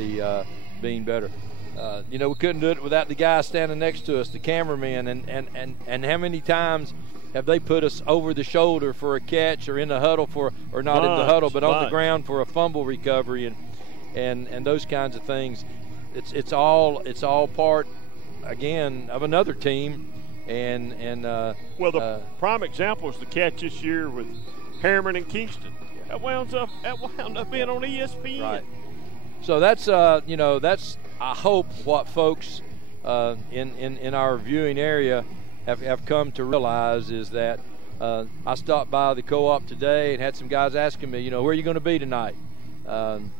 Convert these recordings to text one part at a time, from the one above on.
the being better. You know, we couldn't do it without the guy standing next to us, the cameraman, and how many times have they put us over the shoulder for a catch or in the huddle or not in the huddle, but on the ground for a fumble recovery and those kinds of things. It's all part, again, of another team. Well, the prime example is the catch this year with Harriman and Kingston. That wound up being on ESPN. Right. So that's that's I hope what folks in our viewing area have come to realize is that I stopped by the co-op today and had some guys asking me, where are you going to be tonight? And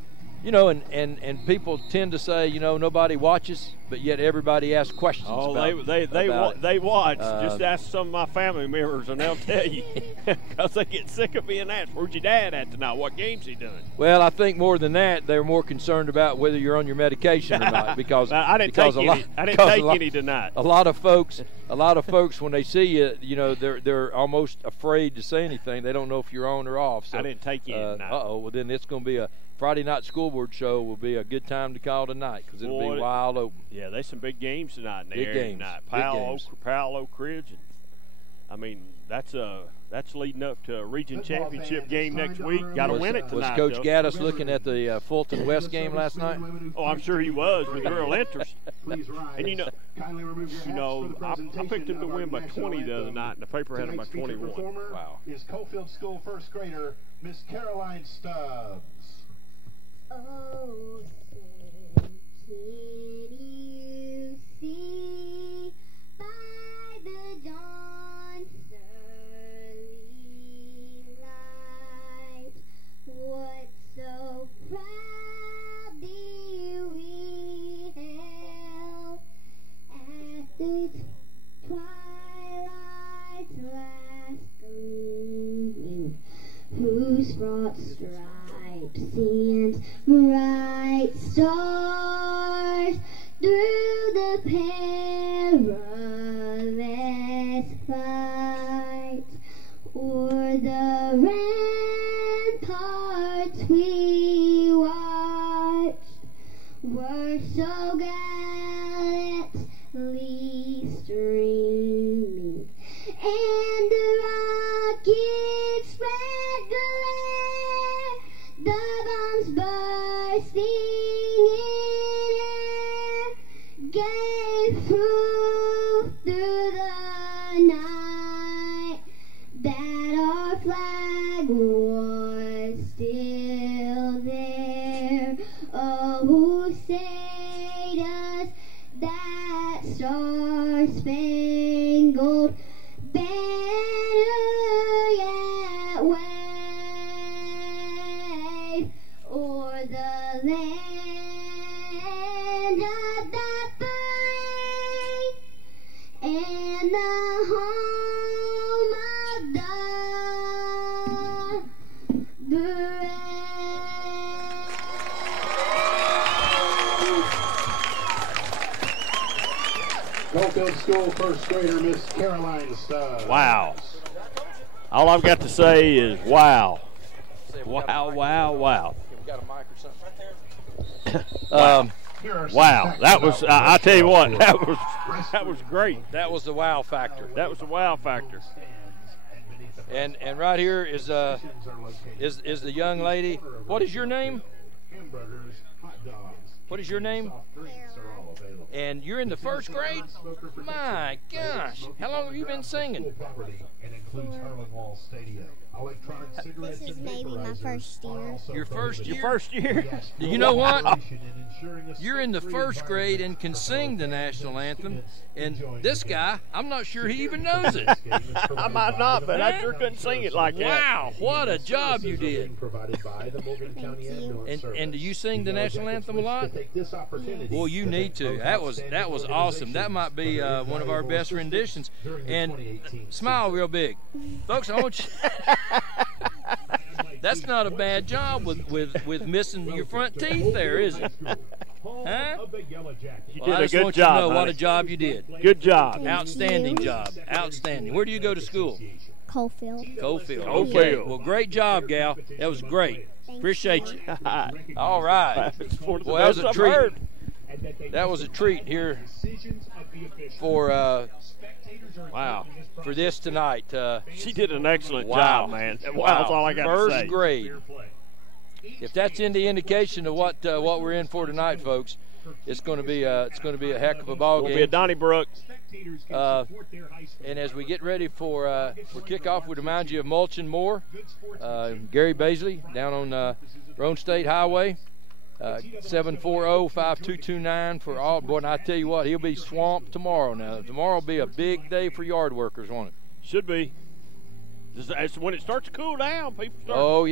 people tend to say, nobody watches, but yet everybody asks questions. Oh, about they watch. Just ask some of my family members, and they'll tell you, because they get sick of being asked, "Where's your dad at tonight? What game's he doing?" Well, I think more than that, they're more concerned about whether you're on your medication or not. Because I didn't take any tonight. A lot of folks, when they see you, they're almost afraid to say anything. They don't know if you're on or off. So I didn't take any tonight. Well then it's going to be a Friday night scoreboard show. Will be a good time to call tonight because it'll be wide open. Yeah, there's some big games tonight in the area tonight. Powell, Oak Ridge, and I mean that's leading up to a region championship game next week. Got to win it tonight. Was Coach Gaddis looking at the Fulton West game last night? Oh, I'm sure he was with real interest. And I picked him to win by 20 the other night, and the paper had him by 21. Wow. Is Coalfield School first grader Miss Caroline Stubbs. Oh, can you see by the dawn's early light what so proudly we hailed at the twilight's last gleaming, whose broad stripes and bright stars through the perilous fight o'er the ramparts we watched were so gallantly streaming, and the rockets spread glare, the bombs bursting in air gave proof through the night that our flag was still there. Oh, who saved us that star-spangled banner yet wave o'er the land of the free and the home of the brave. Coalfield School first grader Miss Caroline Stubbs. Wow. All I've got to say is wow. Wow, wow, wow. We got a mic or something? Wow. That was, I tell you what, that was great. That was the wow factor. That was the wow factor. And right here is the young lady. What is your name? Hamburgers, hot dogs. What is your name? Soft drinks are all available. And you're in the first grade? My gosh. How long have you been singing? And includes Harlan-Wall Stadium. Electronic cigarettes This is and maybe my vaporizers first are year. also Your first prohibited. year? First year. Yes, You know what? cooperation in ensuring a You're in the smoke-free first grade and can sing the national anthem. And this guy, I'm not sure he even knows it. I might not, but I sure couldn't sing it like that. Wow, what a job you did. Provided by the Morgan County Ambulance Service. And do you sing the national anthem a lot? To take this opportunity Well, you need to. That was awesome. That might be one of our best renditions. And smile real big, folks. I want you. That's not a bad job with missing your front teeth there, is it? Huh? You Well, I did a just good want you to job. know what a honey. job you did. Good job. Outstanding job. Outstanding. Where do you go to school? Coalfield. Coalfield. Coalfield. Okay. Well, great job, gal. That was great. Appreciate you. All right. Well, that was a treat. That was a treat here for wow, for this tonight. She did an excellent wow. job, man. Wow, That's all I got to say. First grade. If that's any indication of what we're in for tonight, folks, it's going to be a heck of a ball game. It'll be a Donnybrook. And as we get ready for kickoff, we remind you of Mulch and Moore, Gary Baisley down on Roan State Highway, 740-5229 for all. Boy, and I tell you what, he'll be swamped tomorrow. Now, tomorrow will be a big day for yard workers, won't it? Should be. It's when it starts to cool down, people start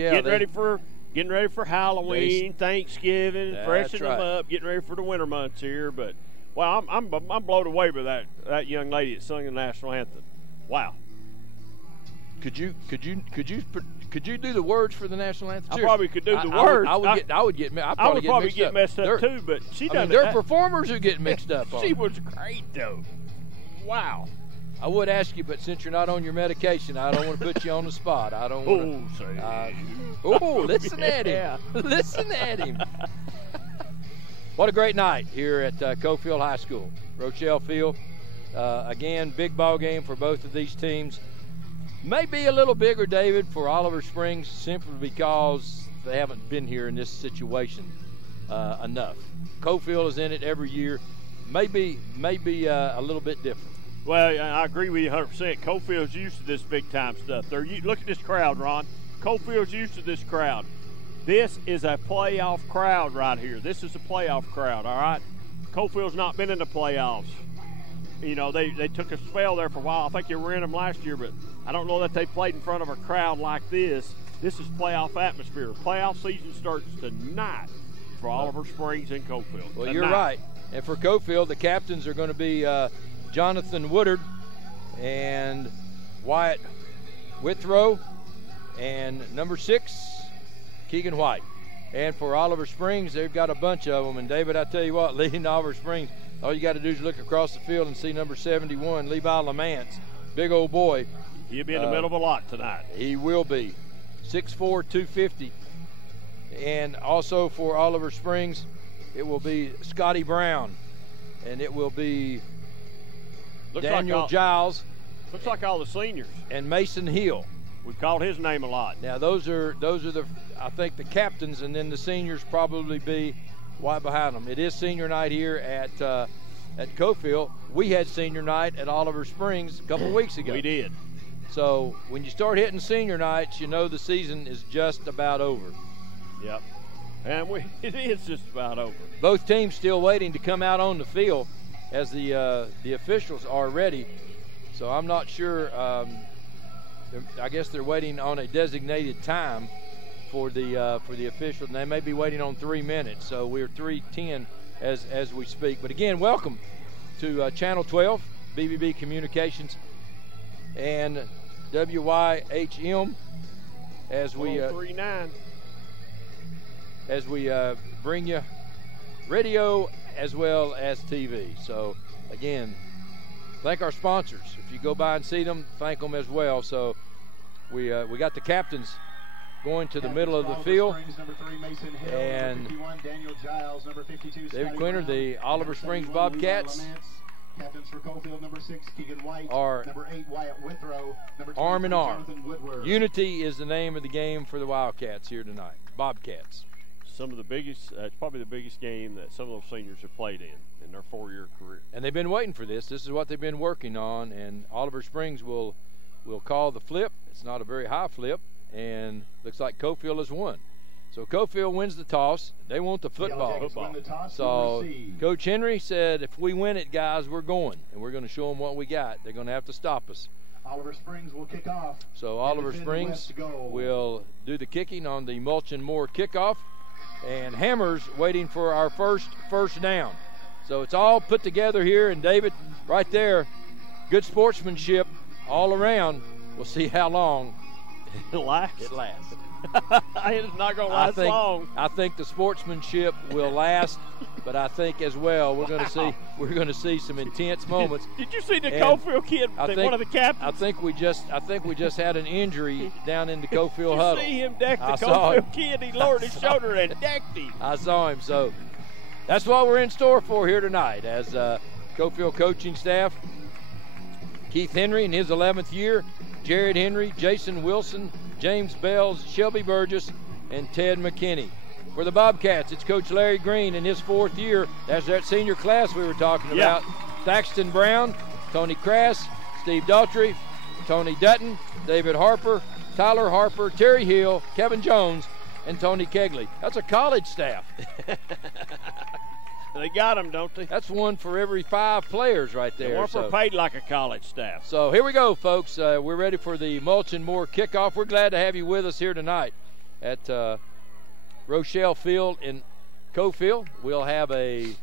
getting ready for Halloween, Thanksgiving, freshening them up, getting ready for the winter months here. But well, I'm blown away by that young lady that sung the national anthem. Wow. Could you do the words for the national anthem? I probably could do the words. I would probably get messed up too, but she does. There are performers who get mixed up. She was great though. Wow. I would ask you, but since you're not on your medication, I don't want to put you on the spot. I don't want to. Listen at him. Listen at him. What a great night here at Coalfield High School, Rochelle Field. Again, big ball game for both of these teams. Maybe a little bigger, David, for Oliver Springs, simply because they haven't been here in this situation enough. Coalfield is in it every year. Maybe a little bit different. Well, I agree with you 100%. Coalfield's used to this big-time stuff. Look at this crowd, Ron. Coalfield's used to this crowd. This is a playoff crowd right here. This is a playoff crowd, all right? Coalfield's not been in the playoffs. You know, they took a spell there for a while. I think they were in them last year, but I don't know that they played in front of a crowd like this. This is playoff atmosphere. Playoff season starts tonight for Oliver Springs and Coalfield. Well, you're right. And for Coalfield, the captains are going to be Jonathan Woodard and Wyatt Withrow and number 6, Keegan White. And for Oliver Springs, they've got a bunch of them. And, David, I tell you what, leading Oliver Springs, all you got to do is look across the field and see number 71, Levi Lamance. Big old boy. He'll be in the middle of a lot tonight. He will be. 6'4", 250. And also for Oliver Springs, it will be Scotty Brown. And it will be Daniel Giles. Looks like all the seniors. And Mason Hill. We've called his name a lot. Now those are the, I think, the captains, and then the seniors probably be right behind them. It is senior night here at Coalfield. We had senior night at Oliver Springs a couple weeks ago. We did. So when you start hitting senior nights, you know the season is just about over. Yep. And it is just about over. Both teams still waiting to come out on the field as the officials are ready. So I'm not sure. I guess they're waiting on a designated time for the officials, and they may be waiting on 3 minutes. So we're 3:10 as we speak. But again, welcome to Channel 12, BBB Communications, and WYHM as we bring you radio as well as TV. So again, thank our sponsors. If you go by and see them, thank them as well. So we got the captains going to the middle of the field, and David Quinter, the Oliver Springs Bobcats, captains for Coalfield, number 6, Keegan White, are number 8, Wyatt Withrow, number 2, arm in arm. Woodward. Unity is the name of the game for the Wildcats here tonight. Bobcats. Some of the biggest, it's probably the biggest game that some of those seniors have played in their 4-year career. And they've been waiting for this. This is what they've been working on, and Oliver Springs will call the flip. It's not a very high flip, and looks like Coalfield has won. So Coalfield wins the toss. They want the football. So Coach Henry said, if we win it, guys, we're going, and we're going to show them what we got. They're going to have to stop us. Oliver Springs will kick off. So Oliver Springs will do the kicking on the Mulch and Moore kickoff, and Hammers waiting for our first down. So it's all put together here, and David, right there, good sportsmanship all around. We'll see how long it lasts. It lasts. It's not going to last long. I think the sportsmanship will last, But I think as well we're going to see some intense moments. Did you see the Coalfield kid, one of the captains? I think we just had an injury down in the Coalfield Did huddle. you see him deck the Coalfield kid? He lowered his shoulder and decked him. I saw him. So that's what we're in store for here tonight as Coalfield coaching staff. Keith Henry in his 11th year, Jared Henry, Jason Wilson, James Bells, Shelby Burgess, and Ted McKinney. For the Bobcats, it's Coach Larry Green in his 4th year. That's that senior class we were talking about. Thaxton Brown, Tony Crass, Steve Daughtry, Tony Dutton, David Harper, Tyler Harper, Terry Hill, Kevin Jones, and Tony Kegley. That's a college staff. They got them, don't they? That's one for every 5 players right there. They're paid like a college staff. So here we go, folks. We're ready for the Mulch and Moore kickoff. We're glad to have you with us here tonight at Rochelle Field in Coalfield. We'll have a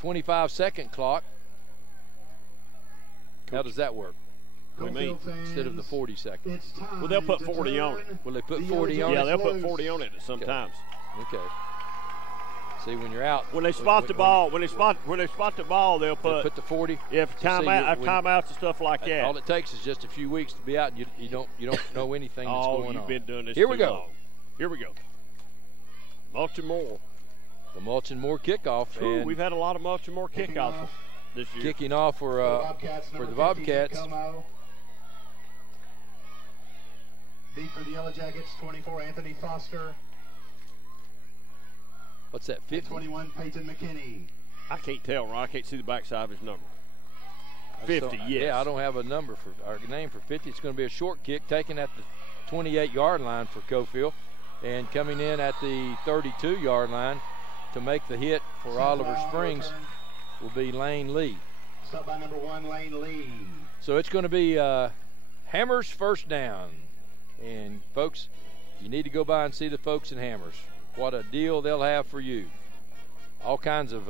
25-second clock. How does that work? What do you mean? Instead of the 40 seconds. Well, they'll put 40 on it. Will they put 40 on it? Yeah, they'll put 40 on it sometimes. Okay. See, when you're out, when they spot the ball, when they spot the ball, they'll put the 40. Yeah, timeouts and stuff like that. All it takes is just a few weeks to be out, and you don't know anything that's going on. You've been doing this. Here we go. Long. Here we go. Mulch and Moore. The Mulch and Moore kickoff. And we've had a lot of Mulch and Moore kickoffs this year. Kicking off for the Bobcats. Deep for the Yellow Jackets, 24, Anthony Foster. What's that, 50? 21, Peyton McKinney. I can't tell, Ron. I can't see the backside of his number. 50, yes. Yeah, I don't have a number for our name for 50. It's going to be a short kick taken at the 28-yard line for Coalfield. And coming in at the 32-yard line to make the hit for Oliver Springs will be Lane Lee. Stop by number 1, Lane Lee. So it's going to be Hammers first down. And, folks, you need to go by and see the folks in Hammers. What a deal they'll have for you. All kinds of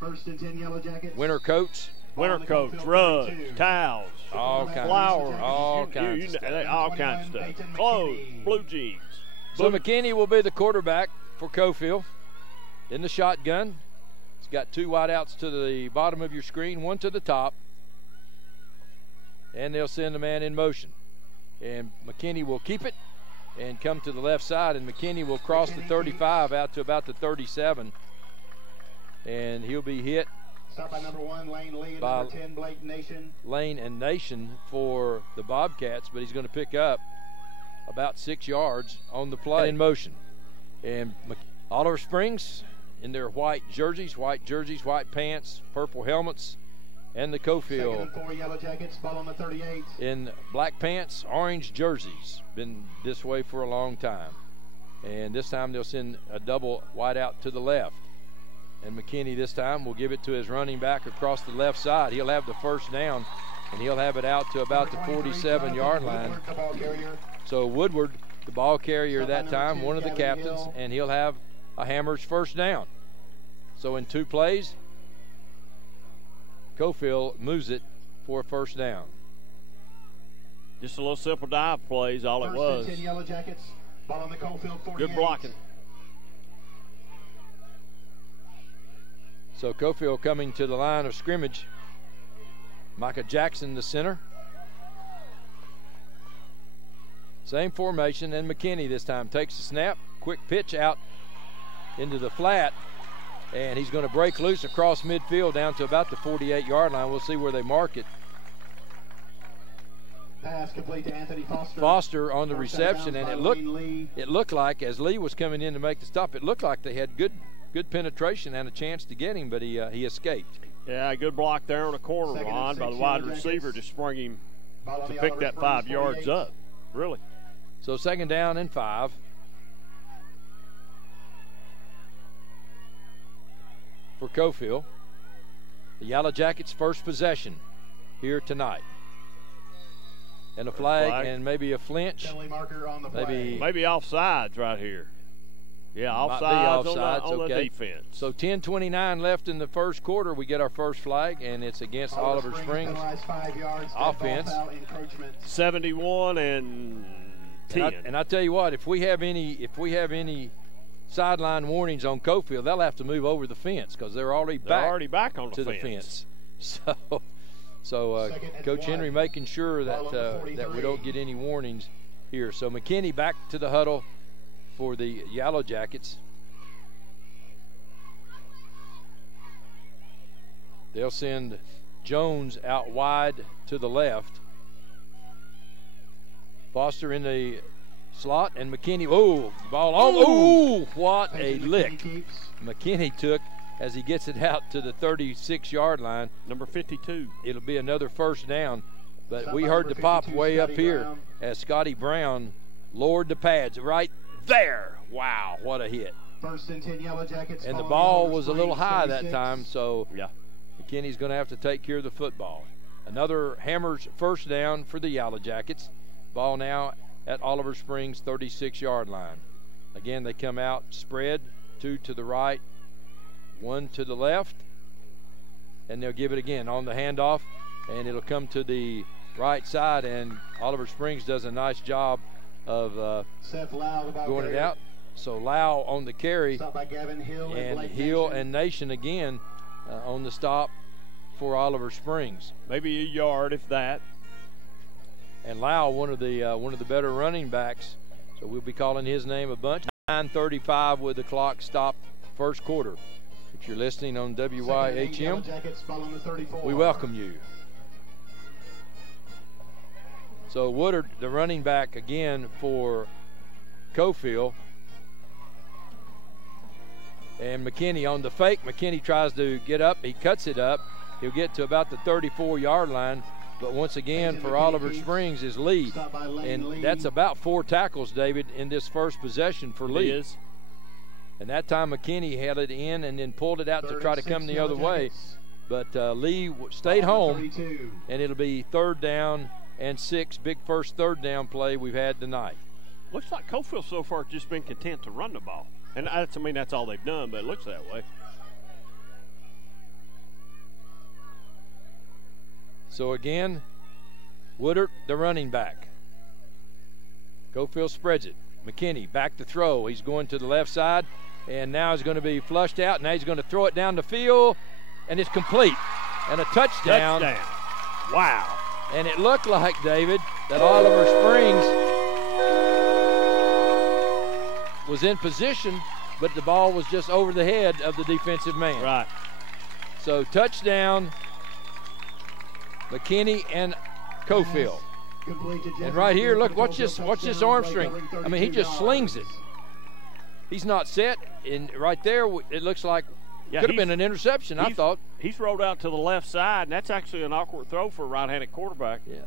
1st and 10 Yellow Jackets. Winter coats. Winter coats, rugs, towels, all kinds, flowers, all kinds of stuff. All kinds of stuff. Clothes, blue jeans. So McKinney will be the quarterback for Coalfield in the shotgun. He's got 2 wideouts to the bottom of your screen, 1 to the top. And they'll send the man in motion. And McKinney will keep it and come to the left side, and McKinney will cross the 35 out to about the 37. And he'll be hit Start by number 1, Lane Lee, and number 10, Blake Nation. Lane and Nation for the Bobcats, but he's going to pick up about 6 yards on the play in motion. And Oliver Springs in their white jerseys, white pants, purple helmets, and the Coalfield 2nd and 4 Yellow Jackets, ball on the 38. in black pants, orange jerseys. Been this way for a long time. And this time they'll send a double wide out to the left. And McKinney this time will give it to his running back across the left side. He'll have the first down, and he'll have it out to about the 47-yard line. So Woodward, the ball carrier that time, one of the captains, and he'll have a Hammers first down. So in 2 plays, Coalfield moves it for a first down. Just a little simple dive plays, all it was. 10 Yellow Jackets, ball on the Coalfield 48. Good blocking. So Coalfield coming to the line of scrimmage. Micah Jackson, the center. Same formation, and McKinney this time takes the snap. Quick pitch out into the flat, and he's going to break loose across midfield down to about the 48-yard line. We'll see where they mark it. Pass complete to Anthony Foster. Foster on the reception, and it looked like, as Lee was coming in to make the stop, it looked like they had good penetration and a chance to get him, but he escaped. Yeah, good block there on the corner, Ron, by the wide receiver to spring him to pick that 5 yards up. Really. So 2nd down and 5. For Coalfield. The Yellow Jackets' first possession here tonight. And a flag and maybe a flinch. Maybe offsides right here. Yeah, offsides on the defense. So 10:29 left in the first quarter. We get our first flag, and it's against Oliver Springs offense. 71 and 10. And I tell you what, if we have any sideline warnings on Coalfield, they'll have to move over the fence because they're already back on the fence. So Coach Henry making sure that we don't get any warnings here. So McKinney back to the huddle for the Yellow Jackets. They'll send Jones out wide to the left. Foster in the slot, and McKinney, ball on. Oh, what a lick McKinney took as he gets it out to the 36-yard line. Number 52. It'll be another first down, but we heard the pop way up here as Scotty Brown lowered the pads right there. Wow, what a hit. First and 10 Yellow Jackets. And the ball was a little high that time, so yeah, McKinney's going to have to take care of the football. Another Hammers first down for the Yellow Jackets. Ball now at Oliver Springs 36-yard line. Again, they come out spread, 2 to the right, 1 to the left, and they'll give it again on the handoff, and it'll come to the right side, and Oliver Springs does a nice job of going it out. So Lau on the carry, and Hill and Nation again on the stop for Oliver Springs. Maybe a yard, if that. And Lau, one of the better running backs, so we'll be calling his name a bunch. 9:35 with the clock stopped, first quarter. If you're listening on WYHM, we welcome you. So Woodard, the running back again for Coalfield. And McKinney on the fake. McKinney tries to get up. He cuts it up. He'll get to about the 34-yard line. But once again, for Oliver Springs is Lee. And that's about 4 tackles, David, in this first possession for Lee. It is. And that time McKinney held it in and then pulled it out to try to come the other way. But Lee stayed home, and it'll be 3rd down and 6. Big first 3rd down play we've had tonight. Looks like Coalfield so far has just been content to run the ball. And that's all they've done, but it looks that way. So again, Woodard, the running back. Coalfield spreads it. McKinney back to throw. He's going to the left side, and now he's going to be flushed out. Now he's going to throw it down the field, and it's complete. And a touchdown. Wow. And it looked like, David, that Oliver Springs was in position, but the ball was just over the head of the defensive man. Right. So touchdown, McKinney and Coalfield. And right here, look, watch this arm strength. I mean, he just slings it. He's not set, and right there, it looks like could have been an interception, I thought. He's rolled out to the left side, and that's actually an awkward throw for a right-handed quarterback. Yeah.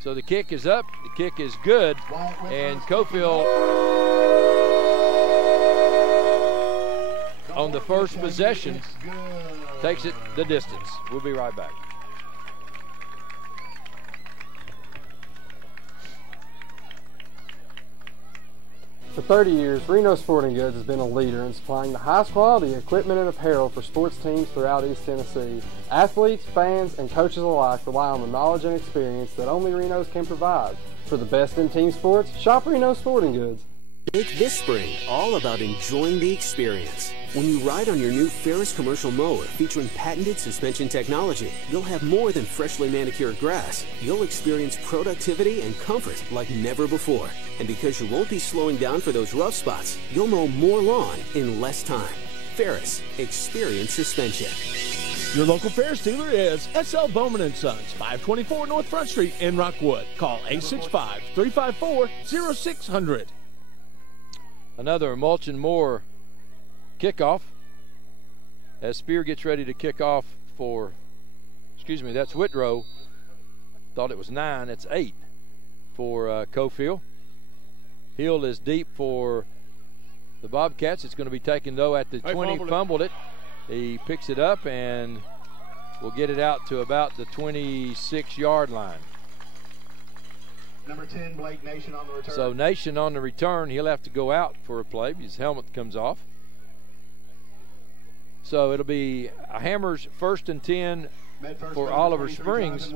So the kick is up. The kick is good, and Coalfield on the first possession takes it the distance. We'll be right back. For 30 years, Reno Sporting Goods has been a leader in supplying the highest quality equipment and apparel for sports teams throughout East Tennessee. Athletes, fans, and coaches alike rely on the knowledge and experience that only Reno's can provide. For the best in team sports, shop Reno Sporting Goods. Make this spring all about enjoying the experience. When you ride on your new Ferris commercial mower featuring patented suspension technology, you'll have more than freshly manicured grass. You'll experience productivity and comfort like never before. And because you won't be slowing down for those rough spots, you'll mow more lawn in less time. Ferris, experience suspension. Your local Ferris dealer is S.L. Bowman & Sons, 524 North Front Street in Rockwood. Call 865-354-0600. Another Mulch and Moore kickoff as Spear gets ready to kick off for, that's Whitrow. Thought it was 9, it's 8 for Coalfield. Hill is deep for the Bobcats. It's going to be taken, though, at the 20, fumbled it. He picks it up and will get it out to about the 26-yard line. Number 10, Blake Nation on the return. So Nation on the return. He'll have to go out for a play. His helmet comes off. So it'll be a Hammers 1st and 10 for Oliver Springs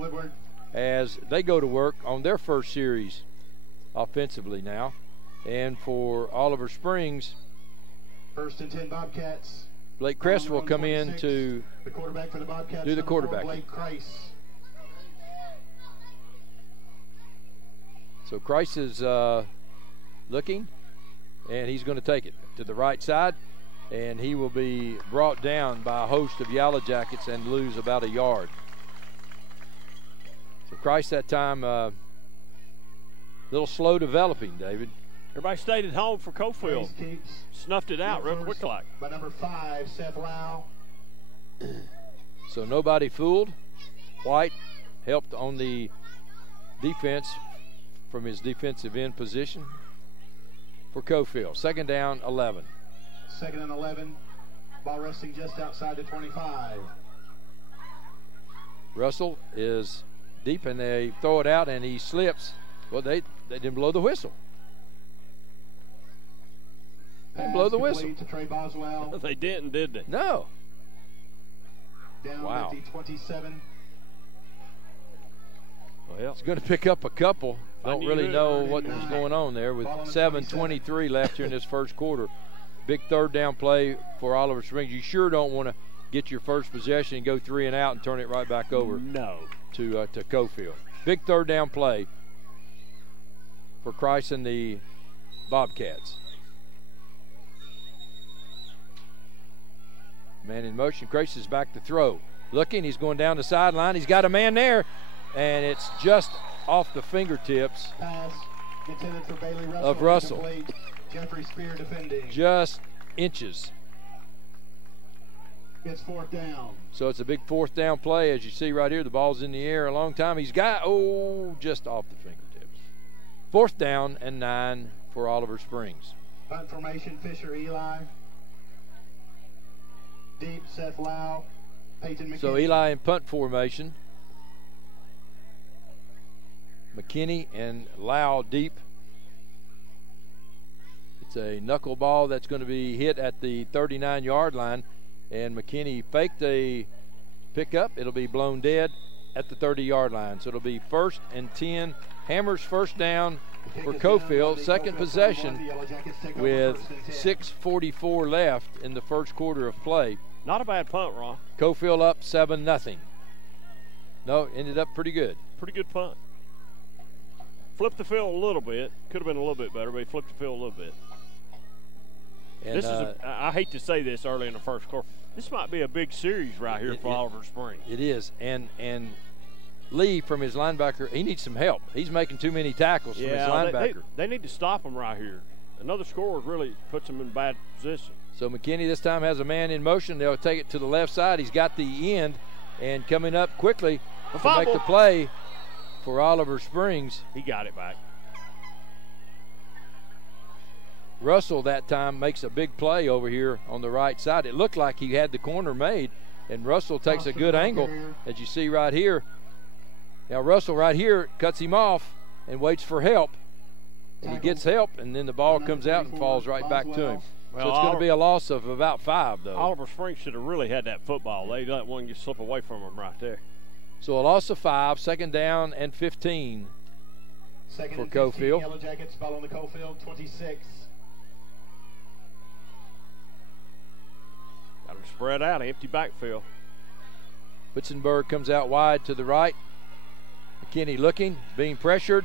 as they go to work on their first series offensively now. And for Oliver Springs, First and 10 Bobcats. Blake Kress will come in to the quarterback for the Bobcats, do the quarterback. Blake Kreis. So Kreis is looking, and he's going to take it to the right side, and he will be brought down by a host of Yellow Jackets and lose about a yard. So Kreis that time a little slow developing, David. Everybody stayed at home for Coalfield. Snuffed it out real quick like. By number 5, Seth Lau. So nobody fooled. White helped on the defense from his defensive end position for Coalfield. Second down, 11. Second and 11. Ball resting just outside the 25. Russell is deep, and they throw it out, and he slips. Well, they didn't blow the whistle. They didn't blow the whistle. To Trey Boswell. They didn't, did they? No. Down Wow. with the 27. Well, He's going to pick up a couple. Don't really know what was going on there with 7:23 left here in this first quarter. Big third down play for Oliver Springs. You sure don't want to get your first possession and go 3 and out and turn it right back over to Coalfield. Big third down play for Kreis and the Bobcats. Man in motion. Kreis is back to throw. Looking, he's going down the sideline. He's got a man there, and it's just off the fingertips Pass intended for Bailey Russell. of Russell. Jeffrey Spear defending. Just inches. It's fourth down. So it's a big fourth down play. As you see right here, the ball's in the air a long time. He's got, just off the fingertips. Fourth down and 9 for Oliver Springs. Punt formation, Fisher, Eli. Deep, Seth Lau. Peyton McKinney. So Eli in punt formation. McKinney and Lau deep. It's a knuckle ball that's going to be hit at the 39-yard line. And McKinney faked a pickup. It'll be blown dead at the 30-yard line. So it'll be first and 10. Hammers first down for Coalfield. Second possession with 6:44 left in the first quarter of play. Not a bad punt, Ron. Coalfield up 7-0. No, ended up pretty good. Pretty good punt. Flipped the field a little bit. Could have been a little bit better, but he flipped the field a little bit. And This is I hate to say this early in the first quarter. This might be a big series right here for Oliver Springs. It is. And Lee, from his linebacker, he needs some help. He's making too many tackles from his linebacker. They need to stop him right here. Another score really puts him in bad position. So McKinney this time has a man in motion. They'll take it to the left side. He's got the end, and coming up quickly to make the play for Oliver Springs. He got it back. Russell that time makes a big play over here on the right side. It looked like he had the corner made, and Russell takes a good angle, as you see right here. Now Russell right here cuts him off and waits for help. And he gets help, and then the ball comes out and falls right back to him. Well, So it's going to be a loss of about 5, though. Oliver Springs should have really had that football. They let one get slip away from him right there. So a loss of 5, second down and 15 Second for and 15, Coalfield. Yellow Jackets ball on the Coalfield 26. Got him spread out, empty backfield. Whitsenberg comes out wide to the right. McKinney looking, being pressured.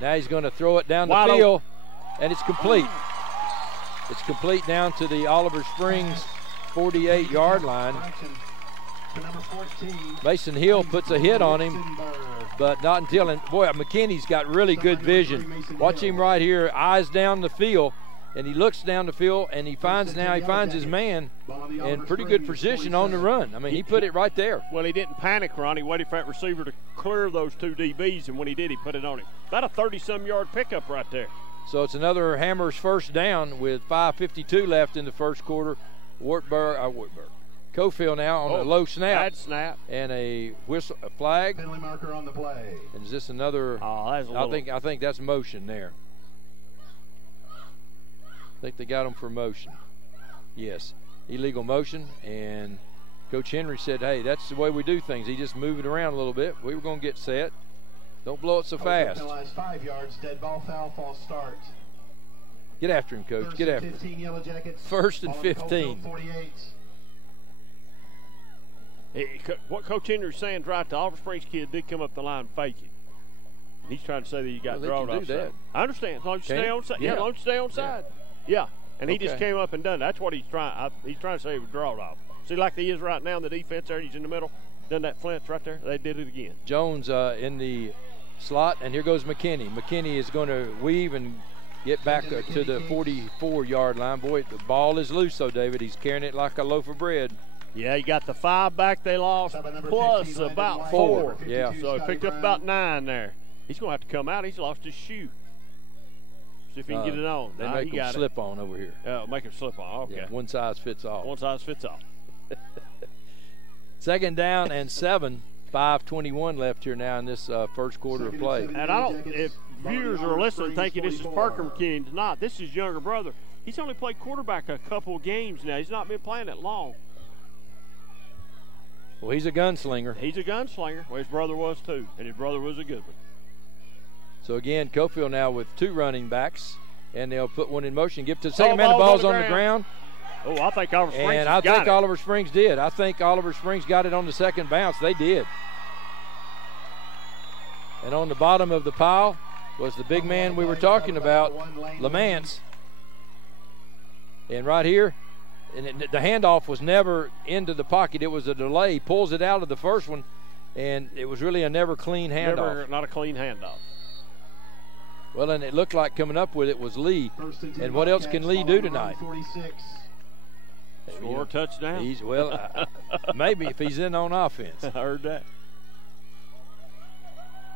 Now he's going to throw it down the field, and it's complete. It's complete down to the Oliver Springs 48-yard line. Mason Hill puts a hit on him, but not until, and boy, McKinney's got really good vision. Watch him right here, eyes down the field, and he looks down the field, and he finds his man in pretty good position on the run. I mean, he put it right there. Well, he didn't panic, Ron. He waited for that receiver to clear those 2 DBs, and when he did, he put it on him. About a 30-some-yard pickup right there. So it's another Hammers first down with 5:52 left in the first quarter. Coalfield now on a low snap. Bad snap. And a whistle, a flag. Penalty marker on the play. And is this another? I think that's motion there. I think they got him for motion. Yes, illegal motion. And Coach Henry said, "Hey, that's the way we do things." He just moved it around a little bit. We were going to get set. Don't blow it so fast. Penalized 5 yards. Dead ball foul. False start. Get after him, Coach. Get after him. 15 Yellow Jackets. First and Following 15. Coalfield 48. What Coach Henry's saying is right. The Oliver Springs kid did come up the line and fake it. He's trying to say that you got Well, drawn they can off. do that. I understand. As long as you stay on side. Yeah, as long as you stay on side. Yeah. And he just Okay. came up and done. That's what he's trying. He's trying to say he was drawn off. See, like he is right now in the defense there. He's in the middle. Done that flinch right there. They did it again. Jones in the slot, and here goes McKinney. McKinney is going to weave and get back to the 44-yard line. Boy, the ball is loose, though, David. He's carrying it like a loaf of bread. Yeah, you got the 5 back they lost, plus about 4. Yeah. So he picked up about 9 there. He's going to have to come out. He's lost his shoe. See if he can get it on. They Nah, make he him got slip on over here. Make him slip on. Okay. Yeah, one size fits all. One size fits all. Second down and 7. 5:21 left here now in this first quarter of play. And I don't, if viewers are listening thinking this is Parker McKinney, it's not. This is his younger brother. He's only played quarterback a couple of games now. He's not been playing that long. Well, he's a gunslinger. He's a gunslinger. Well, his brother was too, and his brother was a good one. So again, Coalfield now with 2 running backs, and they'll put one in motion. Give to the second man. The ball's on the ground. Oh, I think Oliver Springs And I got think it. Oliver Springs did. I think Oliver Springs got it on the second bounce. They did. And on the bottom of the pile was the big man we were talking about, Lamance. And right here, and the handoff was never into the pocket. It was a delay. He pulls it out of the first one, and it was really a never clean handoff. Not a clean handoff. Well, and it looked like coming up with it was Lee. And what else can Lee do tonight? Score a touchdown. He's maybe if he's in on offense. I heard that.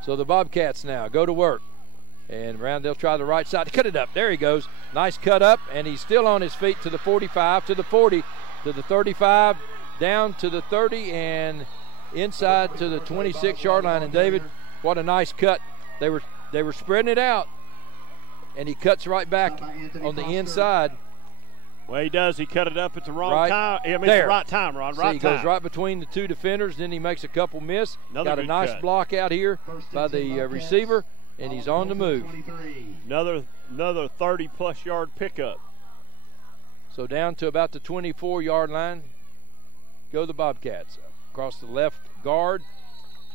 So the Bobcats now go to work. And around, they'll try the right side. Cut it up. There he goes. Nice cut up, and he's still on his feet to the 45, to the 40, to the 35, down to the 30, and inside to the 26-yard line. And David, what a nice cut. They were spreading it out, and he cuts right back on the inside. Well, he does. He cut it up at the wrong Right time. I mean, there. the right time, Ron. So Right he time. goes right between the 2 defenders. Then he makes a couple miss. Got a good nice cut. block out here by the receiver, and he's on the move. Another 30-plus yard pickup. So down to about the 24-yard line go the Bobcats. Across the left guard,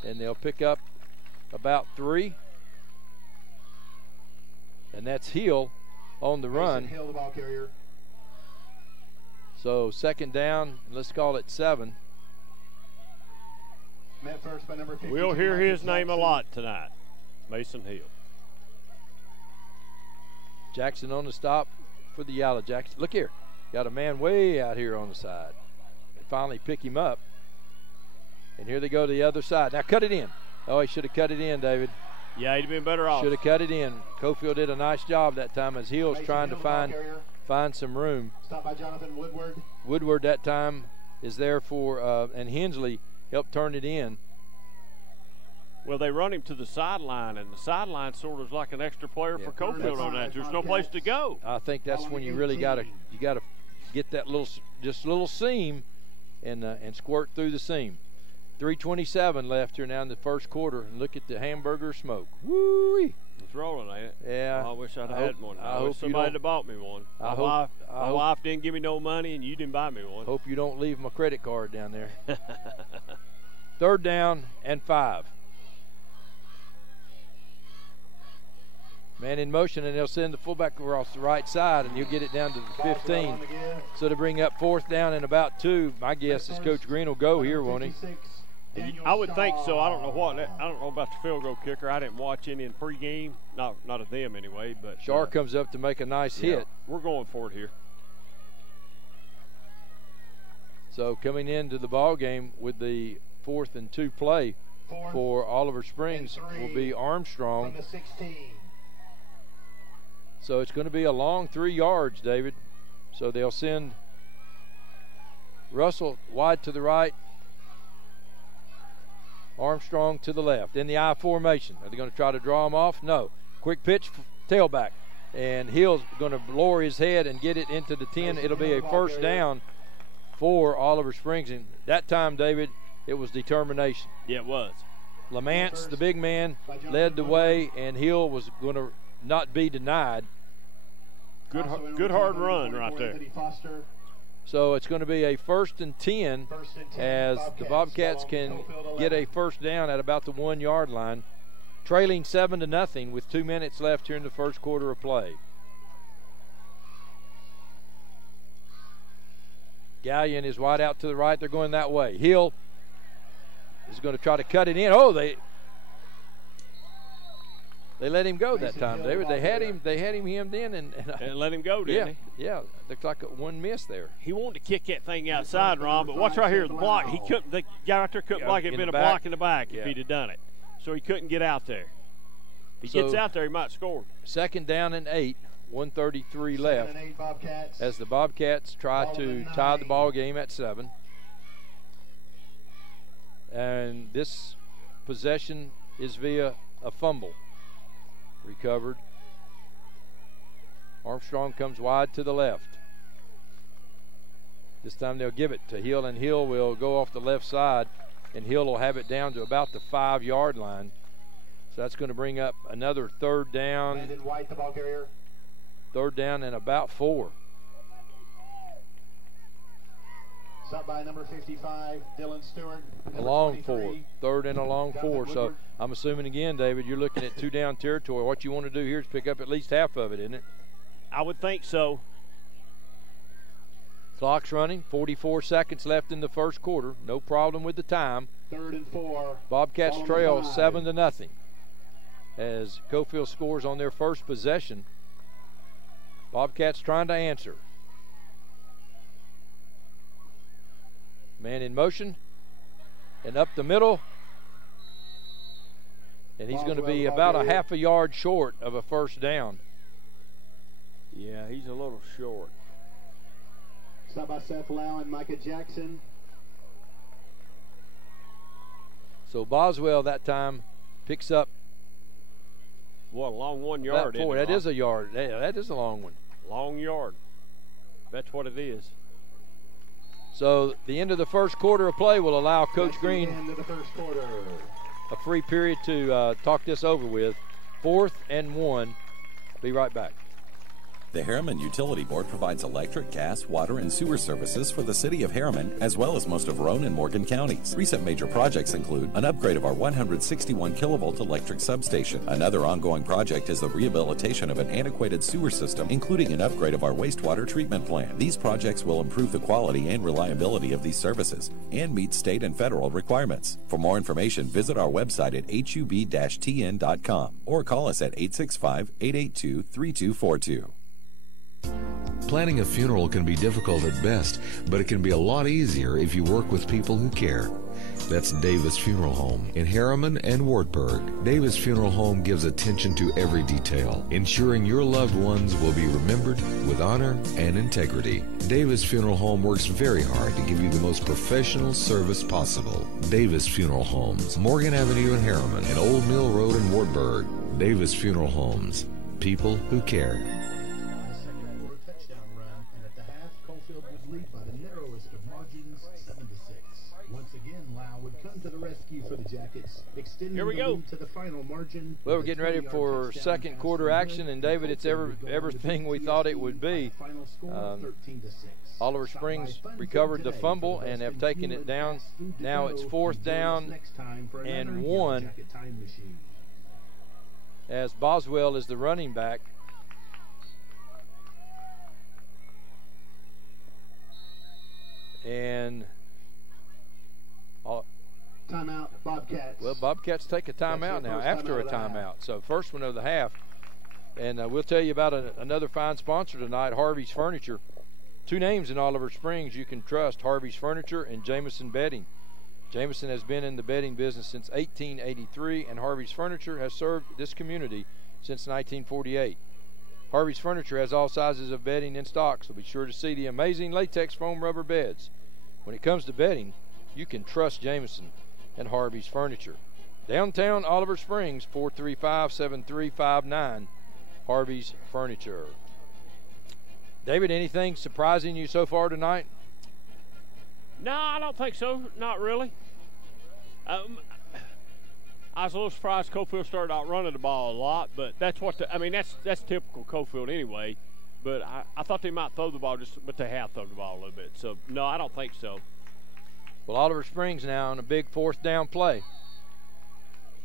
and they'll pick up about 3. And that's Hill on the run. Hill, the ball carrier. So second down, let's call it 7. Met first by number 52, We'll hear his Marcus name a Jackson. lot tonight. Mason Hill. Jackson on the stop for the Yellow Jackets. Look here. Got a man way out here on the side. They finally pick him up. And here they go to the other side. Now cut it in. Oh, he should have cut it in, David. Yeah, he'd have been better off. Should have cut it in. Coalfield did a nice job that time as Hill's Mason trying to Hill, the ball find carrier. some room. Stopped by Jonathan Woodward. Woodward that time is there for, and Hensley helped turn it in. Well, they run him to the sideline, and the sideline sort of is like an extra player for Coalfield on that. There's no place to go. I think that's when you really got to get that little seam and squirt through the seam. 3:27 left here now in the first quarter, and look at the hamburger smoke. Woo-wee. It's rolling, ain't it? Yeah. Oh, I wish I'd I had hope- one. I I hope wish you somebody don't- had bought me one. I My hope- wife didn't give me no money, and you didn't buy me one. Hope you don't leave my credit card down there. Third down and 5. Man in motion, and they'll send the fullback across the right side, and you'll get it down to the 15. So to bring up fourth down and about 2, my guess is Coach Green will go here, won't he? I would think so. I don't know about the field goal kicker. I didn't watch any in pregame. Not of them anyway. But Shar comes up to make a nice hit. We're going for it here. So coming into the ball game with the 4th and 2 play for Oliver Springs will be Armstrong. From the 16. So it's going to be a long 3 yards, David. So they'll send Russell wide to the right, Armstrong to the left. In the I formation. Are they going to try to draw him off? No. Quick pitch, tailback. And Hill's going to lower his head and get it into the 10. It'll be a first down for Oliver Springs. And that time, David, it was determination. Yeah, it was. Lamance, the big man, led the way, and Hill was going to not be denied. Good hard run right there. So it's going to be a 1st and 10 as the Bobcats can get a first down at about the 1 yard line, trailing 7-0 with 2 minutes left here in the first quarter of play. Gallion is wide out to the right. They're going that way. Hill is going to try to cut it in. Oh, they let him go that time, David. They had him hemmed in and let him go, didn't he? Yeah. Looked like one miss there. He wanted to kick that thing outside, Ron, but watch right here, the block. He couldn't. The guy right there couldn't block it. It'd been a block in the back if he'd have done it. So he couldn't get out there. If he gets out there, he might score. 2nd down and 8. 1:33 left as the Bobcats try to tie the ball game at 7. And this possession is via a fumble. Recovered. Armstrong comes wide to the left. This time they'll give it to Hill, and Hill will go off the left side, and Hill will have it down to about the 5 yard line. So that's going to bring up another 3rd down. Brandon White, the ball carrier. 3rd down and about 4. Stop by number 55, Dylan Stewart. A long 4. 3rd and a long 4. So I'm assuming again, David, you're looking at 2 down territory. What you want to do here is pick up at least half of it, isn't it? I would think so. Clock's running. 44 seconds left in the first quarter. No problem with the time. 3rd and 4. Bobcats trail 7-0 as Coalfield scores on their first possession. Bobcats trying to answer. Man in motion and up the middle, and he's going to be about a half a yard short of a first down. Yeah, he's a little short. Stop by Seth Lau and Micah Jackson. So Boswell that time picks up. What, a long 1 yard. That is a yard. That is a long one. Long yard. That's what it is. So the end of the first quarter of play will allow Coach Green a free period to talk this over with. 4th and 1. Be right back. The Harriman Utility Board provides electric, gas, water, and sewer services for the city of Harriman, as well as most of Roane and Morgan counties. Recent major projects include an upgrade of our 161 kilovolt electric substation. Another ongoing project is the rehabilitation of an antiquated sewer system, including an upgrade of our wastewater treatment plant. These projects will improve the quality and reliability of these services and meet state and federal requirements. For more information, visit our website at hub-tn.com or call us at 865-882-3242. Planning a funeral can be difficult at best, but it can be a lot easier if you work with people who care. That's Davis Funeral Home in Harriman and Wartburg. Davis Funeral Home gives attention to every detail, ensuring your loved ones will be remembered with honor and integrity. Davis Funeral Home works very hard to give you the most professional service possible. Davis Funeral Homes, Morgan Avenue in Harriman and Old Mill Road in Wartburg. Davis Funeral Homes, people who care. Here we go. Well, we're getting ready for second quarter action, and David, it's everything we thought it would be. Oliver Springs recovered the fumble and have taken it down. Now it's 4th down and 1 as Boswell is the running back. And timeout, Bobcats. Well, Bobcats take a timeout now after a timeout. So first one of the half. And we'll tell you about another fine sponsor tonight, Harvey's Furniture. 2 names in Oliver Springs you can trust, Harvey's Furniture and Jameson Bedding. Jameson has been in the bedding business since 1883, and Harvey's Furniture has served this community since 1948. Harvey's Furniture has all sizes of bedding in stock, so be sure to see the amazing latex foam rubber beds. When it comes to bedding, you can trust Jameson and Harvey's Furniture. Downtown Oliver Springs, 435-7359, Harvey's Furniture. David, anything surprising you so far tonight? No, I don't think so. Not really. I was a little surprised Coalfield started out running the ball a lot, but that's what that's typical Coalfield anyway. but I thought they might throw the ball but they have thrown the ball a little bit. So, no, I don't think so. Well, Oliver Springs now on a big fourth down play.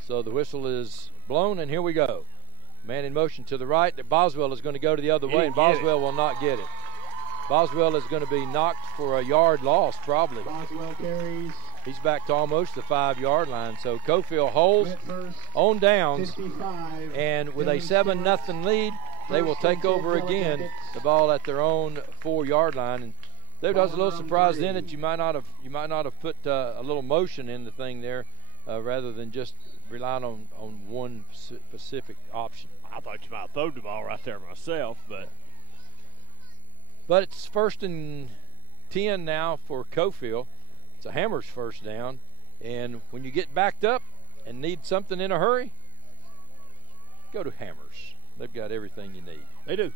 So the whistle is blown, and here we go. Man in motion to the right. Boswell is going to go to the other way, and Boswell will not get it. Boswell is going to be knocked for a yard loss, probably. Boswell carries. He's back to almost the 5-yard line. So Coalfield holds on downs, 55, and with a 7-0 lead, they will take over again. The ball at their own 4-yard line. And David, I was a little surprised then that you might not have put a little motion in the thing there, rather than just relying on one specific option. I thought you might have thrown the ball right there myself, but it's 1st and 10 now for Coalfield. It's a Hammers first down, and when you get backed up and need something in a hurry, go to Hammers. They've got everything you need. They do.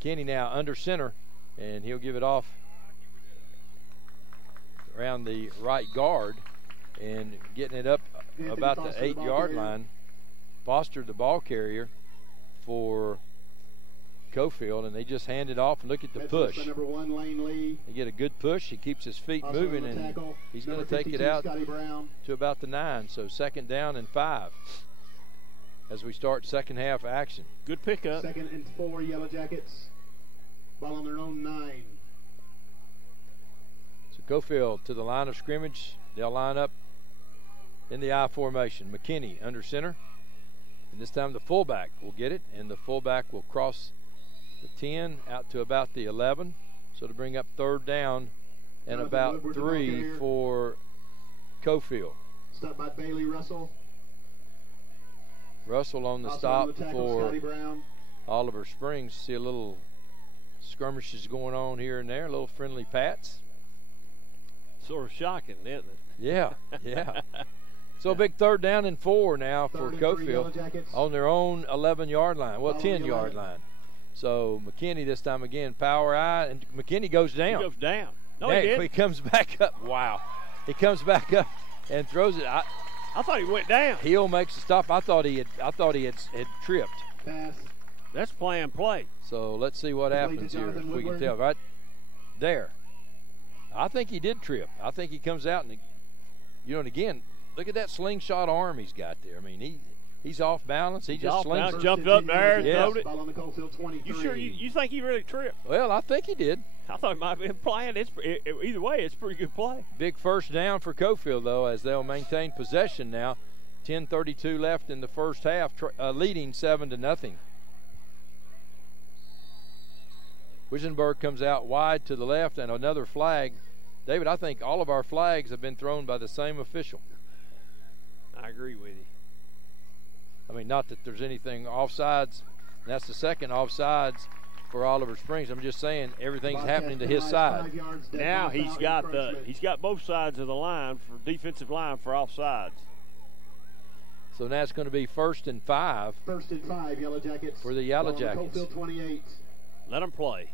McKinney now under center, and he'll give it off around the right guard and getting it up about the 8-yard line. Foster, the ball carrier for Coalfield, and they just hand it off. And look at the push. Number 1, Lane Lee. They get a good push. He keeps his feet moving, and he's going to take it out to about the 9. So 2nd down and 5 as we start second half action. Good pickup. 2nd and 4, Yellow Jackets. Ball on their own 9. So Coalfield to the line of scrimmage. They'll line up in the I formation. McKinney under center. And this time the fullback will get it, and the fullback will cross the 10 out to about the 11. So to bring up 3rd down and about 3 for Coalfield. Stop by Bailey Russell. Russell on the stop for Oliver Springs. See a little skirmishes going on here and there, a little friendly pats. Sort of shocking, isn't it? Yeah, yeah. So a big 3rd down and 4 now for Coalfield on their own 11-yard line. Well, 10-yard line. So McKinney this time again, power eye, and McKinney goes down. He goes down. No, he didn't. He comes back up. Wow. He comes back up and throws it. I thought he went down. Hill makes the stop. I thought he had tripped. Pass. That's playing play. So let's see what happens here. If we can tell right there. I think he did trip. I think he comes out and and again, look at that slingshot arm he's got there. I mean, he's off balance. He just slings it. Jumped up there and throwed it. Ball on the Coalfield 23. You sure you think he really tripped? Well, I think he did. I thought he might have been playing. Either way, it's a pretty good play. Big 1st down for Coalfield, though, as they'll maintain possession now. 10:32 left in the first half, leading 7-0. Wissenberg comes out wide to the left, and another flag. David, I think all of our flags have been thrown by the same official. I agree with you. I mean, not that there's anything offsides. That's the 2nd offsides for Oliver Springs. I'm just saying everything's happening to his side. Now he's got both sides of the line for defensive line for offsides. So now it's going to be 1st and 5. 1st and 5, Yellow Jackets. For the Yellow Jackets. Coalfield 28. Let them play.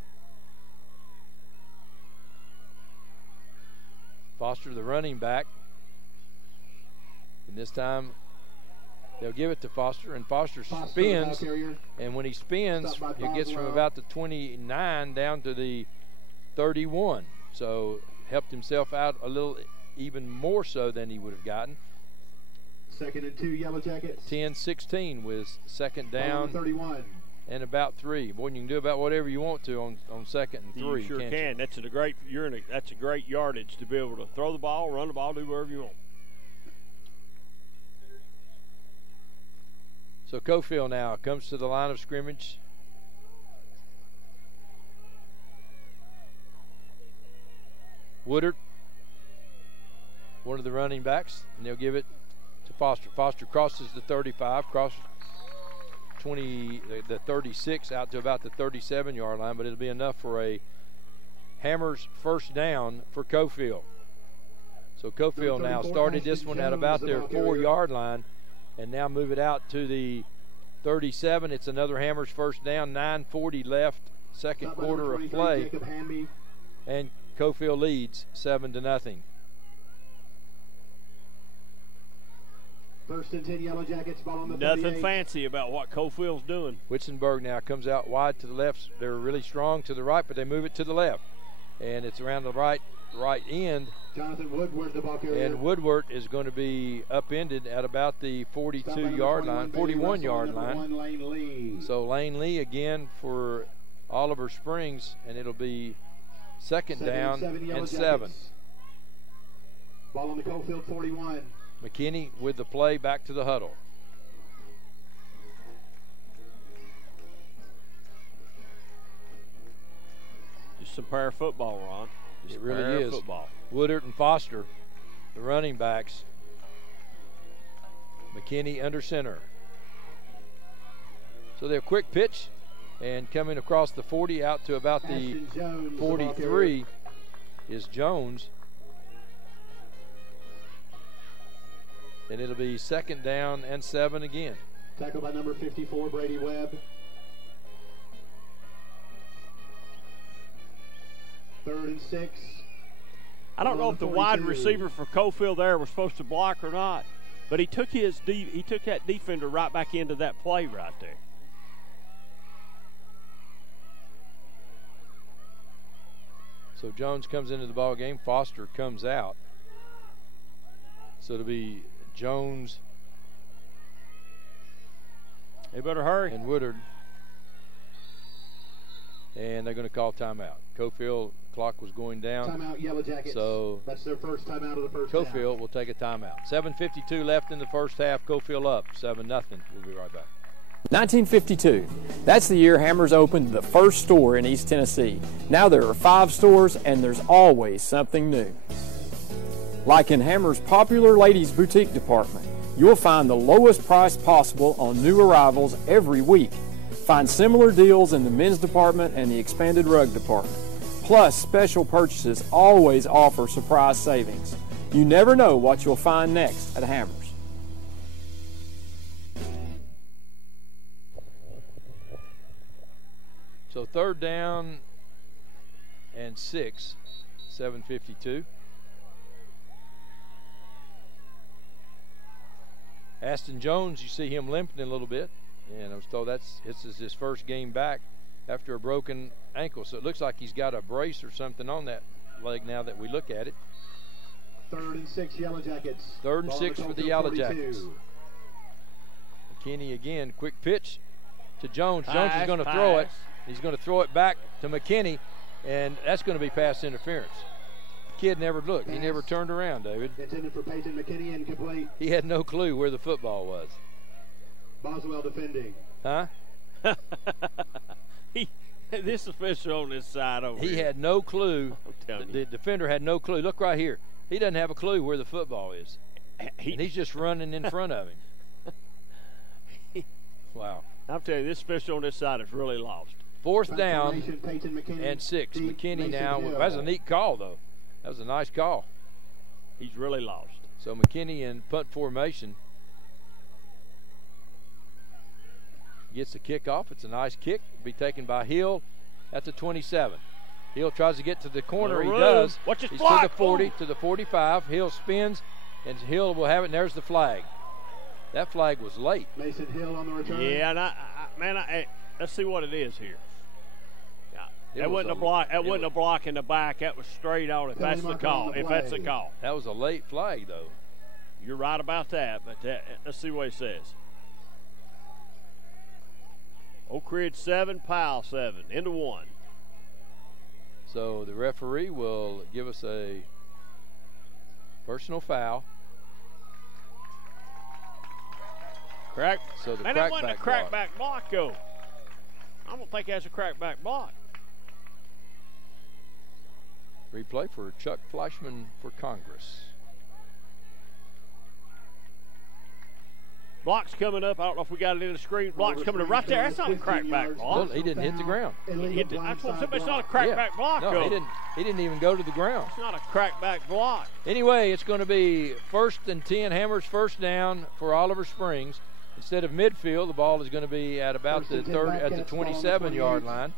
Foster, the running back. And this time they'll give it to Foster, and Foster spins. And when he spins, it gets from about the 29 down to the 31. So helped himself out a little, even more so than he would have gotten. 2nd and 2, Yellow Jackets. 10-16 with 2nd down 31. And about 3. Boy, you can do about whatever you want to on 2nd and 3. You sure can't can. You? That's a great yardage to be able to throw the ball, run the ball, do whatever you want. So Coalfield now comes to the line of scrimmage. Woodard, one of the running backs, and they'll give it to Foster. Foster crosses the 35, crosses the 36 out to about the 37-yard line, but it'll be enough for a Hammers 1st down for Coalfield. So Coalfield now started this one at about their 4-yard line, and now move it out to the 37. It's another Hammers 1st down. 9:40 left, 2nd quarter of play, and Coalfield leads 7-0. First and 10 Yellow Jackets, ball on the Nothing 38. fancy about what Coalfield's doing. Witzenberg now comes out wide to the left. They're really strong to the right, but they move it to the left. And it's around the right end. Jonathan Woodward, the ball carrier. And Woodward is going to be upended at about the 42-yard line, 41-yard line. So Lane Lee again for Oliver Springs, and it'll be second down and 7. Ball on the Coalfield 41. McKinney with the play back to the huddle. Just some pair football, Ron. Just it really is. Football. Woodard and Foster, the running backs. McKinney under center. So they're quick pitch and coming across the 40 out to about the 43 is Jones. And it'll be second down and 7 again. Tackled by number 54, Brady Webb. Third and 6. I don't know if the wide receiver for Coalfield there was supposed to block or not, but he took that defender right back into that play right there. So Jones comes into the ball game. Foster comes out. So it'll be Jones. They better hurry. And Woodard. And they're going to call timeout. Coalfield clock was going down. Timeout, Yellow Jackets. So that's their first timeout of the first half. Coalfield will take a timeout. 7:52 left in the first half. Coalfield up 7-0. We'll be right back. 1952. That's the year Hammers opened the first store in East Tennessee. Now there are 5 stores, and there's always something new. Like in Hammers' popular ladies' boutique department, you'll find the lowest price possible on new arrivals every week. Find similar deals in the men's department and the expanded rug department. Plus, special purchases always offer surprise savings. You never know what you'll find next at Hammers. So third down and 6, 7:52. Aston Jones, you see him limping a little bit, and I was told this is his first game back after a broken ankle. So it looks like he's got a brace or something on that leg now that we look at it. Third and 6, Yellow Jackets. Third and 6 for the Yellow Jackets. McKinney again, quick pitch to Jones. Jones is going to throw it. He's going to throw it back to McKinney, and that's going to be pass interference. The kid never looked. He never turned around, David. Intended for Peyton McKinney, incomplete. He had no clue where the football was. Boswell defending. Huh? This official on this side over here. He had no clue. The defender had no clue. Look right here. He doesn't have a clue where the football is. And he's just running in front of him. Wow. I'm telling you, this official on this side is really lost. Fourth down and 6. McKinney now. That was a neat call, though. That was a nice call. He's really lost. So McKinney in punt formation gets the kickoff. It's a nice kick. It'll be taken by Hill at the 27. Hill tries to get to the corner. He does. Watch his He's block. to the 40, to the 45. Hill spins, and Hill will have it, and there's the flag. That flag was late. Mason Hill on the return. Yeah, and let's see what it is here. That wasn't a block. That wasn't a block in the back. That was straight on. If that's the call. If that's the call. That was a late flag, though. You're right about that. But let's see what it says. Oak Ridge 7, Powell 7, into 1. So the referee will give us a personal foul. Crack. So the that wasn't a crackback block, though. I don't think that's a crackback block. Replay for Chuck Fleischman for Congress. Block's coming up. I don't know if we got it in the screen. Block's coming up right there. That's not a crackback block. Well, he didn't hit the ground. That's what it's not a crackback block, no, though. He didn't even go to the ground. It's not a crackback block. Anyway, it's going to be 1st and 10. Hammers first down for Oliver Springs. Instead of midfield, the ball is going to be at about the 27-yard line.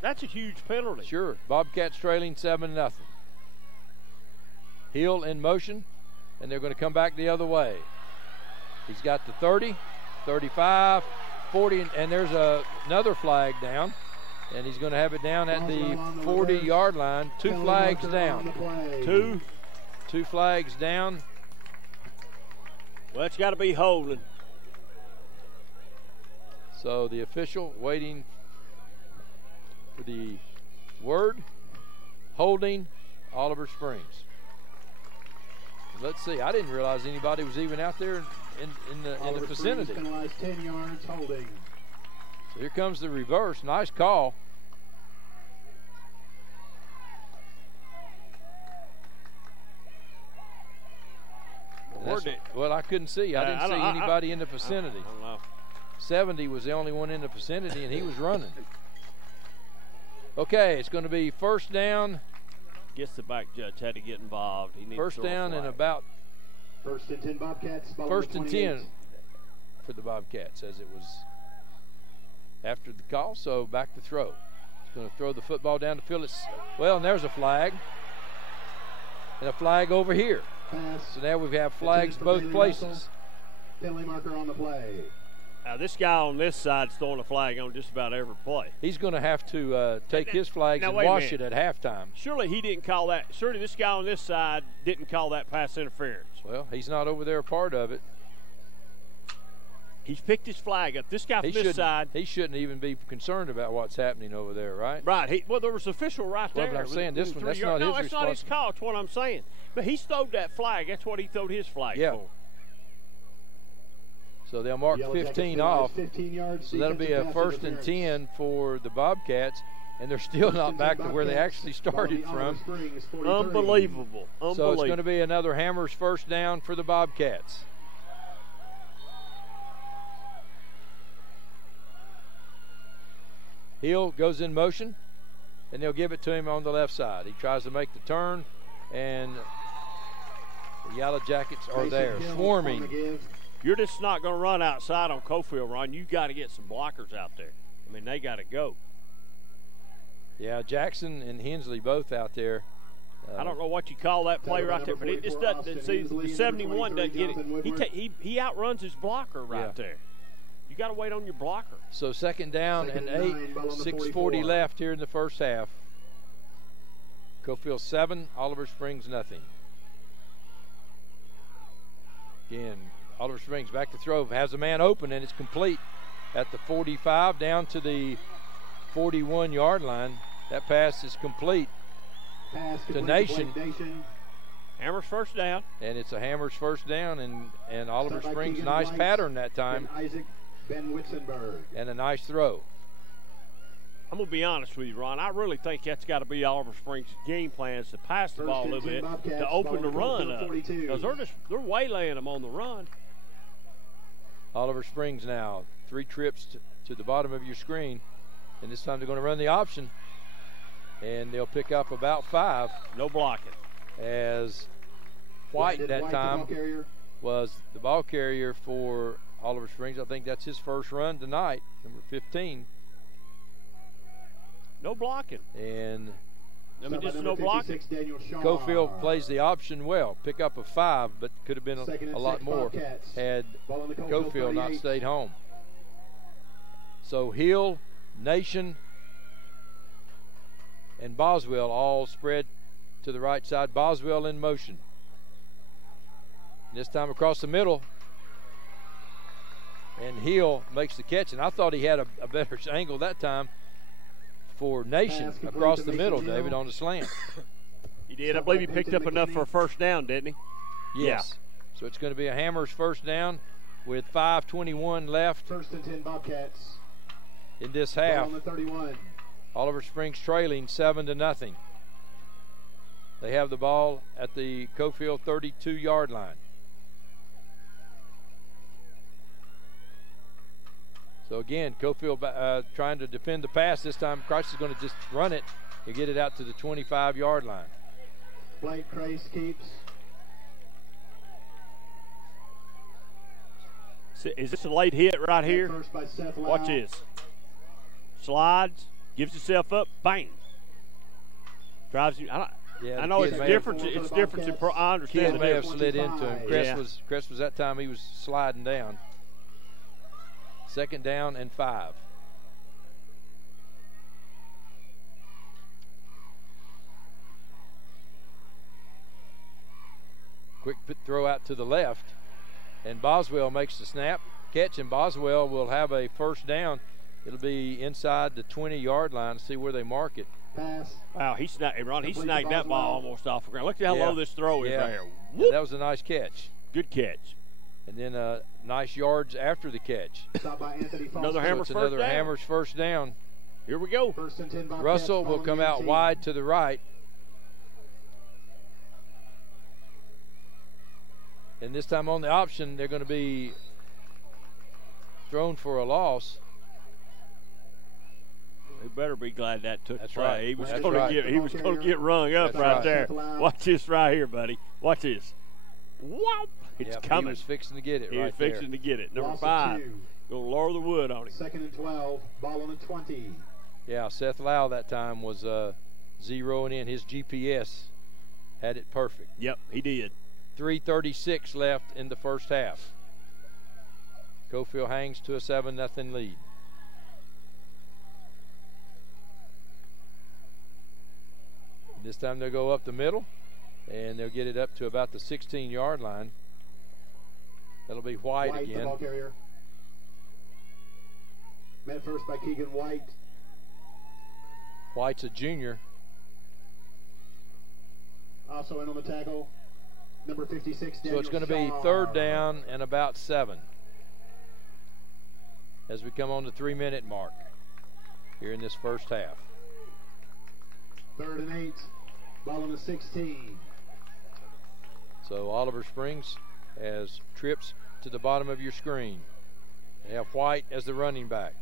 That's a huge penalty. Sure. Bobcats trailing 7-0. Hill in motion, and they're going to come back the other way. He's got the 30, 35, 40, and there's another flag down. And he's going to have it down at the 40-yard line. Two flags down. Two flags down. Well, it's got to be holding. So the official waiting for the word. Holding Oliver Springs. Let's see. I didn't realize anybody was even out there in the vicinity. 10 yards holding. So here comes the reverse. Nice call. Well, I couldn't see. I didn't see anybody in the vicinity. I don't know. 70 was the only one in the vicinity, and he was running. Okay, it's going to be first down. Guess the back judge had to get involved. He needs first down and about first and 10 Bobcats. First and 10 for the Bobcats, as it was after the call. So back to throw. He's going to throw the football down the field. Well, and there's a flag, and a flag over here. So now we have flags both places. Penalty marker on the play. Now this guy on this side's throwing a flag on just about every play. He's going to have to take his flags and wash it at halftime. Surely he didn't call that. Surely this guy on this side didn't call that pass interference. Well, he's not over there a part of it. He's picked his flag up. This guy from this side. He shouldn't even be concerned about what's happening over there, right? Right. Well, there was an official right there. But I'm saying this one, that's not his responsibility. No, that's not his call. That's what I'm saying. But he throwed that flag. That's what he throwed his flag for. So they'll mark 15 off. So that'll be a first and 10 for the Bobcats, and they're still not back to where they actually started from. Unbelievable. So it's going to be another Hammers first down for the Bobcats. Hill goes in motion, and they'll give it to him on the left side. He tries to make the turn, and the Yellow Jackets are there, swarming. You're just not going to run outside on Coalfield, Ron. You got to get some blockers out there. I mean, they got to go. Yeah, Jackson and Hensley both out there. I don't know what you call that play right there, but it just doesn't. See, the 71 doesn't get it. He outruns his blocker right there. You got to wait on your blocker. So second down and 8, 6:40 left here in the first half. Coalfield 7, Oliver Springs nothing. Again, Oliver Springs back to throw, has a man open, and it's complete at the 45 down to the 41-yard line. That pass is complete to Nation. Hammers first down. And it's a Hammers first down, and Oliver Springs, nice pattern that time. And a nice throw. I'm going to be honest with you, Ron. I really think that's got to be Oliver Springs' game plans to pass the ball a little bit, to open the run up. Because they're waylaying them on the run. Oliver Springs now, 3 trips to the bottom of your screen. And this time they're going to run the option. And they'll pick up about 5. No blocking. As White that time was the ball carrier for Oliver Springs. I think that's his first run tonight, number 15. No blocking. And just no blocking. Coalfield plays the option well. Pick up a 5, but could have been a lot more had Coalfield not stayed home. So Hill, Nation, and Boswell all spread to the right side. Boswell in motion. This time across the middle. And Hill makes the catch. And I thought he had a better angle that time for Nation across the middle, David, on the slant. He did. I believe he picked up enough for a first down, didn't he? Yes. Yeah. So it's going to be a Hammers first down with 5:21 left. First and 10 Bobcats. In this half. On the 31. Oliver Springs trailing 7-0. They have the ball at the Coalfield 32-yard line. So again, Coalfield trying to defend the pass. This time, Christ is going to just run it and get it out to the 25-yard line. Blake Christ keeps. Is this a late hit right here? Watch this. Slides, gives himself up, bang. Drives him. Yeah, I know it's kid different. It's different. I understand Kid the may have difference. slid into him. Crest was that time he was sliding down. 2nd down and 5. Quick throw out to the left, and Boswell makes the snap catch, and Boswell will have a 1st down. It'll be inside the 20-yard line to see where they mark it. Pass. Wow, he snagged that ball almost off the ground. Look at how low this throw is right here. Yeah, that was a nice catch. Good catch. And then nice yards after the catch. Another Hammers so first another down. Hammers 1st down. Here we go. Russell will come out wide to the right. And this time on the option, they're going to be thrown for a loss. They better be glad that took That's play. right. He was That's going right. to get rung up right there. Watch this right here, buddy. Watch this. Whoop! It's coming. He was fixing to get it He was fixing to get it. Number 5. Going to lower the wood on him. 2nd and 12. Ball on the 20. Yeah, Seth Lau that time was zeroing in. His GPS had it perfect. Yep, he did. 3:36 left in the 1st half. Coalfield hangs to a 7-0 lead. This time they'll go up the middle, and they'll get it up to about the 16-yard line. That'll be White again. The ball carrier. Met first by Keegan White. White's a junior. Also in on the tackle, number 56, So it's going to be 3rd down and about 7 as we come on the 3-minute mark here in this 1st half. 3rd and 8. Ball on the 16. So Oliver Springs has trips to the bottom of your screen. They have White as the running back.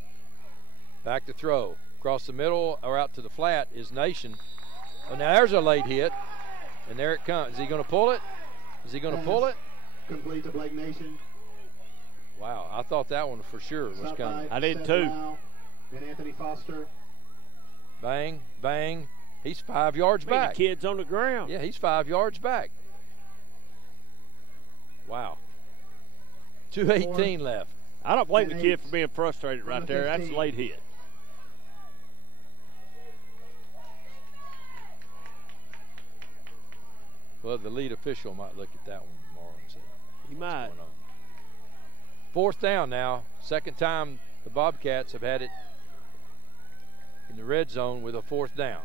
Back to throw. Across the middle or out to the flat is Nation. Oh, now there's a late hit. And there it comes. Is he going to pull it? Is he going to pull it? Complete to Blake Nation. Wow, I thought that one for sure was coming. I did too. And Anthony Foster. Bang, bang. He's 5 yards back. The kid's on the ground. Yeah, he's 5 yards back. Wow. 2:18 left. I don't blame the kid for being frustrated right there. That's a late hit. Well, the lead official might look at that one tomorrow and say, he might. 4th down now. 2nd time the Bobcats have had it in the red zone with a 4th down.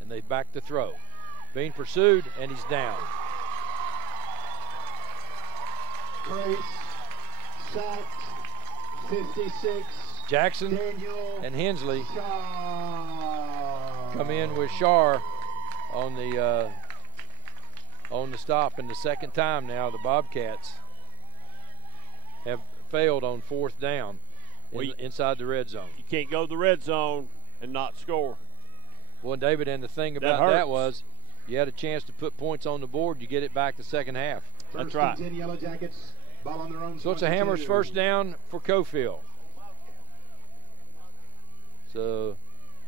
And they back to throw. Being pursued, and he's down. Grace, sacked, 56. Jackson Daniel and Hensley Shaw. come in with Shar on the stop. And the 2nd time now the Bobcats have failed on 4th down inside the red zone. You can't go to the red zone and not score. Well, David, and the thing about that was you had a chance to put points on the board. You get it back the 2nd half. That's right. 10 Yellow Jackets. Ball on their own. So it's a Hammers 1st down for Coalfield. So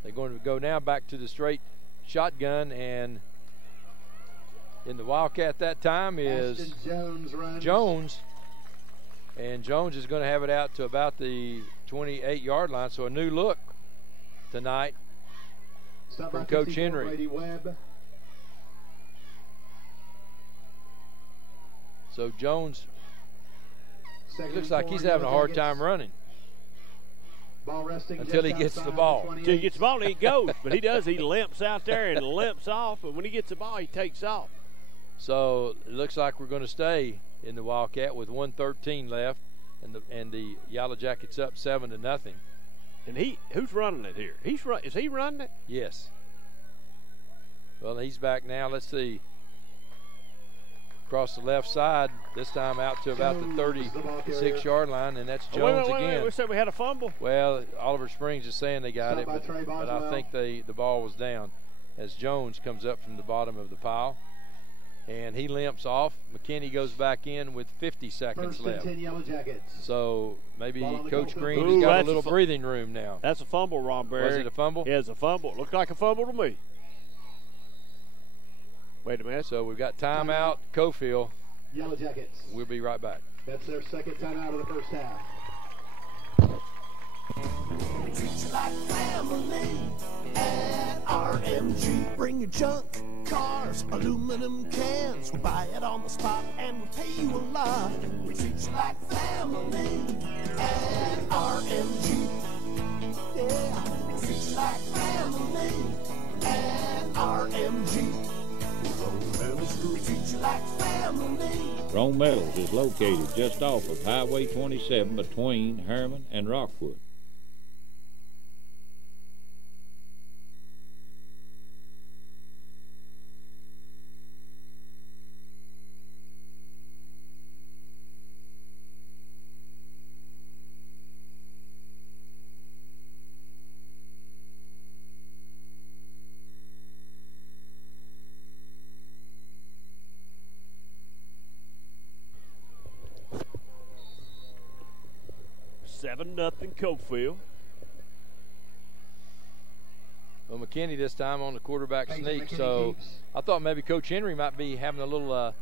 they're going to go now back to the straight shotgun, and in the Wildcat that time is Jones. And Jones is going to have it out to about the 28-yard line. So a new look tonight from Coach Henry. Brady Webb. So Jones, it looks like he's having a hard time running until he gets the ball. Until he gets the ball and he goes. But he does. He limps out there and limps off. And when he gets the ball, he takes off. So it looks like we're going to stay in the Wildcat with 1:13 left, and the Yellow Jackets up 7-0. And who's running it here? Is he running it? Yes. Well, he's back now. Let's see. Across the left side, this time out to about the 36-yard line, and that's Jones again. We said we had a fumble. Well, Oliver Springs is saying they got it, but I think the ball was down as Jones comes up from the bottom of the pile. And he limps off. McKinney goes back in with 50 seconds left. 10 Yellow Jackets. So maybe Coach Green has got a little breathing room now. That's a fumble, Ron Berry. Was it a fumble? Yeah, it's a fumble. Looked like a fumble to me. Wait a minute. So we've got timeout, Coalfield. Yellow Jackets. We'll be right back. That's their second timeout of the first half. We treat you like family at RMG. Bring your junk, cars, aluminum cans. We'll buy it on the spot and we'll pay you a lot. We treat you like family at RMG. Yeah, we treat you like family at RMG. We treat you like family. Rome Metals is located just off of Highway 27 between Harriman and Rockwood. Nothing Coalfield. Well, McKinney this time on the quarterback sneak, so I thought maybe Coach Henry might be having a little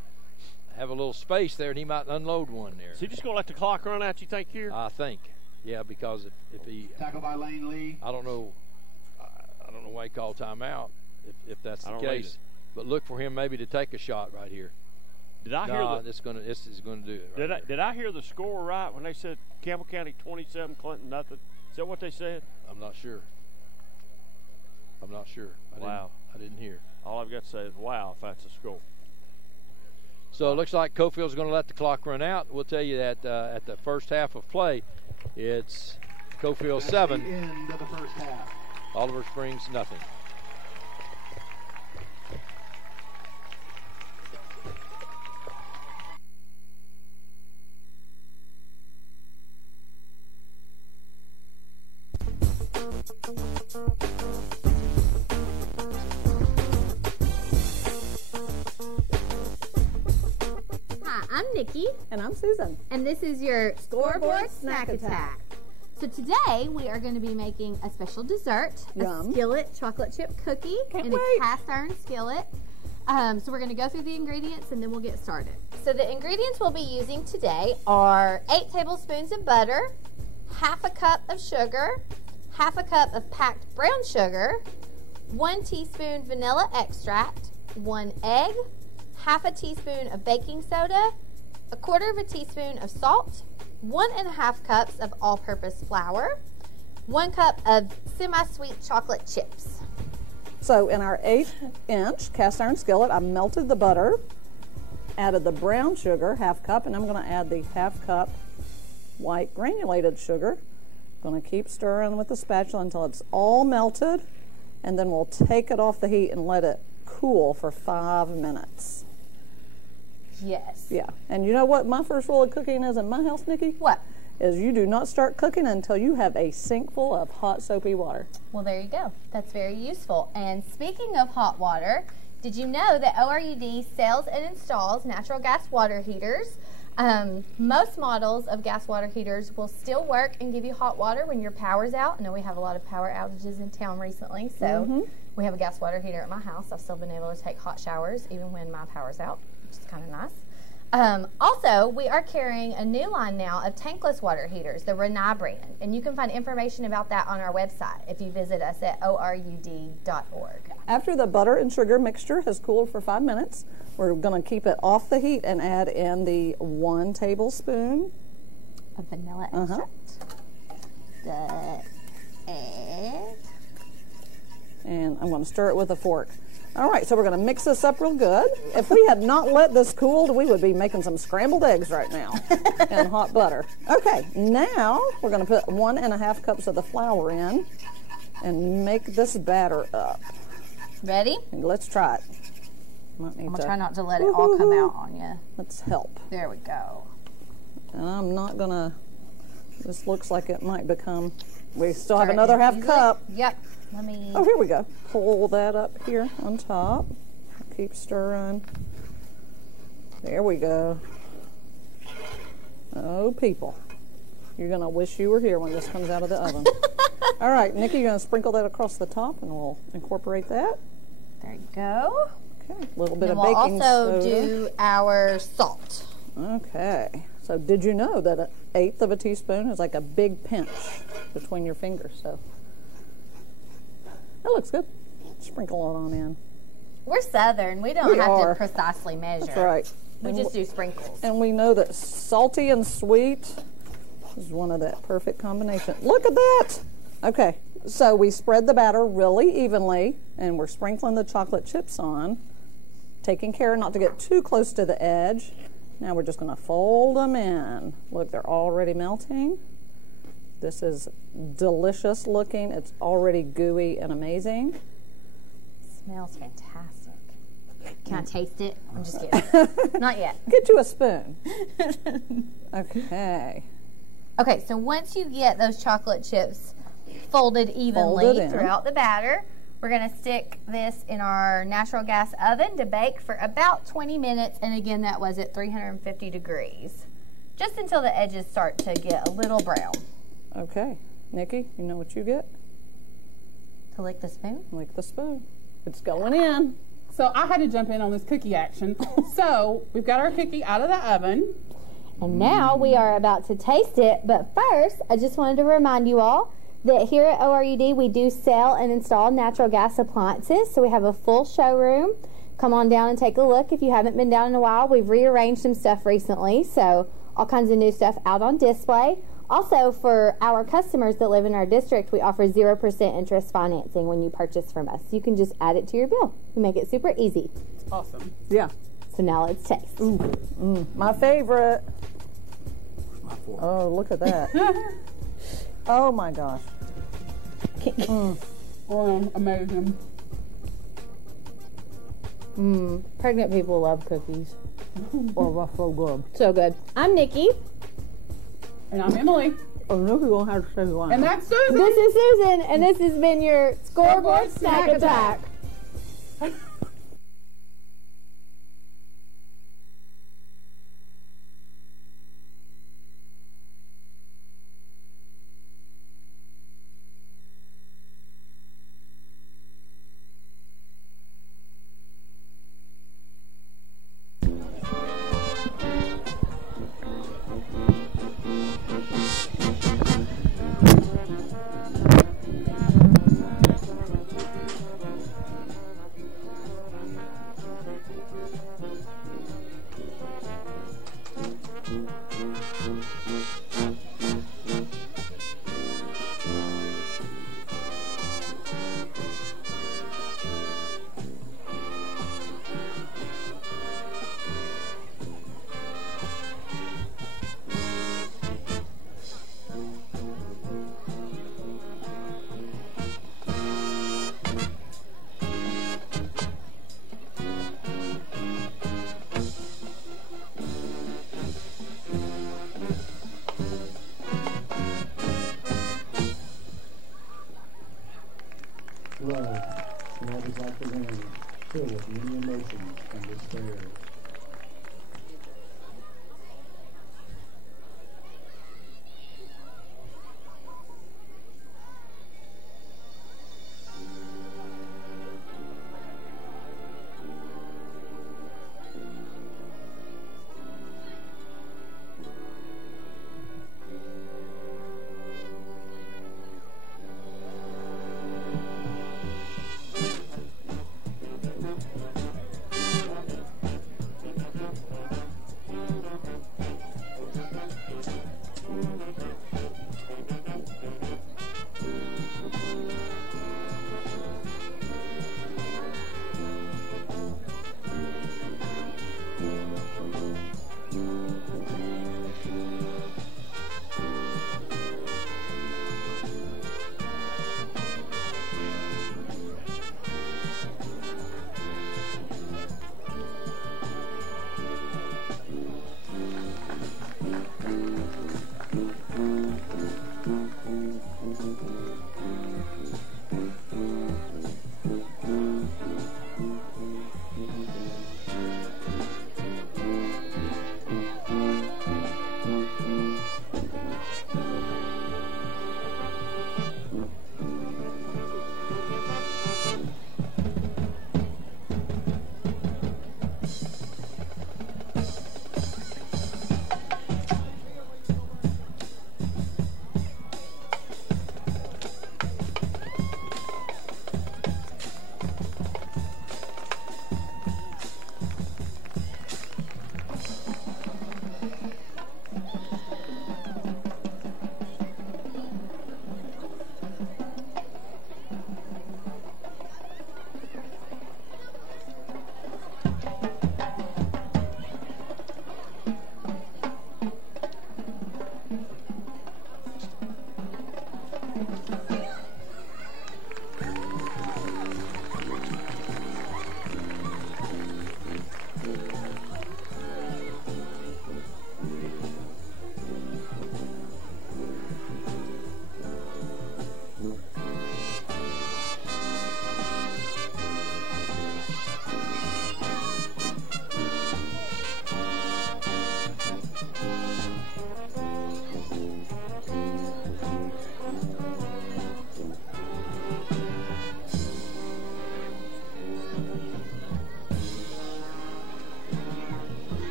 have a little space there, and he might unload one there. Is he just going to let the clock run out, you think, here? I think, yeah, because if he tackle by Lane Lee. I don't know why he called timeout if that's the case, but look for him maybe to take a shot right here. Did I hear this is going to do it. Right did I hear the score right when they said Campbell County 27, Clinton nothing? Is that what they said? I'm not sure. Wow. I didn't hear. All I've got to say is wow if that's a score. So it looks like Coalfield's going to let the clock run out. We'll tell you that at the first half of play, it's Coalfield 7. The end of the first half. Oliver Springs nothing. Hi, I'm Nikki. And I'm Susan. And this is your Scoreboard Snack Attack. So today we are going to be making a special dessert, a skillet chocolate chip cookie in a cast iron skillet. So we're going to go through the ingredients and then we'll get started. So the ingredients we'll be using today are 8 tablespoons of butter, half a cup of sugar, half a cup of packed brown sugar, 1 teaspoon vanilla extract, 1 egg, half a teaspoon of baking soda, 1/4 teaspoon of salt, 1½ cups of all-purpose flour, 1 cup of semi-sweet chocolate chips. So in our 8-inch cast iron skillet, I melted the butter, added the brown sugar, ½ cup, and I'm going to add the ½ cup white granulated sugar. Going to keep stirring with the spatula until it's all melted, and then we'll take it off the heat and let it cool for 5 minutes. Yes. Yeah. And you know what my first rule of cooking is in my house, Nikki? What? Is you do not start cooking until you have a sink full of hot soapy water. Well, there you go. That's very useful. And speaking of hot water, did you know that ORUD sells and installs natural gas water heaters? Most models of gas water heaters will still work and give you hot water when your power's out. I know we have a lot of power outages in town recently, so we have a gas water heater at my house. I've still been able to take hot showers even when my power's out, which is kind of nice. Also, we are carrying a new line now of tankless water heaters, the Renai brand, and you can find information about that on our website if you visit us at orud.org. After the butter and sugar mixture has cooled for 5 minutes, we're going to keep it off the heat and add in the 1 tablespoon of vanilla extract, the egg, and I'm going to stir it with a fork. All right, so we're going to mix this up real good. If we had not let this cool, we would be making some scrambled eggs right now and hot butter. Okay, now we're going to put 1½ cups of the flour in and make this batter up. Ready? And let's try it. I'm going to try not to let it all come out on you. Let's help. There we go. And I'm not going to, this looks like it might become, we still have another ½ cup. Yep. Let me. Oh, here we go. Pull that up here on top. Keep stirring. There we go. Oh, people. You're going to wish you were here when this comes out of the oven. All right, Nikki, you're going to sprinkle that across the top, and we'll incorporate that. There you go. Okay, a little bit And of we'll baking also soda. do our salt. Okay, so did you know that 1/8 of a teaspoon is like a big pinch between your fingers? So that looks good. Sprinkle it on in. We're Southern. We don't have to precisely measure. That's right. We just do sprinkles. And we know that salty and sweet is one of that perfect combination. Look at that. Okay, so we spread the batter really evenly, and we're sprinkling the chocolate chips on, taking care not to get too close to the edge. Now we're just going to fold them in. Look, they're already melting. This is delicious looking. It's already gooey and amazing. Smells fantastic. Can I taste it? I'm just kidding. Not yet. Get you a spoon. Okay. Okay, so once you get those chocolate chips folded evenly throughout the batter, we're going to stick this in our natural gas oven to bake for about 20 minutes. And again, that was at 350 degrees. Just until the edges start to get a little brown. Okay. Nikki, you know what you get? To lick the spoon? Lick the spoon. It's going in. So I had to jump in on this cookie action. So we've got our cookie out of the oven. And now we are about to taste it. But first, I just wanted to remind you all that here at ORUD, we do sell and install natural gas appliances. So we have a full showroom. Come on down and take a look. If you haven't been down in a while, we've rearranged some stuff recently. So all kinds of new stuff out on display. Also, for our customers that live in our district, we offer 0% interest financing when you purchase from us. You can just add it to your bill. We make it super easy. Awesome. Yeah. So now let's taste. My favorite. Oh, look at that. Oh, my gosh. Amazing. Pregnant people love cookies. Oh, that's so good. So good. I'm Nikki. And I'm Emily. Oh, Nikki won't have to say who I am. And that's Susan. This is Susan, and this has been your Scoreboard Snack Attack.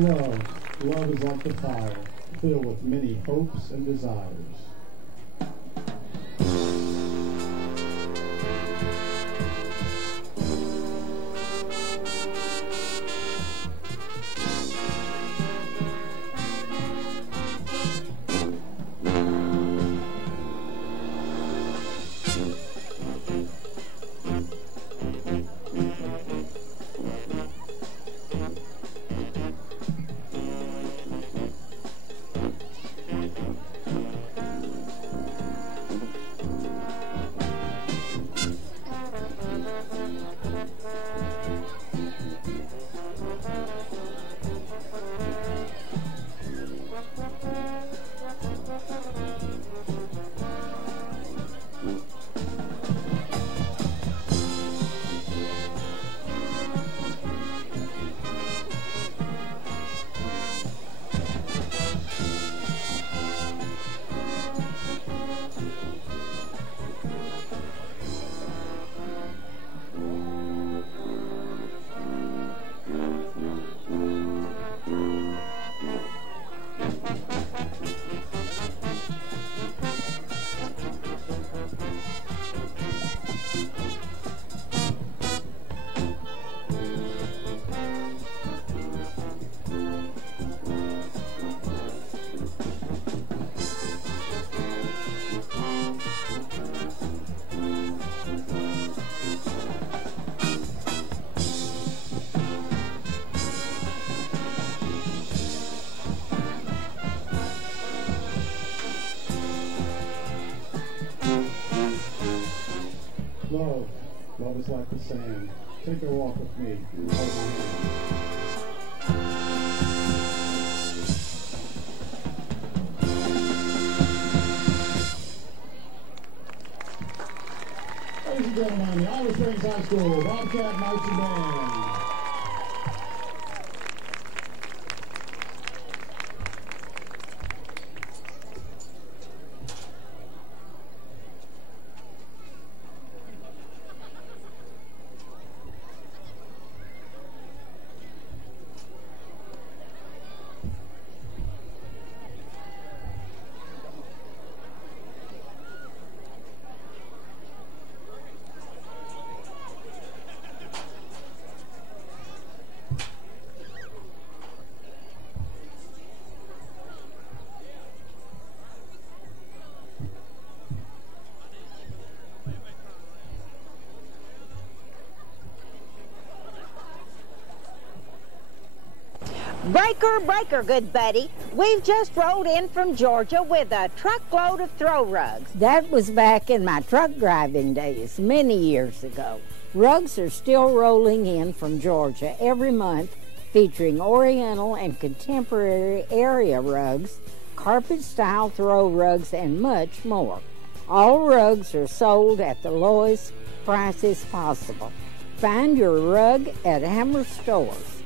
Love is like the fire, filled with many hopes and desires. Love is like the sand. Take a walk with me. Hold my hand. Ladies and gentlemen, the Irish Springs High School Bobcat Marching Band. Breaker, breaker, good buddy. We've just rolled in from Georgia with a truckload of throw rugs. That was back in my truck driving days, many years ago. Rugs are still rolling in from Georgia every month, featuring Oriental and contemporary area rugs, carpet-style throw rugs, and much more. All rugs are sold at the lowest prices possible. Find your rug at Hammer Stores.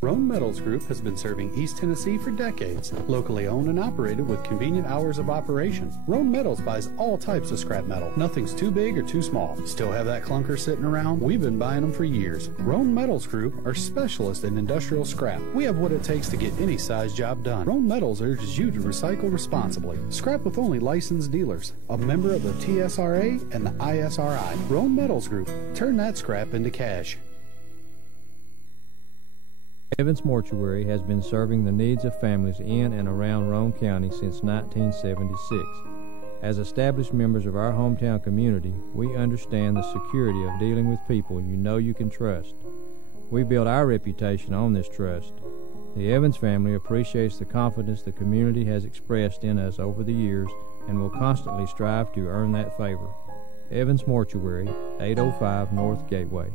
Roan Metals Group has been serving East Tennessee for decades. Locally owned and operated with convenient hours of operation, Roan Metals buys all types of scrap metal. Nothing's too big or too small. Still have that clunker sitting around? We've been buying them for years. Roan Metals Group are specialists in industrial scrap. We have what it takes to get any size job done. Roan Metals urges you to recycle responsibly. Scrap with only licensed dealers, a member of the TSRA and the ISRI. Roan Metals Group. Turn that scrap into cash. Evans Mortuary has been serving the needs of families in and around Roane County since 1976. As established members of our hometown community, we understand the security of dealing with people you know you can trust. We build our reputation on this trust. The Evans family appreciates the confidence the community has expressed in us over the years and will constantly strive to earn that favor. Evans Mortuary, 805 North Gateway.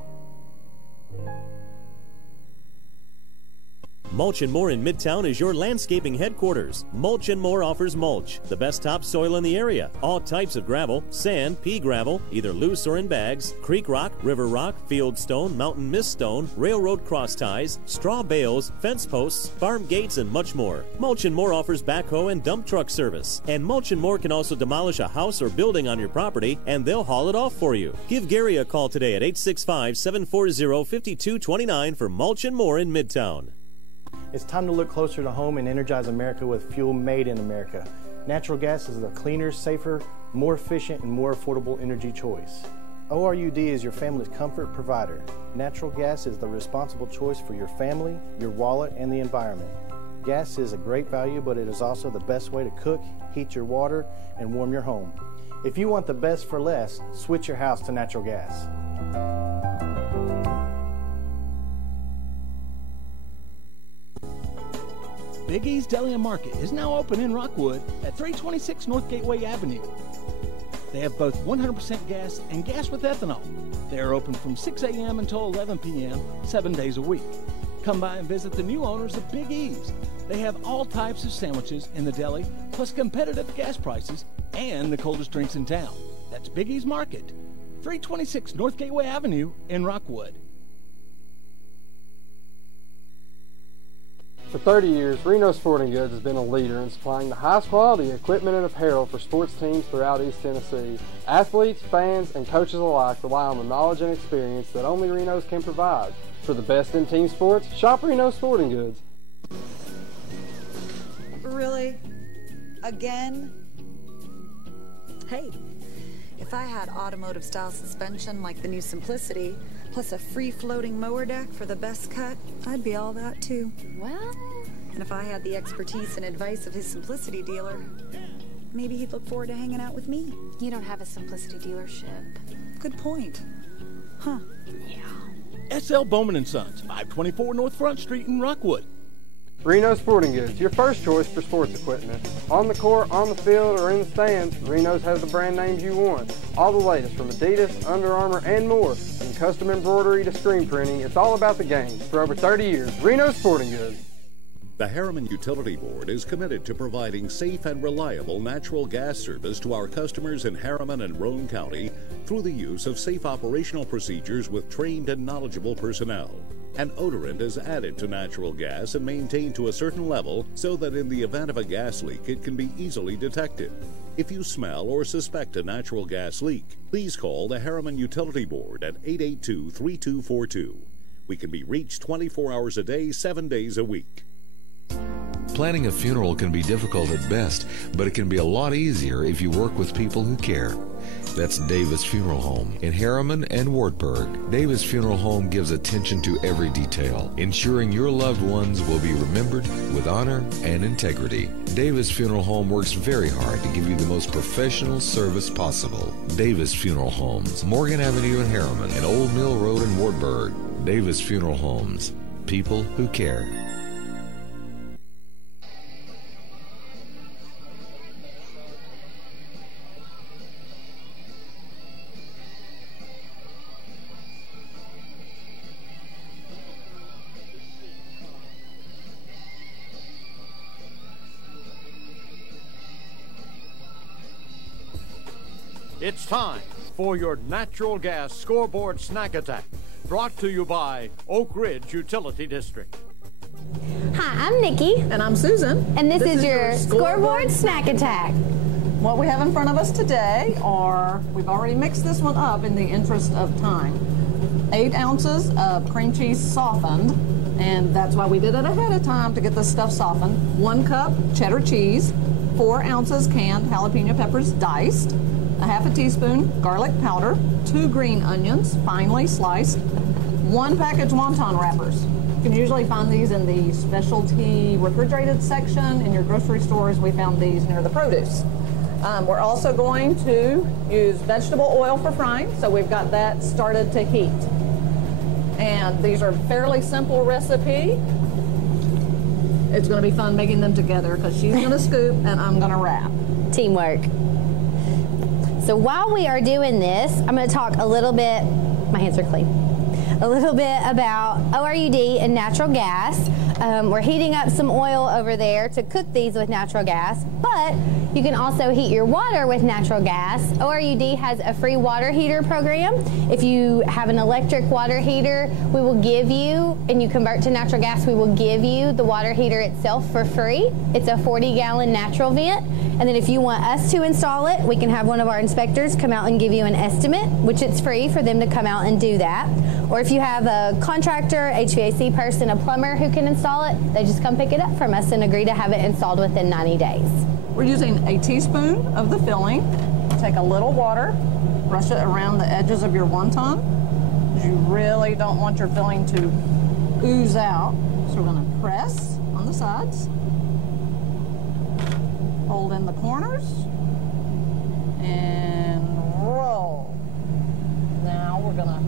Mulch & More in Midtown is your landscaping headquarters. Mulch & More offers mulch, the best topsoil in the area, all types of gravel, sand, pea gravel, either loose or in bags, creek rock, river rock, field stone, mountain mist stone, railroad cross ties, straw bales, fence posts, farm gates, and much more. Mulch & More offers backhoe and dump truck service. And Mulch & More can also demolish a house or building on your property, and they'll haul it off for you. Give Gary a call today at 865-740-5229 for Mulch & More in Midtown. It's time to look closer to home and energize America with fuel made in America. Natural gas is a cleaner, safer, more efficient, and more affordable energy choice. ORUD is your family's comfort provider. Natural gas is the responsible choice for your family, your wallet, and the environment. Gas is a great value, but it is also the best way to cook, heat your water, and warm your home. If you want the best for less, switch your house to natural gas. Big E's Deli and Market is now open in Rockwood at 326 North Gateway Avenue. They have both 100% gas and gas with ethanol. They are open from 6 a.m. until 11 p.m., 7 days a week. Come by and visit the new owners of Big E's. They have all types of sandwiches in the deli, plus competitive gas prices and the coldest drinks in town. That's Big E's Market, 326 North Gateway Avenue in Rockwood. For 30 years, Reno Sporting Goods has been a leader in supplying the highest quality equipment and apparel for sports teams throughout East Tennessee. Athletes, fans, and coaches alike rely on the knowledge and experience that only Reno's can provide. For the best in team sports, shop Reno Sporting Goods. Really? Again? Hey, if I had automotive style suspension like the new Simplicity, plus a free floating mower deck for the best cut, I'd be all that too. Well, and if I had the expertise and advice of his Simplicity dealer, maybe he'd look forward to hanging out with me. You don't have a Simplicity dealership. Good point. Huh. Yeah. SL Bowman & Sons, 524 North Front Street in Rockwood. Reno Sporting Goods, your first choice for sports equipment. On the court, on the field, or in the stands, Reno's has the brand names you want. All the latest from Adidas, Under Armour, and more. From custom embroidery to screen printing, it's all about the game. For over 30 years, Reno Sporting Goods. The Harriman Utility Board is committed to providing safe and reliable natural gas service to our customers in Harriman and Roane County through the use of safe operational procedures with trained and knowledgeable personnel. An odorant is added to natural gas and maintained to a certain level so that in the event of a gas leak it can be easily detected. If you smell or suspect a natural gas leak, please call the Harriman Utility Board at 882-3242. We can be reached 24 hours a day, 7 days a week. Planning a funeral can be difficult at best, but it can be a lot easier if you work with people who care. That's Davis Funeral Home in Harriman and Wartburg. Davis Funeral Home gives attention to every detail, ensuring your loved ones will be remembered with honor and integrity. Davis Funeral Home works very hard to give you the most professional service possible. Davis Funeral Homes, Morgan Avenue in Harriman and Old Mill Road in Wartburg. Davis Funeral Homes, people who care. It's time for your natural gas scoreboard snack attack, brought to you by Oak Ridge Utility District. Hi, I'm Nikki. And I'm Susan. And this is your Scoreboard Snack Attack. What we have in front of us today are, we've already mixed this one up in the interest of time. 8 ounces of cream cheese softened, and that's why we did it ahead of time to get this stuff softened. 1 cup cheddar cheese, 4 ounces canned jalapeno peppers diced, a half a teaspoon garlic powder, 2 green onions finely sliced, 1 package wonton wrappers. You can usually find these in the specialty refrigerated section in your grocery stores. We found these near the produce. We're also going to use vegetable oil for frying, so we've got that started to heat. And these are fairly simple recipe. It's going to be fun making them together because she's going to scoop and I'm going to wrap. Teamwork. So while we are doing this, I'm going to talk a little bit, my hands are clean, a little bit about ORUD and natural gas. We're heating up some oil over there to cook these with natural gas, but you can also heat your water with natural gas. ORUD has a free water heater program. If you have an electric water heater, we will give you, and you convert to natural gas, we will give you the water heater itself for free. It's a 40-gallon natural vent. And then if you want us to install it, we can have one of our inspectors come out and give you an estimate, which it's free for them to come out and do that. Or if you have a contractor, HVAC person, a plumber who can install it, they just come pick it up from us and agree to have it installed within 90 days. We're using a teaspoon of the filling. Take a little water, brush it around the edges of your wonton. You really don't want your filling to ooze out. So we're going to press on the sides, hold in the corners, and roll. Now we're going to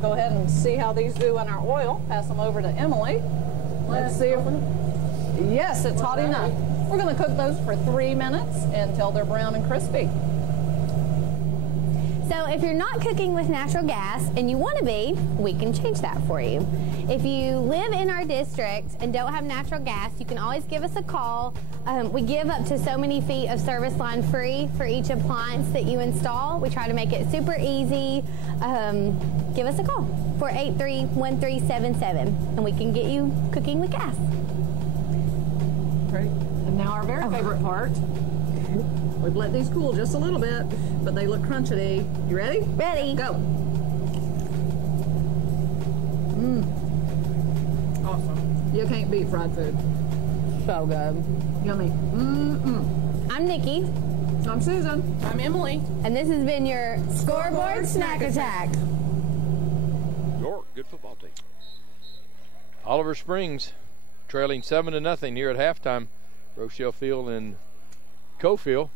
go ahead and see how these do in our oil. Pass them over to Emily. Let's see if yes, it's hot enough. We're going to cook those for 3 minutes until they're brown and crispy. So if you're not cooking with natural gas and you want to be, we can change that for you. If you live in our district and don't have natural gas, you can always give us a call. We give up to so many feet of service line free for each appliance that you install. We try to make it super easy. Give us a call, 483-1377, and we can get you cooking with gas. Great. And now our very favorite part. We've let these cool just a little bit, but they look crunchy. You ready? Ready. Go. Awesome. You can't beat fried food. So good. Yummy. I'm Nikki. I'm Susan. I'm Emily. And this has been your Scoreboard Snack Attack. York, good football team. Oliver Springs trailing 7-0 here at halftime. Rochelle Field and Coalfield.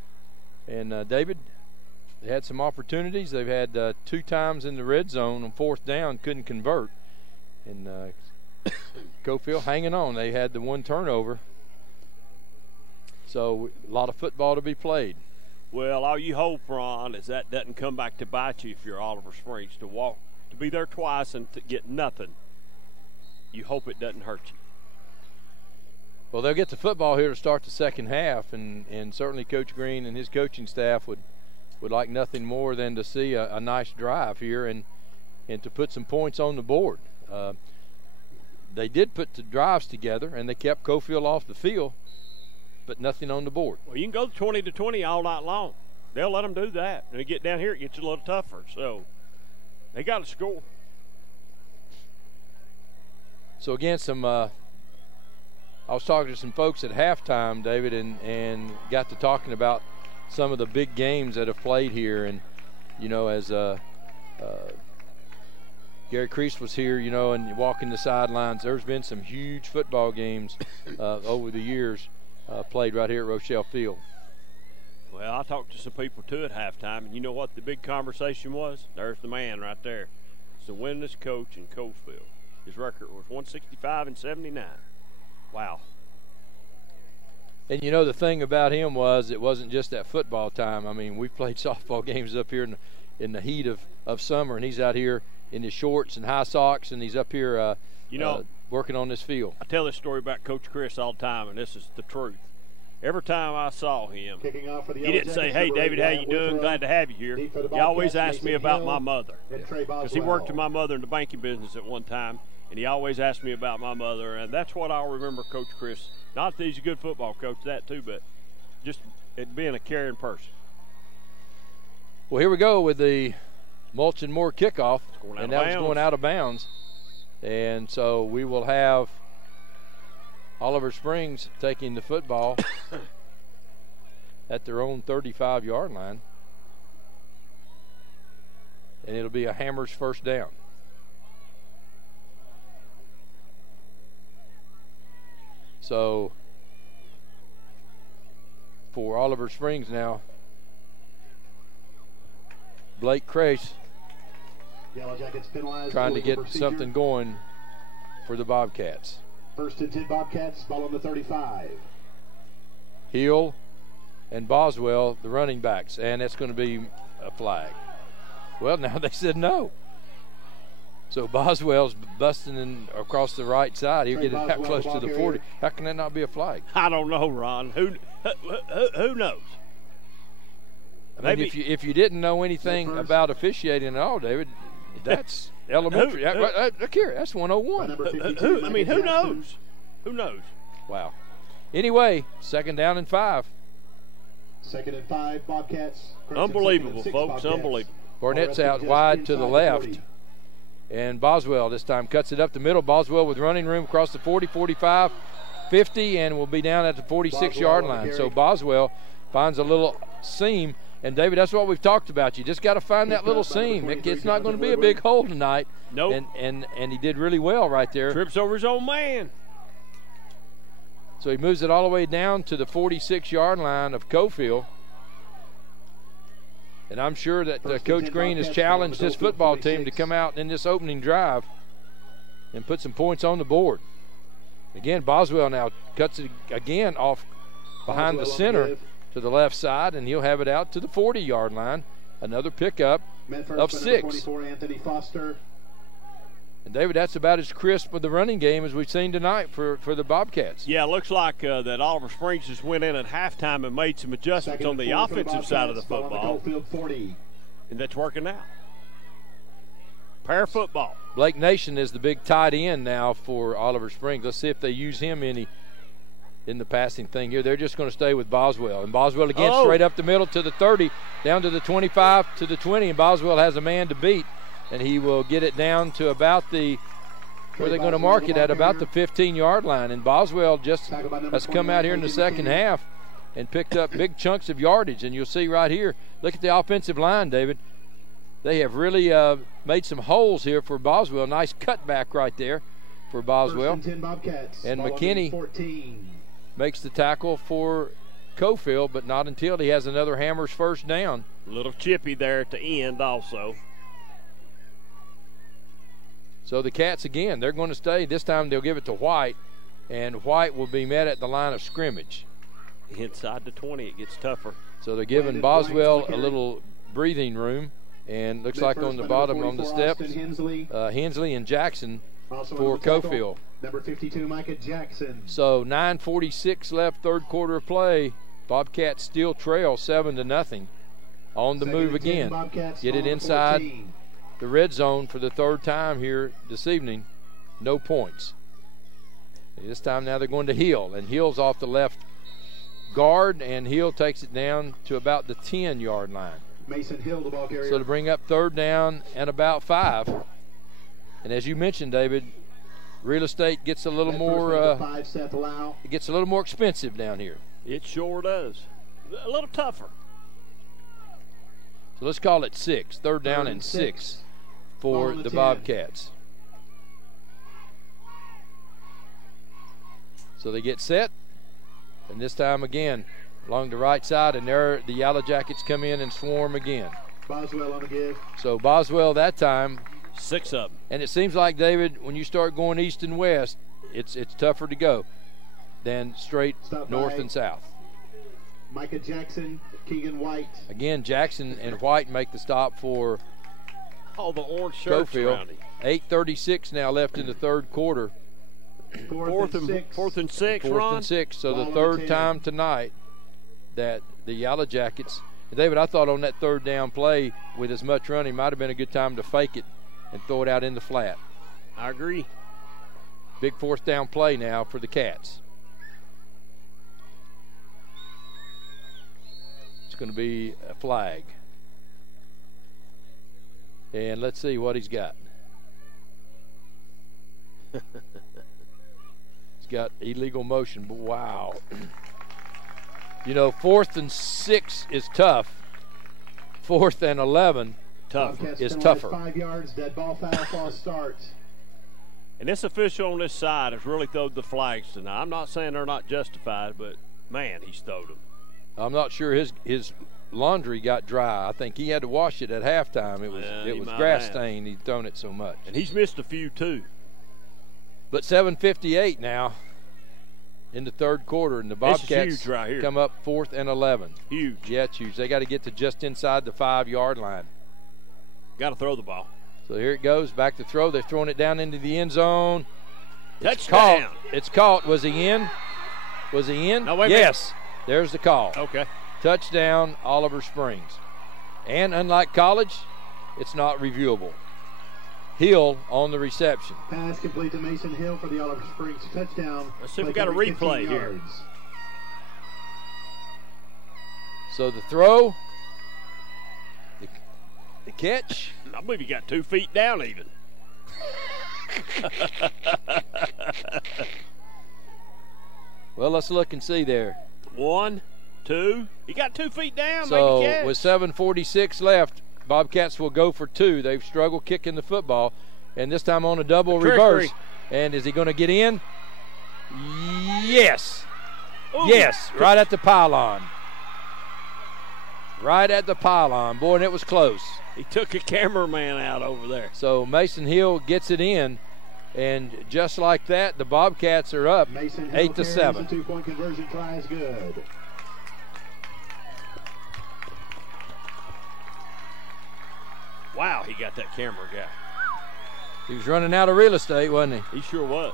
And David, they had some opportunities. They've had 2 times in the red zone on 4th down, couldn't convert. And Coalfield hanging on. They had the 1 turnover. So a lot of football to be played. Well, all you hope, Ron, is that doesn't come back to bite you if you're Oliver Springs. To be there twice and to get nothing, you hope it doesn't hurt you. Well, they'll get the football here to start the second half, and certainly Coach Green and his coaching staff would like nothing more than to see a nice drive here and to put some points on the board. They did put the drives together, and they kept Coalfield off the field, but nothing on the board. Well, you can go 20-20 all night long. They'll let them do that. When they get down here, it gets a little tougher. So they got to score. So again, I was talking to some folks at halftime, David, and got to talking about some of the big games that have played here. And, you know, as Gary Crease was here, you know, and walking the sidelines, there's been some huge football games over the years played right here at Rochelle Field. Well, I talked to some people, too, at halftime, and you know what the big conversation was? There's the man right there. It's the winningest coach in Coalfield. His record was 165-79. Wow. And, you know, the thing about him was it wasn't just that football time. I mean, we played softball games up here in the heat of summer, and he's out here in his shorts and high socks, and he's up here working on this field. I tell this story about Coach Chris all the time, and this is the truth. Every time I saw him, he didn't say, "Hey, David, how you doing? Glad to have you here." He always asked me about my mother, because he worked with my mother in the banking business at one time, and he always asked me about my mother, and that's what I'll remember Coach Chris. Not that he's a good football coach, that too, but just it being a caring person. Well, here we go with the Mulch and Moore kickoff, and that was going out of bounds. And so we will have Oliver Springs taking the football at their own 35-yard line. And it'll be a Hammers first down. So for Oliver Springs now, Blake Crace trying to get something going for the Bobcats. 1st and 10 Bobcats, ball on the 35. Hill and Boswell, the running backs, and that's going to be a flag. Well, now they said no. So Boswell's busting in across the right side. He'll get it that close to the 40. How can that not be a flag? I don't know, Ron. Who knows? I mean, if you didn't know anything about officiating at all, David, that's elementary. Look here, that's 101. Who knows? Who knows? Wow. Anyway, 2nd down and 5. 2nd and 5, Bobcats. Unbelievable, folks. Unbelievable. Barnett's out wide to the left. And Boswell this time cuts it up the middle. Boswell with running room across the 40, 45, 50, and will be down at the 46-yard line. So Boswell finds a little seam. And, David, that's what we've talked about. You just got to find that little seam. It's not going to be a big hole tonight. Nope. And he did really well right there. Trips over his own man. So he moves it all the way down to the 46-yard line of Coalfield. And I'm sure that Coach Green has challenged his football team to come out in this opening drive and put some points on the board. Again, Boswell now cuts it again off behind the center to the left side, and he'll have it out to the 40-yard line. Another pickup of 6. Anthony Foster. And, David, that's about as crisp with the running game as we've seen tonight for the Bobcats. Yeah, it looks like that Oliver Springs just went in at halftime and made some adjustments on the offensive side of the football. And that's working out. Pair football. Blake Nation is the big tight end now for Oliver Springs. Let's see if they use him any in the passing thing here. They're just going to stay with Boswell. And Boswell again straight up the middle to the 30, down to the 25, to the 20. And Boswell has a man to beat. And he will get it down to about where they're going to mark it at, about the 15-yard line. And Boswell just has come out here in the second half and picked up big chunks of yardage. And you'll see right here, look at the offensive line, David. They have really made some holes here for Boswell. Nice cutback right there for Boswell. And McKinney makes the tackle for Coalfield, but not until he has another Hammers first down. A little chippy there at the end also. So the Cats, again, they're going to stay. This time they'll give it to White, and White will be met at the line of scrimmage. Inside the 20, it gets tougher. So they're giving Boswell a little breathing room, and looks like on the bottom on the steps, Hensley and Jackson for Coalfield. Number 52, Micah Jackson. So 9:46 left, third quarter of play. Bobcats still trail 7-0. On the move again. Get it inside the red zone for the third time here this evening. No points. And this time now they're going to Hill, and Hill's off the left guard, and Hill takes it down to about the 10-yard line. Mason Hill, the ball carrier. So to bring up third down and about 5. And as you mentioned, David, real estate gets a little more it gets a little more expensive down here. It sure does. A little tougher. So let's call it 6. Third down and 6 for the Bobcats. So they get set, and this time again along the right side, and there the Yellow Jackets come in and swarm again. Boswell on the give. So Boswell that time. 6 of them. And it seems like, David, when you start going east and west, it's tougher to go than straight north and south. Micah Jackson, Keegan White. Again, Jackson and White make the stop for all the orange shirts around him. 8:36 now left in the third quarter. Fourth and 6, Ron. Fourth and 6. So the third time tonight that the Yellow Jackets. And David, I thought on that third down play with as much running might have been a good time to fake it and throw it out in the flat. I agree. Big fourth down play now for the Cats. It's going to be a flag. And let's see what he's got. He's got illegal motion, but wow. You know, 4th and 6 is tough. 4th and 11 is tougher. 5 yards, dead ball foul, false start. And this official on this side has really thrown the flags tonight. I'm not saying they're not justified, but, man, he's throwed them. I'm not sure his laundry got dry. I think he had to wash it at halftime. It was grass stained. He'd thrown it so much. And he's missed a few, too. But 7:58 now in the third quarter, and the Bobcats right here. Come up 4th and 11. Huge. Yeah, it's huge. They got to get to just inside the 5-yard line. Got to throw the ball. So here it goes, back to throw. They're throwing it down into the end zone. Touchdown. It's caught. Was he in? Was he in? No, wait, yes. There's the call. Okay. Touchdown, Oliver Springs. And unlike college, it's not reviewable. Hill on the reception. Pass complete to Mason Hill for the Oliver Springs touchdown. Let's see if we got a replay here. So the throw, the catch. I believe he got 2 feet down even. Well, let's look and see there. 1, 2. He got 2 feet down. So make a catch. with 7:46 left, Bobcats will go for 2. They've struggled kicking the football, and this time on a double reverse. And is he going to get in? Yes. Ooh. Yes, right at the pylon. Right at the pylon. Boy, and it was close. He took a cameraman out over there. So Mason Hill gets it in, and just like that, the Bobcats are up 8-7. 2-point conversion try is good. Wow, he got that camera guy. He was running out of real estate, wasn't he? He sure was.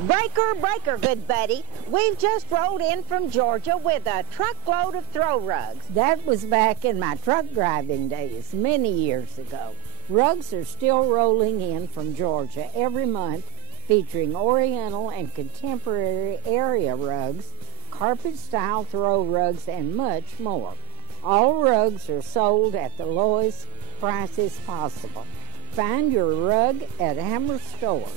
Breaker, breaker, good buddy. We've just rolled in from Georgia with a truckload of throw rugs. That was back in my truck driving days, many years ago. Rugs are still rolling in from Georgia every month, featuring Oriental and contemporary area rugs, carpet-style throw rugs, and much more. All rugs are sold at the lowest prices possible. Find your rug at Hammer Stores.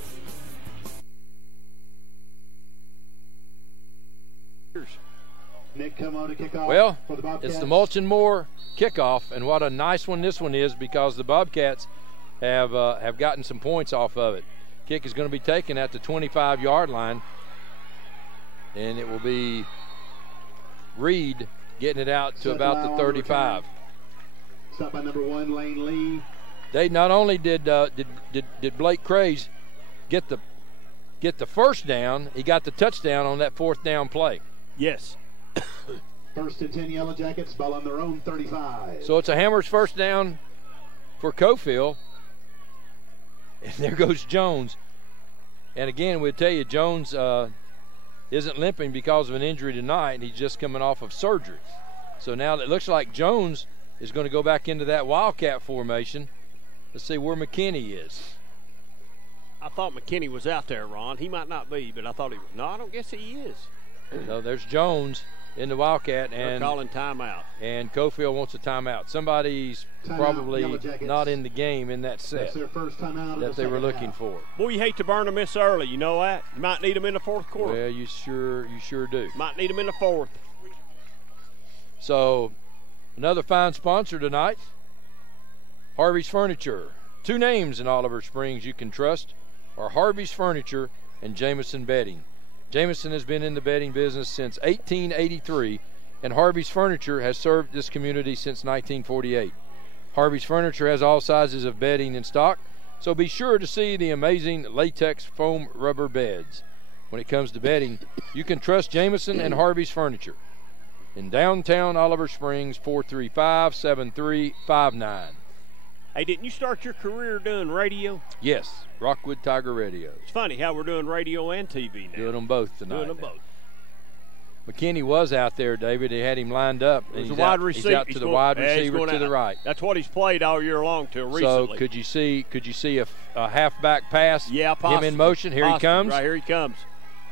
Nick Como to kick off. Well, for the Bobcats. it's the Mulch and Moore kickoff, and what a nice one this one is because the Bobcats have gotten some points off of it. Kick is going to be taken at the 25-yard line, and it will be Reed getting it out to about the 35. Stop by number 1, Lane Lee. They not only did Blake Craze get the first down, he got the touchdown on that 4th down play. Yes. 1st and 10 Yellow Jackets, ball on their own 35. So it's a Hammers first down for Coalfield. And there goes Jones. And again, we'll tell you, Jones isn't limping because of an injury tonight, and he's just coming off of surgery. So now it looks like Jones is going to go back into that Wildcat formation. Let's see where McKinney is. I thought McKinney was out there, Ron. He might not be, but I thought he was. No, I don't guess he is. So there's Jones in the Wildcat, and they're calling timeout. And Coalfield wants a timeout. Somebody's probably not in the game in that set. That's their first timeout that they were looking for. Boy, you hate to burn them this early. You know that. You might need them in the 4th quarter. Well, you sure do. Might need them in the 4th. So another fine sponsor tonight, Harvey's Furniture. 2 names in Oliver Springs you can trust are Harvey's Furniture and Jameson Bedding. Jameson has been in the bedding business since 1883, and Harvey's Furniture has served this community since 1948. Harvey's Furniture has all sizes of bedding in stock, so be sure to see the amazing latex foam rubber beds. When it comes to bedding, you can trust Jameson and Harvey's Furniture. In downtown Oliver Springs, 435-7359. Hey, didn't you start your career doing radio? Yes, Rockwood Tiger Radio. It's funny how we're doing radio and TV now. Doing them both tonight. Doing them both. McKinney was out there, David. They had him lined up. And he's out to the wide receiver to the right. That's what he's played all year long till recently. So could you see a halfback pass? Yeah, possibly. Him in motion. Here he comes. Right, here he comes.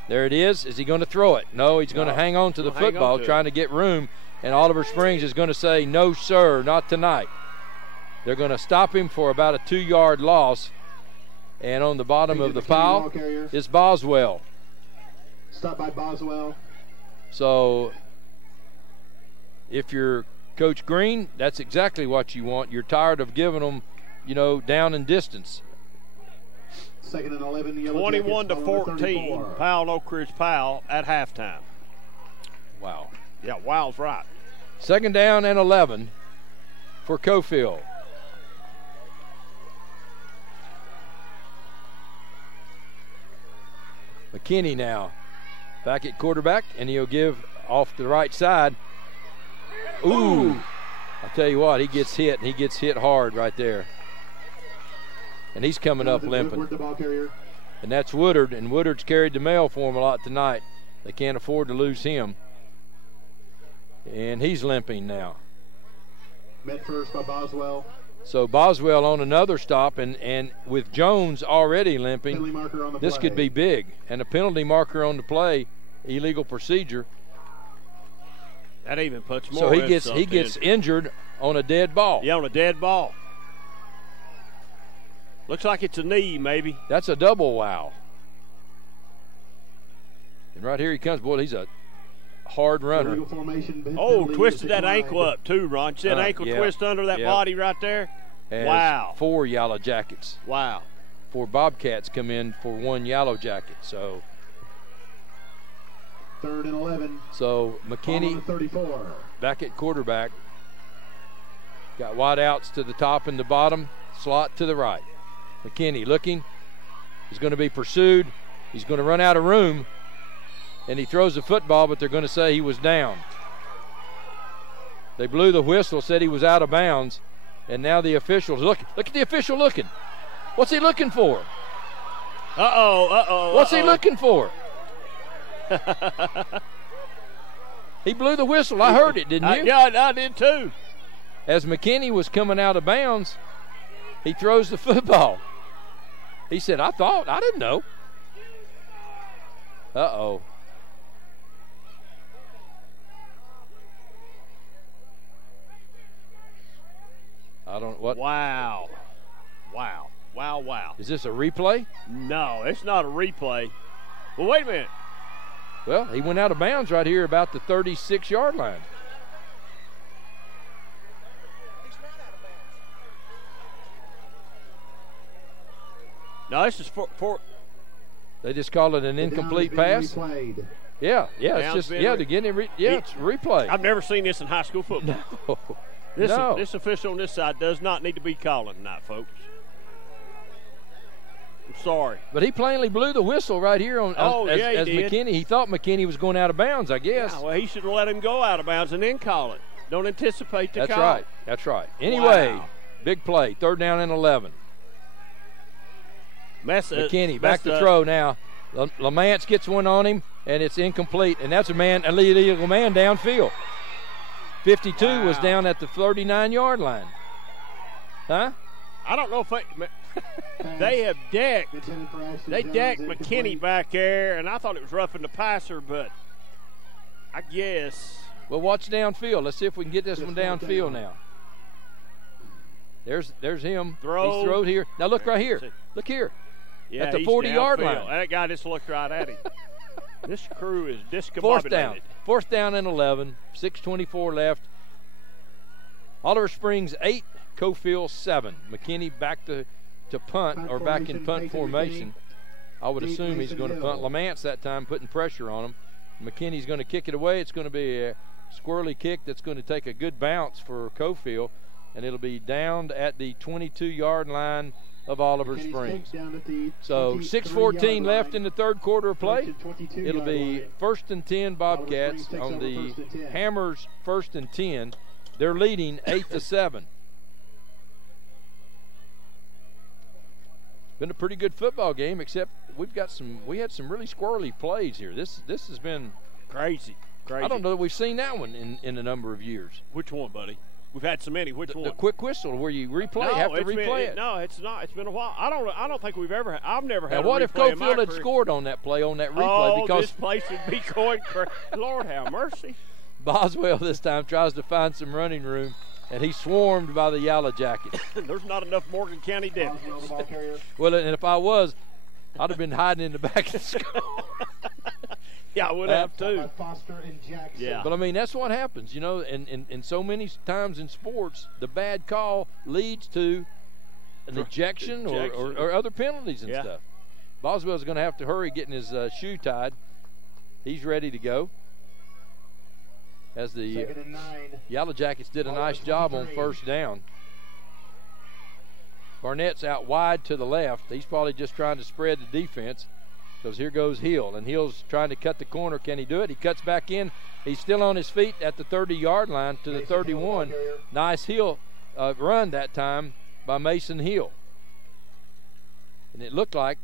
There it is. Is he going to throw it? No, he's going to hang on to the football, trying to get room. And Oliver Springs is going to say, no, sir, not tonight. They're going to stop him for about a 2-yard loss. And on the bottom of the pile is Boswell. Stop by Boswell. So if you're Coach Green, that's exactly what you want. You're tired of giving them, down in distance. 2nd and 11, Yellow 21-14, Powell, Oak Ridge Powell at halftime. Wow. Yeah, wow's right. 2nd down and 11 for Coalfield. McKinney now back at quarterback, and he'll give off the right side. Ooh. I'll tell you what, he gets hit, and he gets hit hard right there. And he's coming up limping. And that's Woodard, and Woodard's carried the mail for him a lot tonight. They can't afford to lose him. And he's limping now. Met first by Boswell. So Boswell on another stop, and with Jones already limping, this could be big. And a penalty marker on the play, illegal procedure. That even puts more. So he gets injured on a dead ball. Yeah, on a dead ball. Looks like it's a knee, maybe. That's a double wow. And right here he comes. Boy, he's a hard runner. Oh, twisted that ankle up, too, Ron. See that ankle twist under that body right there? Wow. 4 Yellow Jackets. Wow. 4 Bobcats come in for 1 Yellow Jacket. So 3rd and 11. So McKinney 34. Back at quarterback. Got wide outs to the top and the bottom. Slot to the right. McKinney looking. He's going to be pursued. He's going to run out of room. And he throws the football, but they're going to say he was down. They blew the whistle, said he was out of bounds. And now the officials, look at the official looking. What's he looking for? What's he looking for? He blew the whistle. I heard it, didn't you? Yeah, I did too. As McKinney was coming out of bounds, he throws the football. He said, I didn't know. Uh-oh. I don't what. Wow. Is this a replay? No, it's not a replay. Well, wait a minute. Well, he went out of bounds right here about the 36-yard line. No, this is for they just call it an incomplete pass. Yeah, it's just they're getting it. It's replay. I've never seen this in high school football. No. This official on this side does not need to be calling tonight, folks. I'm sorry. But he plainly blew the whistle right here as McKinney. He thought McKinney was going out of bounds, I guess. Yeah, well, he should have let him go out of bounds and then call it. Don't anticipate the call. That's right. Anyway, Big play, 3rd down and 11. McKinney back to throw now. Lamance gets one on him, and it's incomplete. And that's a illegal man downfield. 52 was down at the 39-yard line. Huh? I don't know if they have decked. They decked McKinney back there, and I thought it was roughing the passer, but I guess. Well, watch downfield. Let's see if we can get this one downfield now. There's him. He's throwed here. Now look right here. Look here. Yeah, at the 40-yard line. That guy just looked right at him. This crew is discombobulated. 4th down and 11. 6:24 left. Oliver Springs 8, Coalfield 7. McKinney back to punt or back in punt formation. I would assume he's going to punt. Lamance that time putting pressure on him. McKinney's going to kick it away. It's going to be a squirrely kick that's going to take a good bounce for Coalfield, and it'll be down at the 22-yard line of Oliver Springs. So 6:14 left in the 3rd quarter of play. It'll be 1st and 10 Bobcats on the Hammers 1st and 10. They're leading 8-7. Been a pretty good football game, except we had some really squirrely plays here. This has been crazy. I don't know that we've seen that one in a number of years. Which one, buddy? We've had so many. Which one? The quick whistle where you have to replay it. No, it's not. It's been a while. I don't think we've ever. I've never had. Now, what if Coalfield had scored on that play on that replay? Because this place would be going crazy. Lord have mercy. Boswell this time tries to find some running room, and he's swarmed by the Yellow Jackets. There's not enough Morgan County deputies. Well, and if I was, I'd have been hiding in the back of the school. Yeah, I would have too. Yeah. But I mean, that's what happens, and so many times in sports, the bad call leads to an ejection or other penalties and stuff. Boswell's going to have to hurry getting his shoe tied. He's ready to go. As the Yellow Jackets did a nice job on 1st down. Barnett's out wide to the left. He's probably just trying to spread the defense. Because here goes Hill, and Hill's trying to cut the corner. Can he do it? He cuts back in. He's still on his feet at the 30-yard line to the 31. Nice Hill run that time by Mason Hill. And it looked like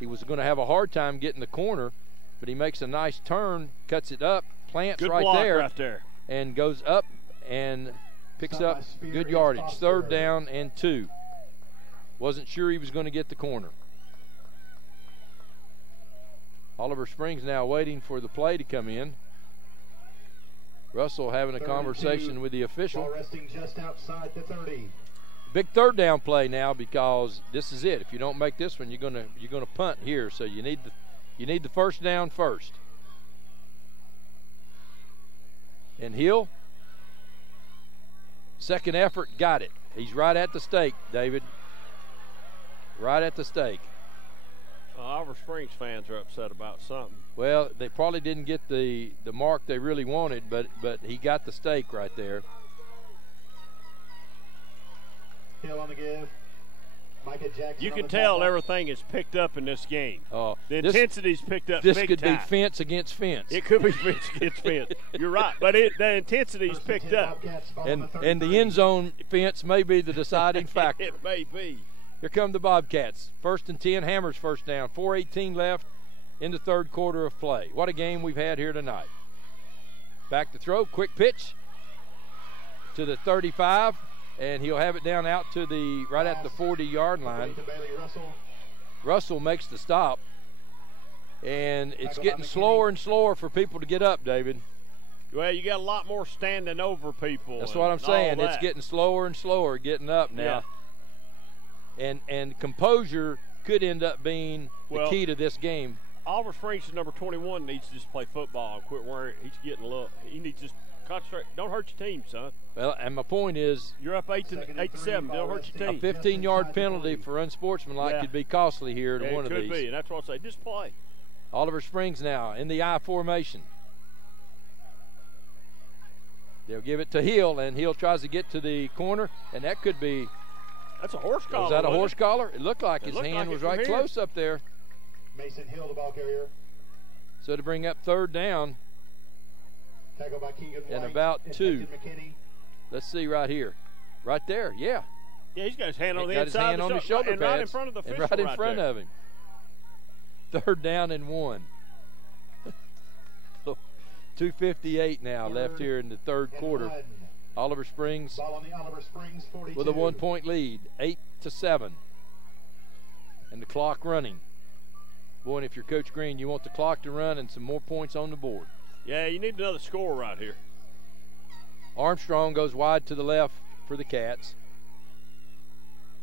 he was going to have a hard time getting the corner, but he makes a nice turn, cuts it up, plants good right there, and goes up and picks up good yardage. 3rd down and 2. Wasn't sure he was going to get the corner. Oliver Springs now waiting for the play to come in. Russell having a conversation with the official. Ball resting just outside the 30. Big third down play now, because this is it. If you don't make this one, you're gonna punt here. So you need the first down first. And Hill, second effort, got it. He's right at the stake, David. Right at the stake. Oliver Springs fans are upset about something. Well, they probably didn't get the mark they really wanted, but he got the stake right there. Hill on the give. Micah Jackson. You can tell everything is picked up in this game. Oh, the intensity's picked up this big could time. be fence against fence. It could be fence against fence. You're right, but the intensity's picked up. And the end zone fence may be the deciding factor. It may be. Here come the Bobcats. 1st and 10, Hammers first down. 4:18 left in the third quarter of play. What a game we've had here tonight. Back to throw, quick pitch to the 35, and he'll have it down out to the right at the 40-yard line. Russell makes the stop, and it's getting slower and slower for people to get up, David. Well, you got a lot more standing over people. That's what I'm saying. It's getting slower and slower getting up now. Yeah. And composure could end up being the key to this game. Oliver Springs, number 21, needs to just play football and quit worrying. He's getting a little. He needs to just concentrate. Don't hurt your team, son. Well, and my point is, you're up 8-7. Don't hurt your team. A 15-yard penalty for unsportsmanlike could be costly here to one of these. It could be, and that's what I say. Just play. Oliver Springs now in the I formation. They'll give it to Hill, and Hill tries to get to the corner, and that could be. That's a horse collar. Was that a horse collar? It looked like his hand was right close up there. Mason Hill, the ball carrier. So to bring up third down. Tackle by Keegan White and about 2. McKinney. Let's see right here. Right there, yeah. Yeah, he's got his hand on the got inside. His hand on the shoulder and pads. Right in front of the official. And right in front of him. 3rd down and 1. 2:58 now left here in the third quarter. Oliver Springs with a 1-point lead, 8-7. And the clock running. Boy, and if you're Coach Green, you want the clock to run and some more points on the board. Yeah, you need another score right here. Armstrong goes wide to the left for the Cats.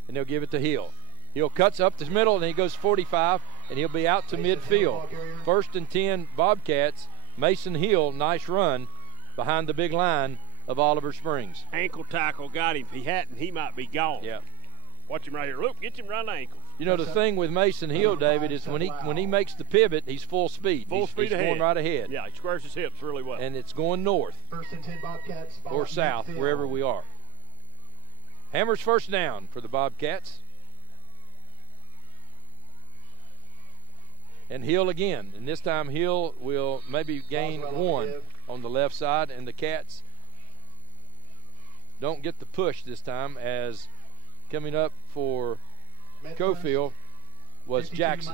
And they'll give it to Hill. Hill cuts up the middle, and he goes 45, and he'll be out to midfield. 1st and 10, Bobcats. Mason Hill, nice run behind the big line of Oliver Springs. Ankle tackle got him. If he hadn't, he might be gone. Yeah. Watch him right here. Look, get him right on the ankle. You know, the thing with Mason Hill, David, is when he makes the pivot, he's full speed. He's ahead. Going right ahead. Yeah, he squares his hips really well. And it's going north 1st and 10 Bobcats, or south, wherever we are. Hammers first down for the Bobcats. And Hill again. And this time Hill will maybe gain 1 on the left side. And the Cats don't get the push this time, as coming up for Coalfield was Jackson.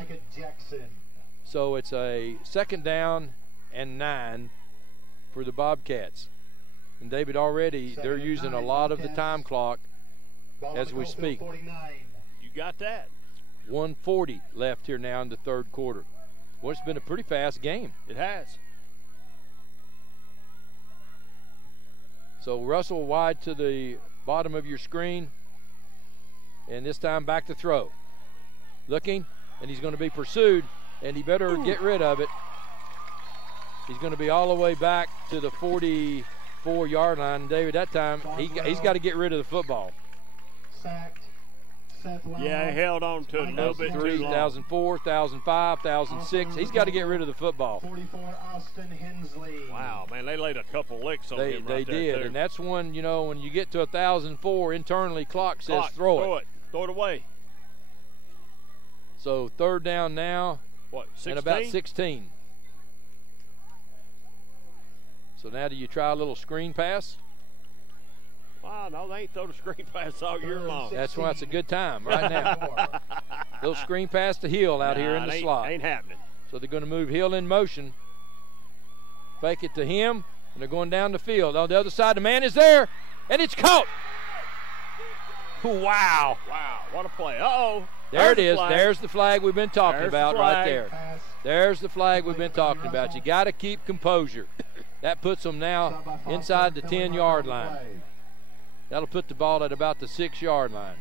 So it's a 2nd down and 9 for the Bobcats. And David, already they're using a lot of the time clock as we speak. You got that. 1:40 left here now in the third quarter. Well, it's been a pretty fast game. It has. So Russell wide to the bottom of your screen. And this time back to throw. Looking, and he's going to be pursued, and he better get rid of it. He's going to be all the way back to the 44-yard line. David, that time, he's got to get rid of the football. Sacked. Yeah, he held on to it a little bit too long. 2004, 2005, 2006. He's got to get rid of the football. 44, Austin Hensley. Wow, man, they laid a couple licks on him right there. They did, too. and that's when, you know, when you get to 1004, internally clock says throw it. Throw it away. So 3rd down now. What, 16? And about 16. So now do you try a little screen pass? Wow, no, they ain't throw the screen pass all year long. That's why it's a good time right now. Little screen pass to Hill out here in the slot. Ain't happening. So they're going to move Hill in motion. Fake it to him, and they're going down the field. On the other side, the man is there, and it's caught. Wow. Wow, what a play. Uh-oh. There it is. There's the flag we've been talking about right there. There's the flag we've been talking about. You got to keep composure. That puts them now inside the 10-yard line. That'll put the ball at about the 6-yard line.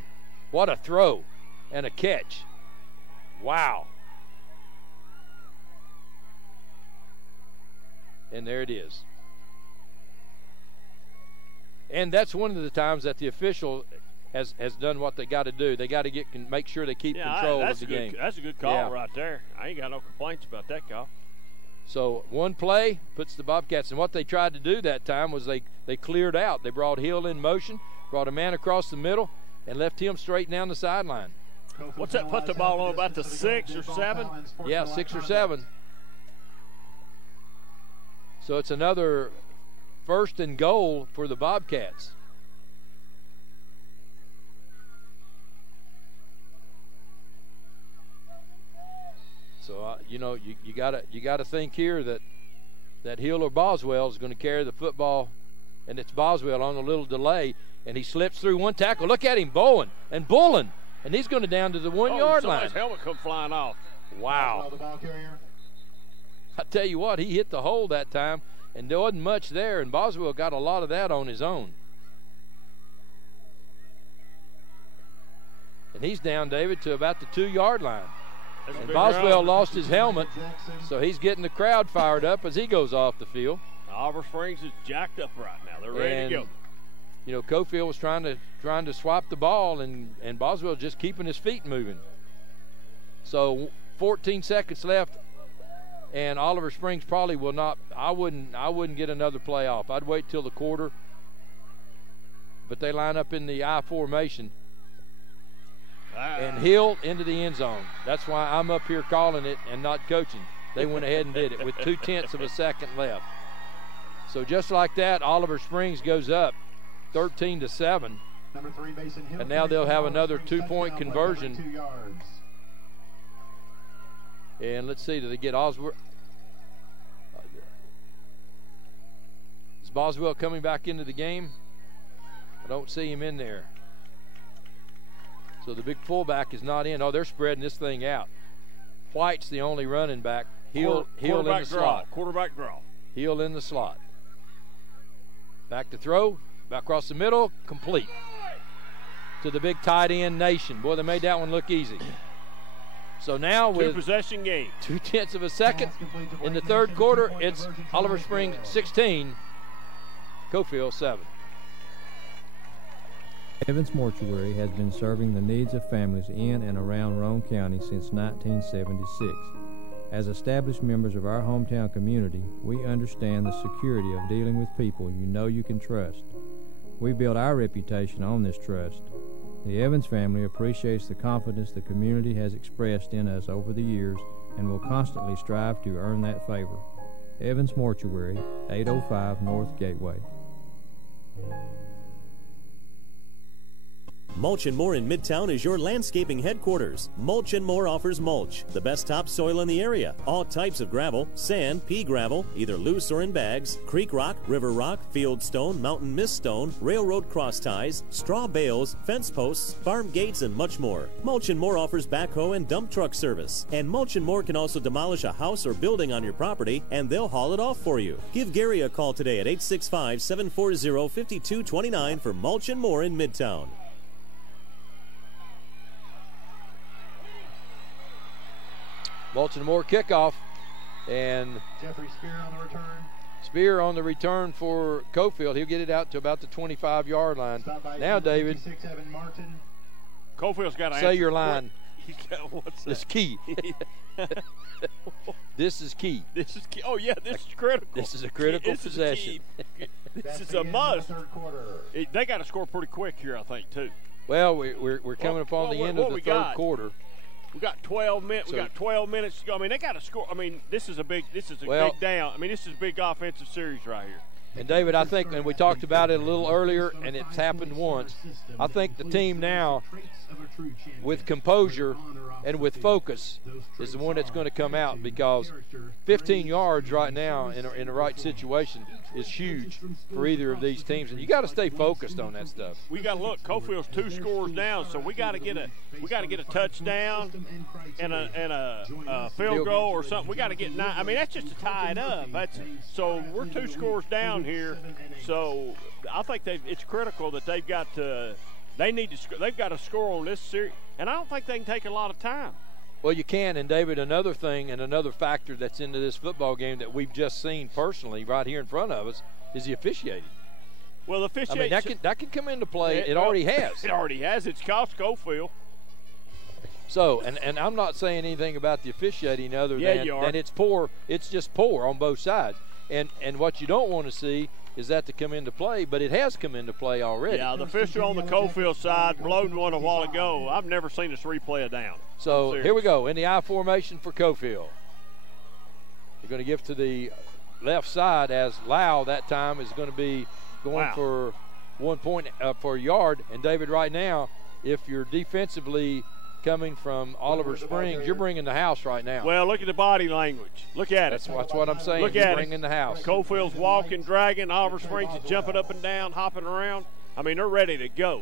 What a throw and a catch. Wow. And there it is. And that's one of the times that the official has done what they got to do. They got to make sure they keep control of the game. That's a good call right there. I ain't got no complaints about that call. So one play puts the Bobcats, and what they tried to do that time was they cleared out. They brought Hill in motion, brought a man across the middle, and left him straight down the sideline. What's that put the ball on, about the 6 or 7? Yeah, 6 or 7. So it's another 1st and goal for the Bobcats. So you gotta think here that Hill or Boswell is going to carry the football, and it's Boswell on a little delay, and he slips through one tackle. Look at him bowling, and he's going to down to the 1-yard line. His helmet come flying off. Wow! I tell you what, he hit the hole that time, and there wasn't much there, and Boswell got a lot of that on his own. And he's down, David, to about the 2-yard line. And Boswell lost his helmet, so he's getting the crowd fired up as he goes off the field. Oliver Springs is jacked up right now. They're ready to go. You know, Coalfield was trying to swap the ball, and Boswell just keeping his feet moving. So 14 seconds left, and Oliver Springs probably will not. I wouldn't get another play off. I'd wait till the quarter. But they line up in the I formation. And Hill into the end zone. That's why I'm up here calling it and not coaching. They went ahead and did it with 0.2 of a second left. So just like that, Oliver Springs goes up 13-7. And now they'll have another 2-point conversion. And let's see, do they get Oswald? Is Boswell coming back into the game? I don't see him in there. So the big fullback is not in. Oh, they're spreading this thing out. White's the only running back. Hill in the slot. Quarterback draw. Hill in the slot. Back to throw. Back across the middle. Complete. To the big tight end Nation. Boy, they made that one look easy. So now with 2-possession game. 0.2 of a second in the third quarter, it's Oliver Springs 16, Coalfield 7. Evans Mortuary has been serving the needs of families in and around Roane County since 1976. As established members of our hometown community, we understand the security of dealing with people you know you can trust. We build our reputation on this trust. The Evans family appreciates the confidence the community has expressed in us over the years and will constantly strive to earn that favor. Evans Mortuary, 805 North Gateway. Mulch & More in Midtown is your landscaping headquarters. Mulch & More offers mulch, the best topsoil in the area. All types of gravel, sand, pea gravel, either loose or in bags, creek rock, river rock, field stone, mountain mist stone, railroad cross ties, straw bales, fence posts, farm gates, and much more. Mulch & More offers backhoe and dump truck service. And Mulch & More can also demolish a house or building on your property, and they'll haul it off for you. Give Gary a call today at 865-740-5229 for Mulch & More in Midtown. Mulch & More kickoff, and Jeffrey Spear on the return. Spear on the return for Coalfield. He'll get it out to about the 25-yard line. Now, David, Coalfield's got to say your line. What's that? It's key. This is key. This is key. Oh, yeah, this is critical. This is a critical possession. This is a must. They got to score pretty quick here, I think, too. Well, we're coming upon the end of the third quarter. We got 12 minutes. We got 12 minutes to go. I mean, they got to score. I mean, this is a big down. I mean, this is a big offensive series right here. And, David, I think, and we talked about it a little earlier, and it's happened once, I think the team now, with composure and with focus, is the one that's going to come out, because 15 yards right now in the right situation is huge for either of these teams, and you got to stay focused on that stuff. We got to look. Coalfield's 2 scores down, so we got to get a touchdown and a field goal or something. We got to get 9. I mean, that's just to tie it up. So we're 2 scores down here. So I think it's critical that they've got to score on this series, and I don't think they can take a lot of time. Well, you can, and David, another thing and another factor that's into this football game that we've just seen personally right here in front of us is the officiating. Well, the officiating, I mean, that can come into play. It already has. It already has. It's cost Coalfield. So, and I'm not saying anything about the officiating other than it's poor. It's just poor on both sides. And what you don't want to see is that to come into play, but it has come into play already. Yeah, the official on the Coalfield side blowed one a while ago. I've never seen us replay a down. So here we go in the I formation for Coalfield. They're going to give to the left side as Lau that time is going to be going for 1 point for a yard. And David, right now, if you're defensively coming from Oliver Springs, you're bringing the house right now. Well, look at the body language. Look at it. That's what I'm saying. Look you're at bringing the house. Coalfield's walking, dragging. Oliver Springs is jumping up and down, hopping around. I mean, they're ready to go.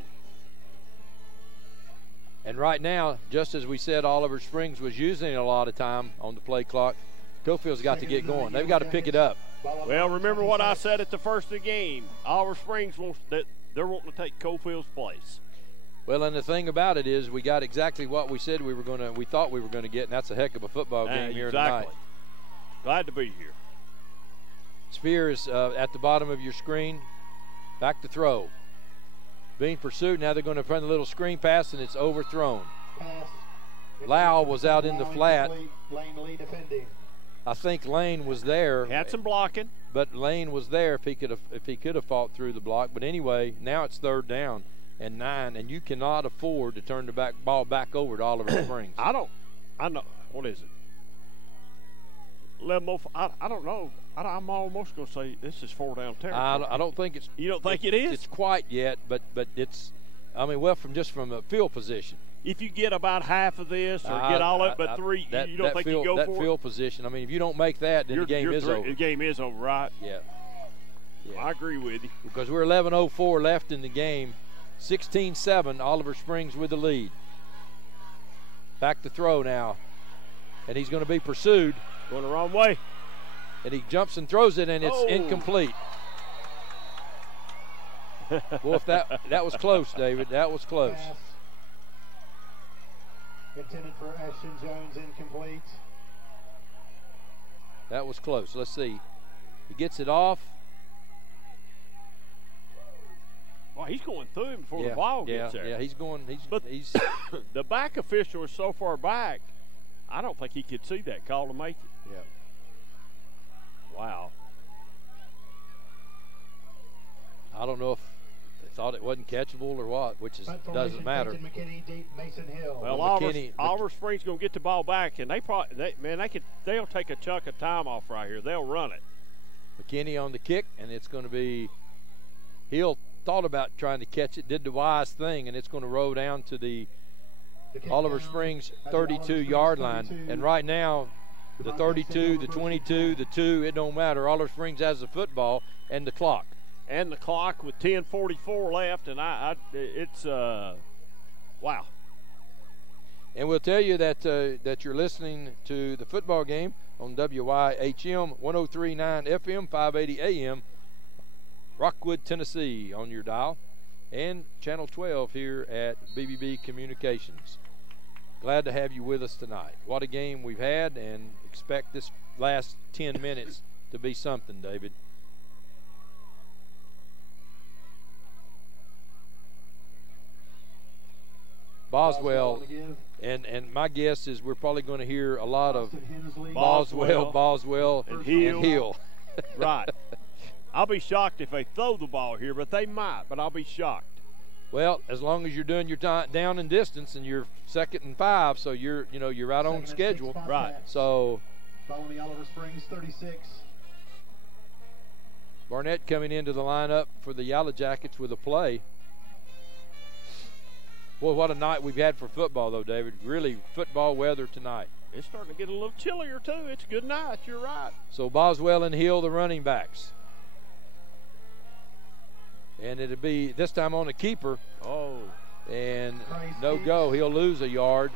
And right now, just as we said, Oliver Springs was using a lot of time on the play clock. Coalfield's got to get going. They've got to pick it up. Well, remember what I said at the first of the game. Oliver Springs they're wanting to take Coalfield's place. Well, and the thing about it is we got exactly what we said we thought we were going to get, and that's a heck of a football game here tonight. Glad to be here. Spear is at the bottom of your screen. Back to throw. Being pursued. Now they're going to run a little screen pass, and it's overthrown. Lau was out in the flat. I think Lane was there. Had some blocking. But Lane was there if he could have fought through the block. But anyway, now it's 3rd down and 9, and you cannot afford to turn the ball back over to Oliver Springs. I know. What is it? 11 I don't know. I'm almost going to say this is 4 down territory. I don't think it's. You don't think it is? It's quite yet, but it's. I mean, well, from a field position. If you get about half of this or get all of it but 3, you don't think you go for it? That field position. I mean, if you don't make that, then the game is over. The game is over, right? Yeah. I agree with you. Because we're 11:04 left in the game. 16-7, Oliver Springs with the lead. Back to throw now. And he's going to be pursued. Going the wrong way. And he jumps and throws it, and it's incomplete. Well, if that was close, David. That was close. Intended for Ashton Jones, incomplete. That was close. Let's see. He gets it off. Well, he's going through him before the ball gets there. Yeah, he's going. He's the back official is so far back, I don't think he could see that call to make it. Yeah. Wow. I don't know if they thought it wasn't catchable or what, which doesn't matter. Well, Oliver Springs going to get the ball back, and they'll take a chunk of time off right here. They'll run it. McKinney on the kick, and it's going to be Hill thought about trying to catch it, did the wise thing, and it's going to roll down to the Oliver Springs 32-yard line. And right now, the 32, the 22, the 2, it don't matter. Oliver Springs has the football and the clock. And the clock with 10:44 left, and it's wow. And we'll tell you that you're listening to the football game on WYHM 103.9 FM, 580 AM, Rockwood, Tennessee on your dial, and Channel 12 here at BBB Communications. Glad to have you with us tonight. What a game we've had, and expect this last 10 minutes to be something, David. Boswell, and my guess is we're probably going to hear a lot of Boswell, and Hill. Right. I'll be shocked if they throw the ball here, but they might, but I'll be shocked. Well, as long as you're doing your down and distance and you're 2nd and 5, so you're right on schedule. Right. So following the Oliver Springs 36. Barnett coming into the lineup for the Yellow Jackets with a play. Boy, what a night we've had for football, though, David. Really football weather tonight. It's starting to get a little chillier, too. It's a good night. You're right. So Boswell and Hill, the running backs. And it'll be this time on the keeper. Oh. And no go. He'll lose a yard.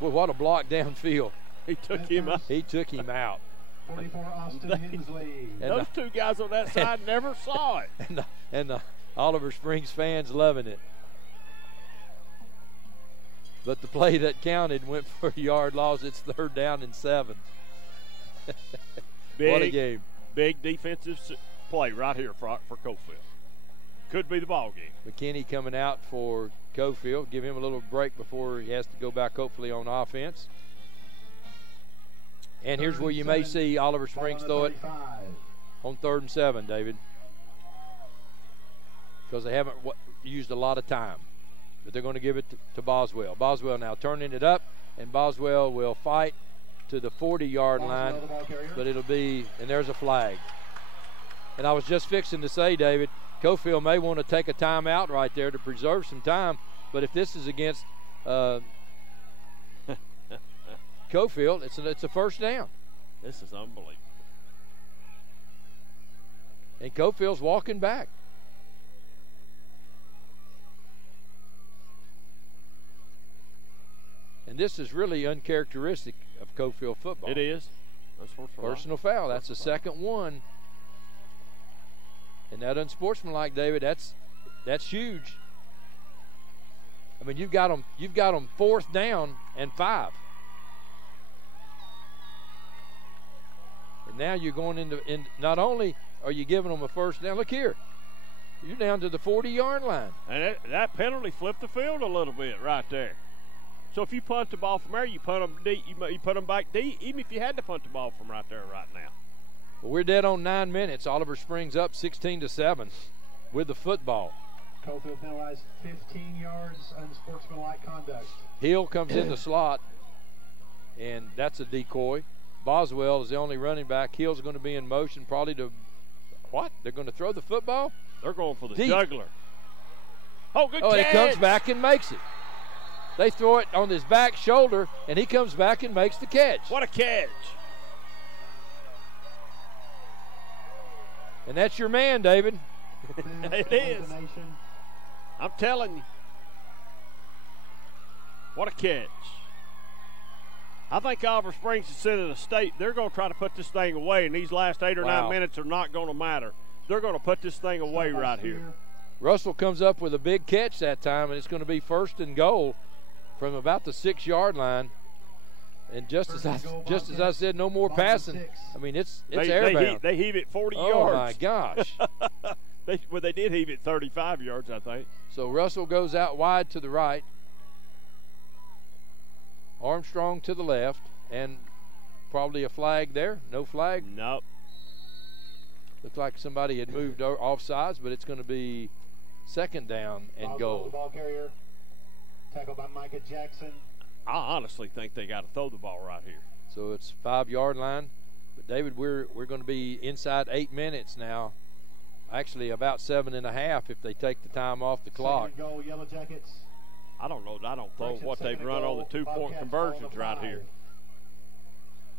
Boy, what a block downfield. He took him out. He took him out. 44 Austin Hensley. Those two guys on that side never saw it. And the Oliver Springs fans loving it. But the play that counted went for a yard loss. It's 3rd down and 7. What a game. Big defensive play right here for Coalfield. Could be the ball game. McKinney coming out for Coalfield. Give him a little break before he has to go back hopefully on offense. And here's where you may see Oliver Springs throw it on 3rd and 7, David. Because they haven't used a lot of time. But they're going to give it to Boswell. Boswell now turning it up, and Boswell will fight to the 40-yard line. But it'll be, and there's a flag. And I was just fixing to say, David, Coalfield may want to take a timeout right there to preserve some time. But if this is against Coalfield, it's a 1st down. This is unbelievable. And Coalfield's walking back. And this is really uncharacteristic of Coalfield football. It is. That's personal foul. That's the second one. And that unsportsmanlike, David, that's huge. I mean, you've got them 4th down and 5. And now you're going into not only are you giving them a 1st down, look here. You're down to the 40-yard line. And that penalty flipped the field a little bit right there. So if you punt the ball from there, you punt them deep, you put them back deep, even if you had to punt the ball from right there right now. Well, we're dead on 9 minutes. Oliver Springs up 16-7 with the football. Coalfield penalized 15 yards, unsportsmanlike conduct. Hill comes in the slot, and that's a decoy. Boswell is the only running back. Hill's going to be in motion probably to what? They're going to throw the football? They're going for the deep. jugular. Oh, good catch. And he comes back and makes it. They throw it on his back shoulder, and he comes back and makes the catch. What a catch. And that's your man, David. It is. I'm telling you. What a catch. I think Oliver Springs is sending a state. They're going to try to put this thing away, and these last 8 or 9 minutes are not going to matter. They're going to put this thing away right here. Russell comes up with a big catch that time, and it's going to be 1st and goal from about the 6-yard line. And just as I said, no more passing. I mean, it's airbound. They heave it 40 yards. Oh, my gosh. They did heave it 35 yards, I think. So Russell goes out wide to the right. Armstrong to the left. And probably a flag there. No flag? Nope. Looks like somebody had moved off sides, but it's going to be 2nd down and goal. The ball carrier. Tackled by Micah Jackson. I honestly think they got to throw the ball right here. So it's 5-yard line. But, David, we're going to be inside 8 minutes now. Actually, about 7.5 if they take the time off the clock. Goal, Yellow Jackets. I don't know what they've run on the 2-point conversions right here.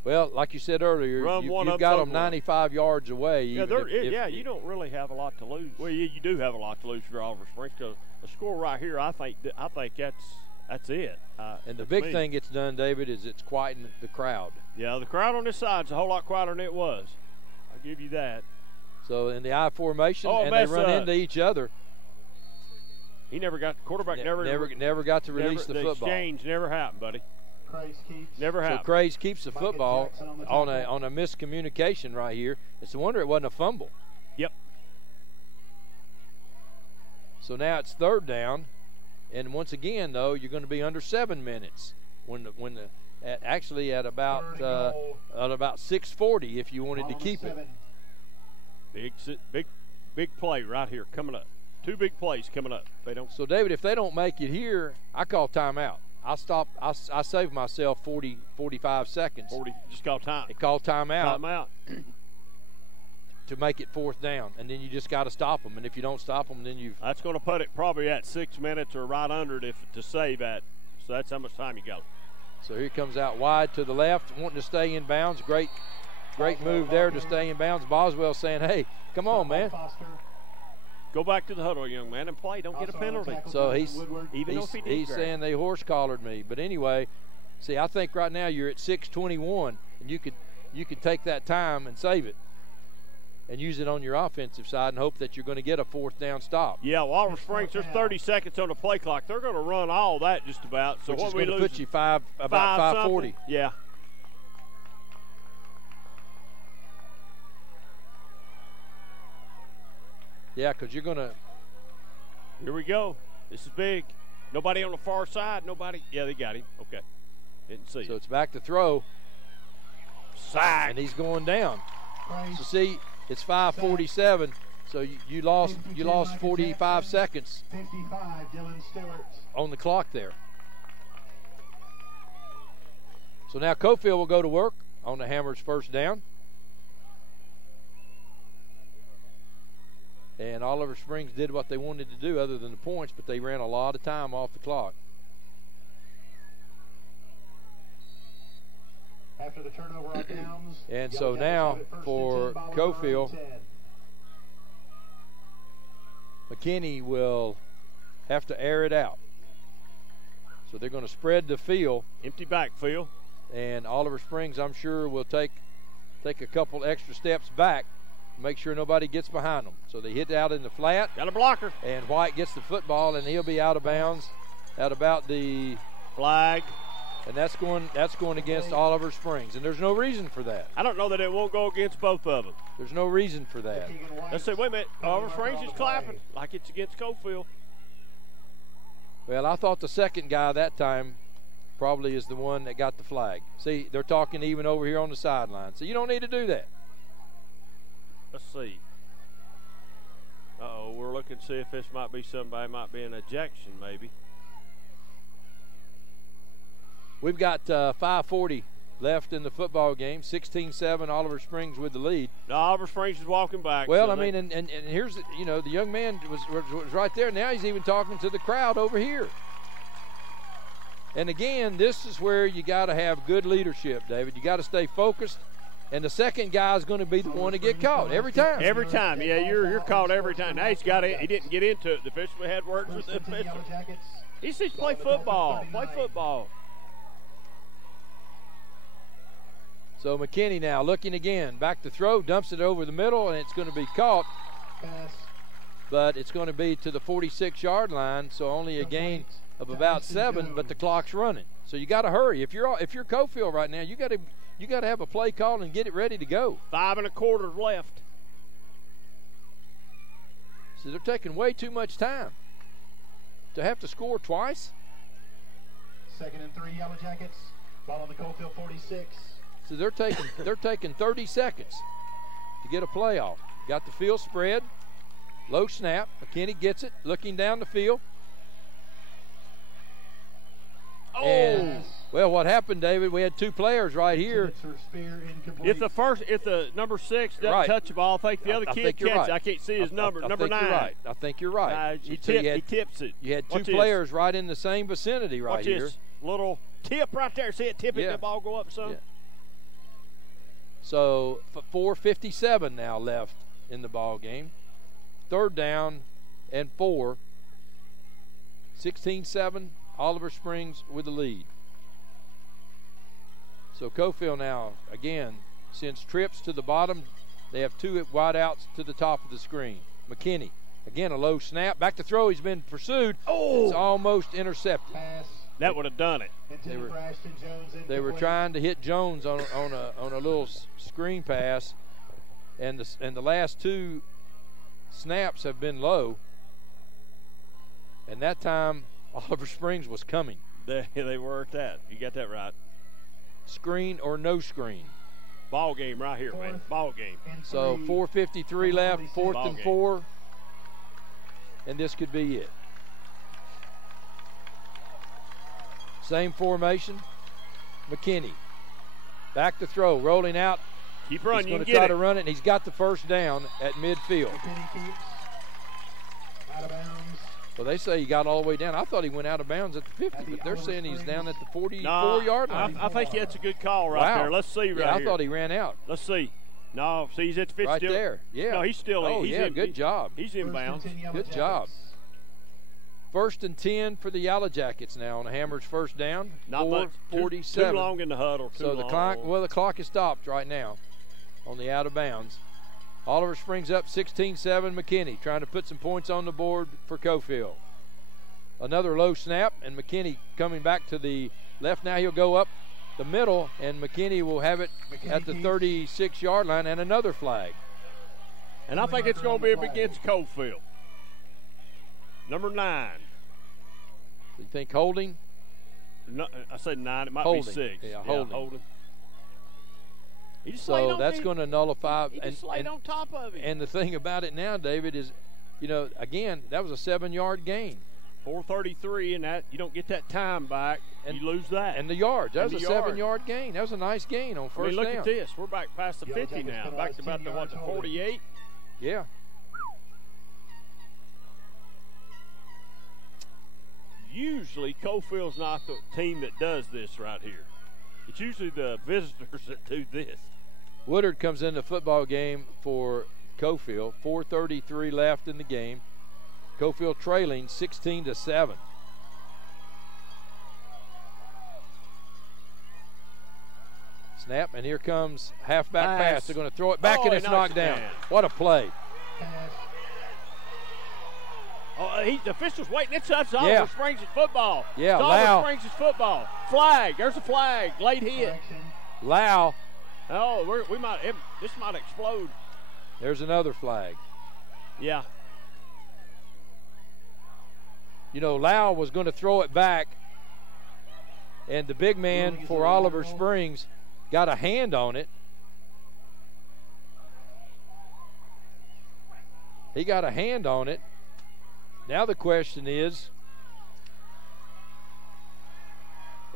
Well, like you said earlier, you've got them 95 yards away. Yeah, you don't really have a lot to lose. Well, you do have a lot to lose for Oliver Springs because a score right here, I think that's it. And the big thing it's done, David, is it's quieting the crowd. Yeah, the crowd on this side's a whole lot quieter than it was. I'll give you that. So in the I formation, and they run into each other. The quarterback never got to release the football. The exchange never happened, buddy. Never happened. So Craze keeps the football on a miscommunication right here. It's a wonder it wasn't a fumble. Yep. So now it's 3rd down, and once again though you're going to be under 7 minutes at about 6:40 if you wanted to keep it. Big play right here coming up. 2 big plays coming up. So David, if they don't make it here, I call timeout. I save myself 45 seconds. Just call time. Call timeout. Timeout. to make it 4th down, and then you just got to stop them. And if you don't stop them, then you've. That's going to put it probably at 6 minutes or right under it to save that. So that's how much time you got. So here comes out wide to the left, wanting to stay in bounds. Great move there to stay in bounds. Boswell saying, "Hey, come on, man. Go back to the huddle, young man, and play. Don't get a penalty." So he's saying they horse collared me. But anyway, see, I think right now you're at 6:21, and you could take that time and save it, and use it on your offensive side, and hope that you're going to get a 4th down stop. Yeah, Oliver Springs, there's 30 seconds on the play clock. They're going to run all that just about. So which what is we going to lose? put you about 5:40. Yeah. Yeah, because you're going to. Here we go. This is big. Nobody on the far side. Nobody. Yeah, they got him. Okay. Didn't see. So it's back to throw. Sack. And he's going down. So see, it's 5:47. So you lost 45 seconds 55, Dylan Stewart. on the clock there. So now Coalfield will go to work on the Hammers' 1st down. And Oliver Springs did what they wanted to do other than the points, but they ran a lot of time off the clock. After the turnover on downs. And so now for Coalfield, McKinney will have to air it out. So they're going to spread the field. Empty backfield. And Oliver Springs, I'm sure, will take a couple extra steps back, make sure nobody gets behind them. So they hit out in the flat. Got a blocker. And White gets the football, and he'll be out of bounds at about the flag. And that's going against Oliver Springs, and there's no reason for that. I don't know that it won't go against both of them. There's no reason for that. Let's say, wait a minute. Oliver Springs is clapping like it's against Coalfield. Well, I thought the second guy that time probably is the one that got the flag. See, they're talking even over here on the sideline. So you don't need to do that. Let's see. Uh-oh, we're looking to see if this might be somebody, might be an ejection maybe. We've got 5:40 left in the football game. 16-7, Oliver Springs with the lead. No, Oliver Springs is walking back. Well, so I mean, and here's, the young man was right there. Now he's even talking to the crowd over here. And again, this is where you got to have good leadership, David. You got to stay focused. And the second guy is going to be the one to get caught every time. Every time, yeah, you're caught every time. Now he didn't get into it. The official had words with the official. He says play football. Play football. So McKinney now looking again. Back to throw, dumps it over the middle, and it's going to be caught. But it's going to be to the 46-yard line, so only a gain of about 7, but the clock's running. So you got to hurry. If you're Coalfield right now, you got to have a play call and get it ready to go. 5 1/4 left. So they're taking way too much time to have to score twice. 2nd and 3, Yellow Jackets. Ball on the Coalfield 46. So they're taking 30 seconds to get a play off. Got the field spread. Low snap. McKinney gets it, looking down the field. Oh! And, well, what happened, David? We had 2 players right here. If the number 6 doesn't touch the ball, I think the other kid catches right. I can't see his number. Number 9. Right. I think you're right. He tips it. You had 2 players right in the same vicinity right here. Watch this little tip right there. See it tip it, and the ball go up some. Yeah. So 4:57 now left in the ball game. 3rd down and 4. 16-7, Oliver Springs with the lead. So Coalfield now, again, sends trips to the bottom. They have 2 wideouts to the top of the screen. McKinney, again, a low snap. Back to throw. He's been pursued. Oh! It's almost intercepted. That would have done it. They were trying to hit Jones on a little screen pass, and the last 2 snaps have been low. And that time, Oliver Springs was coming. They were at that. You got that right. Screen or no screen. Ball game right here, man. Ball game. So 4:53 left, 4th and 4, and this could be it. Same formation. McKinney. Back to throw. Rolling out Keep running. He's going to try to run it, and he's got the first down at midfield. Out of bounds. Well, they say he got all the way down. I thought he went out of bounds at the 50, but they're saying he's down at the 44-yard line. I think that's a good call right there. Let's see here. I thought he ran out. Let's see. No, see, he's at the 50. Right there. Yeah. No, he's still in. Oh, yeah, good job. He's in bounds. Good job. 1st and 10 for the Yellow Jackets now on Hammer's first down. Not much. 4:47. Too long in the huddle. So the clock is stopped right now on the out of bounds. Oliver Springs up 16-7. McKinney trying to put some points on the board for Coalfield. Another low snap, and McKinney coming back to the left. Now he'll go up the middle, and McKinney will have it at the 36-yard line, and another flag. And I think it's going to be against Coalfield. Number 9. You think holding? No, I said 9. It might holding. Be 6. Yeah, holding. He just so that's going to nullify. He just laid on top of him. And the thing about it now, David, is, again, that was a 7-yard gain. 4:33, and that you don't get that time back, and you lose that. And the yards. That was a 7-yard gain. That was a nice gain on first down. Look at this. We're back past the 50 now. Back to about the 48? Yeah. Usually, Coalfield's not the team that does this right here. It's usually the visitors that do this. Woodard comes in the football game for Coalfield. 4:33 left in the game. Coalfield trailing 16-7. Snap, and here comes halfback pass. They're going to throw it back, and it's knocked down. What a play. The official's waiting. That's Oliver Springs' football. Yeah, it's Lau. Oliver Springs' football. Flag. There's a flag. Late hit. Lau. Oh, this might explode. There's another flag. Yeah. Lau was going to throw it back, and the big man for Oliver Springs got a hand on it. He got a hand on it. Now the question is,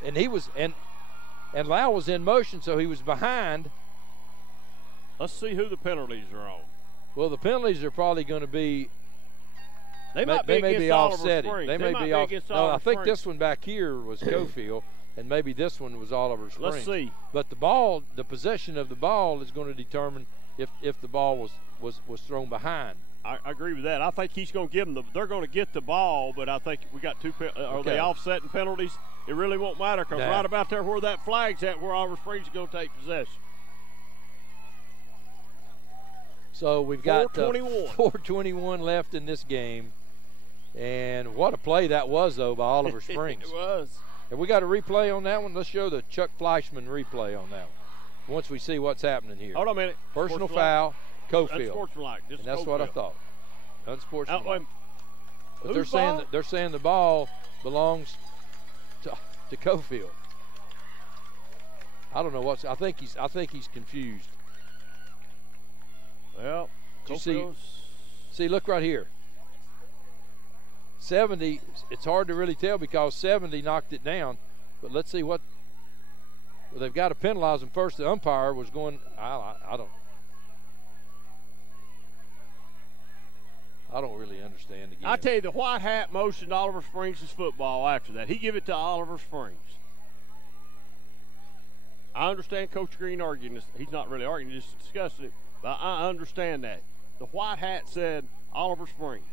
and Lau was in motion, so he was behind. Let's see who the penalties are on. Well, the penalties are probably going to be. They may be offsetting. They may be off. No, I think Springs. this one back here was Coalfield, and maybe this one was Oliver Springs. Let's see. But the possession of the ball is going to determine if the ball was thrown behind. I agree with that. I think he's going to give them they're going to get the ball, but I think we got two. Are they offsetting penalties? It really won't matter because right about there where that flag's at, where Oliver Springs is going to take possession. So we've got 4:21 left in this game. And what a play that was, though, by Oliver Springs. It was. And we got a replay on that one. Let's show the Chuck Fleischman replay on that one once we see what's happening here. Hold on a minute. Personal foul, Coalfield. Unsportsmanlike. And that's Coalfield. what I thought. Unsportsmanlike. But they're saying the ball belongs to Coalfield. I don't know what's. I think he's confused. Well, you see, look right here. 70, it's hard to really tell because 70 knocked it down. But let's see what. Well, they've got to penalize him first. The umpire was going. I don't really understand the game. I tell you, the white hat motioned Oliver Springs' football after that. He gave it to Oliver Springs. I understand Coach Green arguing this. He's not really arguing, just discussing it. But I understand that. The white hat said Oliver Springs.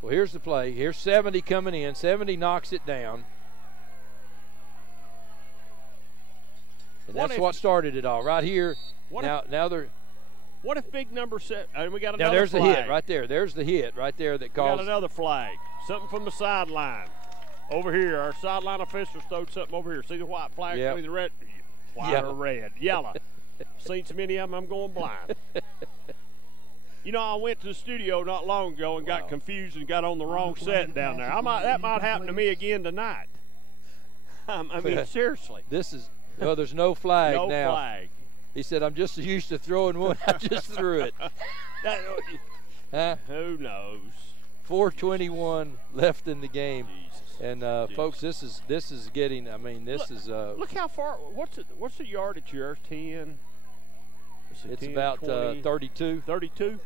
Well, here's the play. Here's 70 coming in. 70 knocks it down. And that's what started it all. Right here. Now they're. What if big number set? And we got another now there's flag. the hit right there. There's the hit right there that caused. We got another flag. Something from the sideline. Over here, our sideline officials throwed something over here. See the white flag between the red, white or red, yellow. Seen so many of them, I'm going blind. I went to the studio not long ago and got confused and got on the wrong set down there. That might happen to me again tonight. I mean, seriously. There's no flag now. No flag. He said, I'm just used to throwing one. I just threw it. Who knows? 4:21 left in the game. Jesus. And, folks, this is getting, I mean, this is. Look how far, what's the yardage here? 10. It's 10, about 20, 32. 32.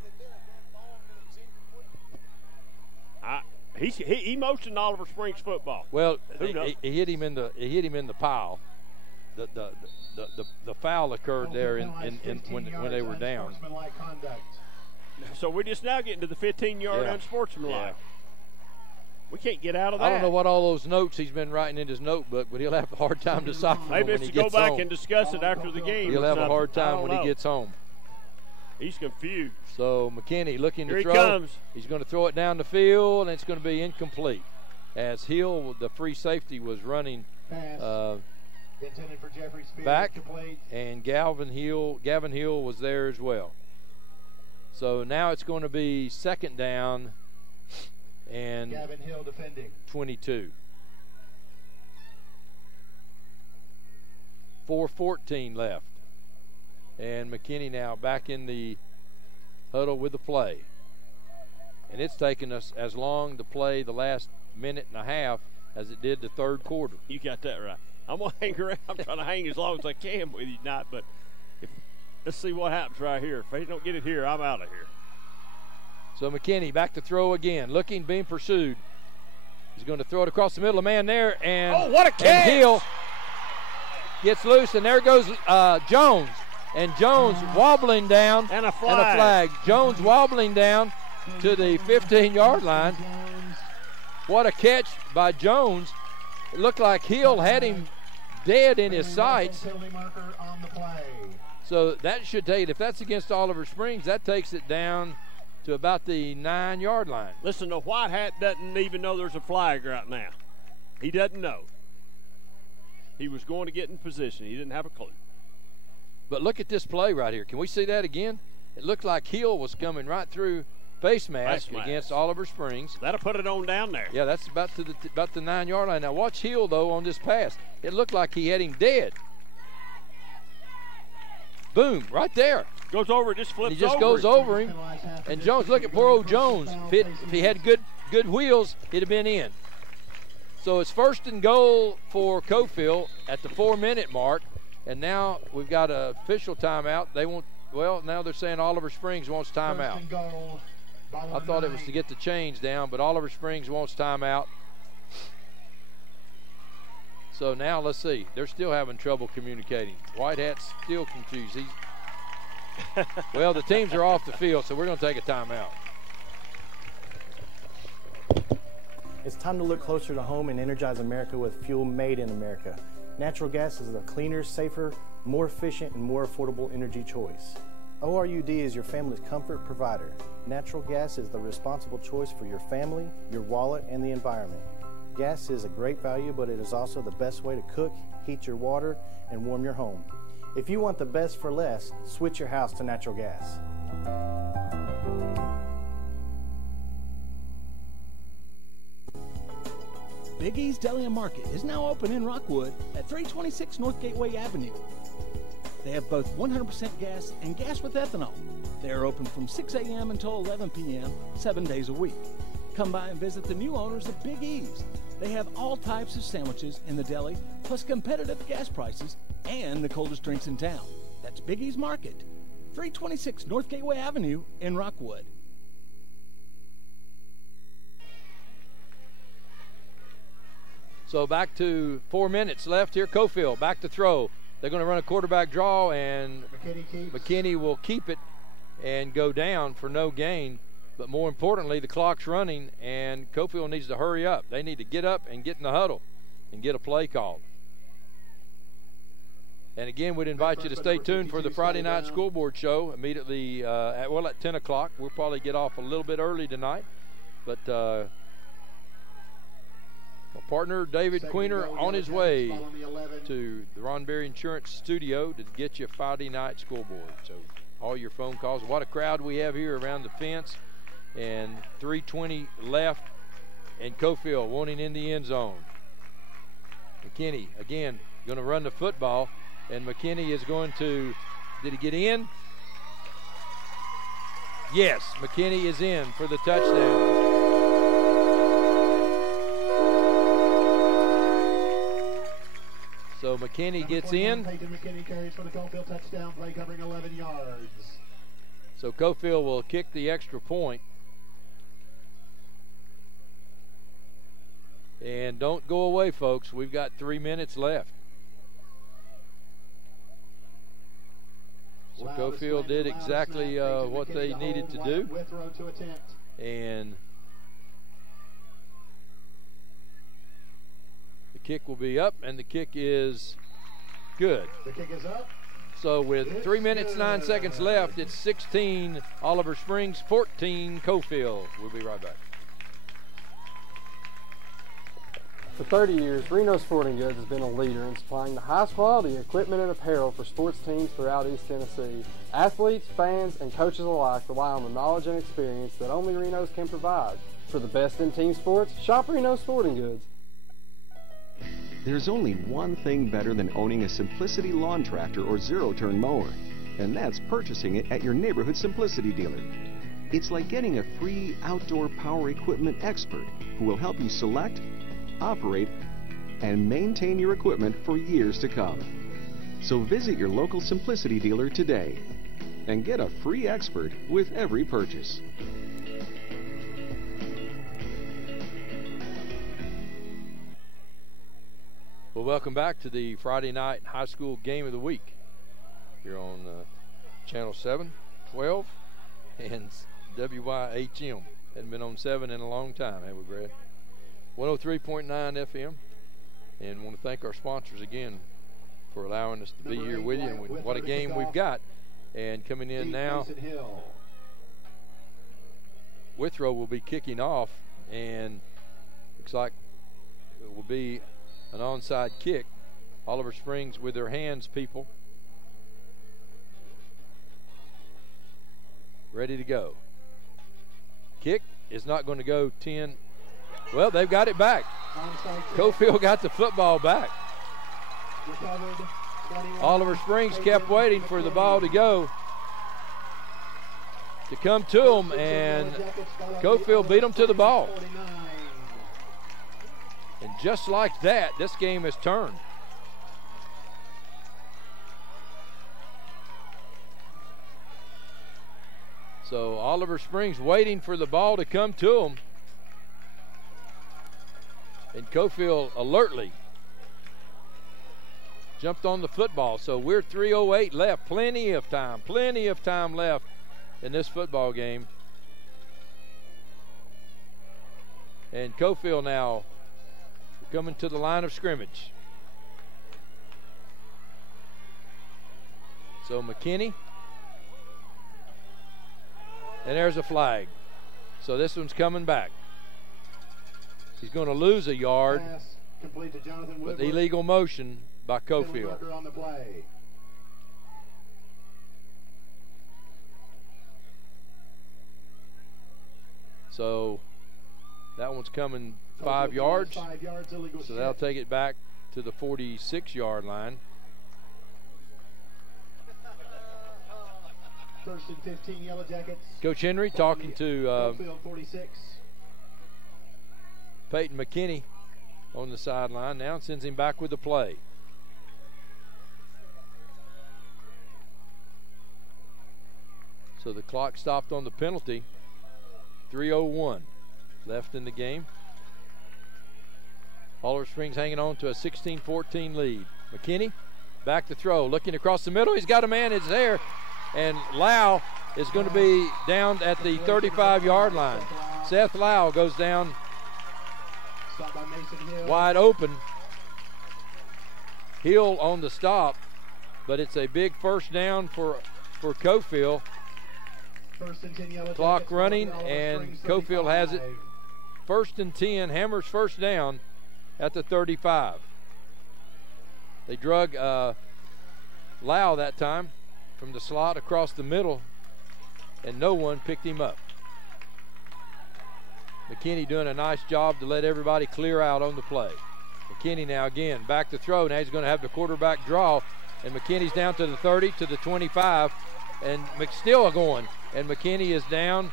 He motioned Oliver Springs football. Well, Who knows? he hit him in the pile. The foul occurred there when they were down. So we're just now getting to the 15-yard unsportsmanlike. We can't get out of that. I don't know what all those notes he's been writing in his notebook, but he'll have a hard time deciphering Maybe when it's he to go gets back home. and discuss it after the game. He'll have a hard time when he gets home. He's confused. So McKinney looking to Here throw. he comes. He's going to throw it down the field, and it's going to be incomplete. As Hill, the free safety, was running back, and Gavin Hill was there as well. So now it's going to be second down and Gavin Hill defending. 22. 4:14 left. And McKinney now back in the huddle with the play. And it's taken us as long to play the last minute and a half as it did the third quarter. You got that right. I'm going to hang around. I'm trying to hang as long as I can with you tonight, but let's see what happens right here. If they don't get it here, I'm out of here. So McKinney back to throw again, being pursued. He's going to throw it across the middle. A man there, and what a catch! And Hill gets loose, and there goes Jones. And Jones wobbling down. And a flag. Jones wobbling down to the 15-yard line. What a catch by Jones. It looked like Hill had him dead in his sights. So that should take it. If that's against Oliver Springs, that takes it down to about the 9-yard line. Listen, the white hat doesn't even know there's a flag right now. He doesn't know. He was going to get in position. He didn't have a clue. But look at this play right here. Can we see that again? It looked like Hill was coming right through face mask against Oliver Springs. That'll put it on down there. Yeah, that's about the 9-yard line. Now watch Hill, though, on this pass. It looked like he had him dead. Boom, right there. Goes over, just flips over. He just goes over him. And Jones, look at poor old Jones. If he had good wheels, he'd have been in. So it's first and goal for Coalfield at the 4-minute mark. And now we've got an official timeout. Now they're saying Oliver Springs wants timeout. I thought it was to get the chains down, but Oliver Springs wants timeout. So now let's see. They're still having trouble communicating. White Hat's still confused. Well, the teams are off the field, so we're going to take a timeout. It's time to look closer to home and energize America with fuel made in America. Natural gas is a cleaner, safer, more efficient, and more affordable energy choice. ORUD is your family's comfort provider. Natural gas is the responsible choice for your family, your wallet, and the environment. Gas is a great value, but it is also the best way to cook, heat your water, and warm your home. If you want the best for less, switch your house to natural gas. Big E's Deli and Market is now open in Rockwood at 326 North Gateway Avenue. They have both 100% gas and gas with ethanol. They are open from 6 a.m. until 11 p.m., 7 days a week. Come by and visit the new owners of Big E's. They have all types of sandwiches in the deli, plus competitive gas prices and the coldest drinks in town. That's Big E's Market, 326 North Gateway Avenue in Rockwood. So back to 4 minutes left here. Coalfield back to throw. They're going to run a quarterback draw, and McKinney will keep it and go down for no gain. But more importantly, the clock's running, and Coalfield needs to hurry up. They need to get up and get in the huddle and get a play called. And again, we'd invite you to stay tuned for the Friday night scoreboard show immediately at 10 o'clock. We'll probably get off a little bit early tonight. But our partner, David Queener, on his way to the Ron Berry Insurance Studio to get you Friday night scoreboard. So all your phone calls. What a crowd we have here around the fence. And 3:20 left, and Coalfield wanting in the end zone. McKinney, again, going to run the football, and McKinney is going to, did he get in? Yes, McKinney is in for the touchdown. So McKinney gets in. Peyton McKinney carries for the Coalfield touchdown play covering 11 yards. So Coalfield will kick the extra point. And don't go away, folks. We've got 3 minutes left. So Coalfield did exactly what they needed to do. And the kick will be up, and the kick is good. The kick is up. So with 3 minutes, 9 seconds left, it's 16 Oliver Springs, 14 Coalfield. We'll be right back. For 30 years, Reno Sporting Goods has been a leader in supplying the highest quality equipment and apparel for sports teams throughout East Tennessee. Athletes, fans, and coaches alike rely on the knowledge and experience that only Reno's can provide. For the best in team sports, shop Reno Sporting Goods. There's only one thing better than owning a Simplicity lawn tractor or zero-turn mower, and that's purchasing it at your neighborhood Simplicity dealer. It's like getting a free outdoor power equipment expert who will help you select, operate, and maintain your equipment for years to come. So visit your local Simplicity dealer today and get a free expert with every purchase. Well, welcome back to the Friday night high school game of the week here on Channel 7, 12, and WYHM. Hadn't been on 7 in a long time, have we, Brad? 103.9 FM, and want to thank our sponsors again for allowing us to be here with you. And what a game we've got. And coming in now, Withrow will be kicking off, and looks like it will be an onside kick. Oliver Springs with their hands, people. Ready to go. Kick is not going to go 10. Well, they've got it back. Coalfield got the football back. Oliver Springs kept waiting for the ball to come to them, and Coalfield beat them to the ball. And just like that, this game has turned. So Oliver Springs waiting for the ball to come to them. And Coalfield alertly jumped on the football. So we're 3:08 left. Plenty of time left in this football game. And Coalfield now coming to the line of scrimmage. So McKinney. And there's a flag. So this one's coming back. He's going to lose a yard, but illegal motion by Coalfield. So that one's coming 5 yards. So that'll take it back to the 46-yard line. First and 15, Yellow Jackets. Coach Henry talking to Peyton McKinney on the sideline now, and sends him back with the play. So the clock stopped on the penalty. 3:01 left in the game. Oliver Springs hanging on to a 16-14 lead. McKinney back to throw, looking across the middle. He's got a man, it's there. And Lau is going to be down at the 35-yard line. Seth Lau goes down wide open. Hill on the stop, but it's a big first down for Coalfield. Clock running, and Coalfield has it. First and 10, Hammers first down at the 35. They drug Lau that time from the slot across the middle, and no one picked him up. McKinney doing a nice job to let everybody clear out on the play. McKinney now again back to throw. Now he's going to have the quarterback draw, and McKinney's down to the 30, to the 25, and still going. And McKinney is down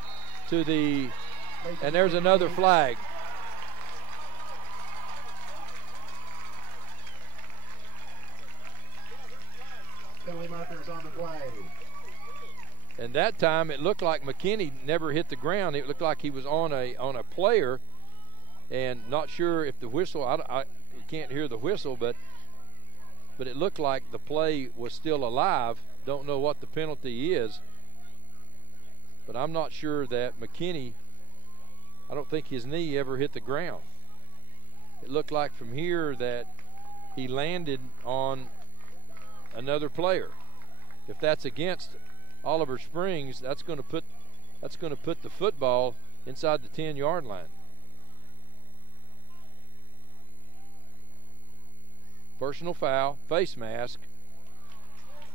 to the, and there's another flag. And that time it looked like McKinney never hit the ground. It looked like he was on a player, and not sure if the whistle, I can't hear the whistle, but it looked like the play was still alive. Don't know what the penalty is, but I'm not sure that McKinney, I don't think his knee ever hit the ground. It looked like from here that he landed on another player. If that's against Oliver Springs, that's going to put the football inside the 10-yard line. Personal foul, face mask.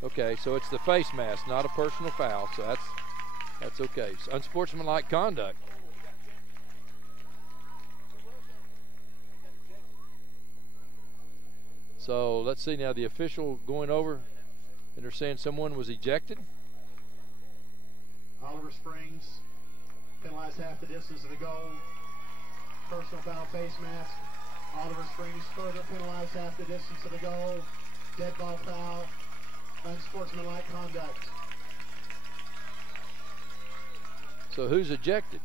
Okay, so it's the face mask, not a personal foul, so that's okay. It's unsportsmanlike conduct. So let's see now, the official going over, and they're saying someone was ejected. Oliver Springs penalized half the distance of the goal. Personal foul, face mask. Oliver Springs further penalized half the distance of the goal. Dead ball foul. Unsportsmanlike conduct. So who's ejected?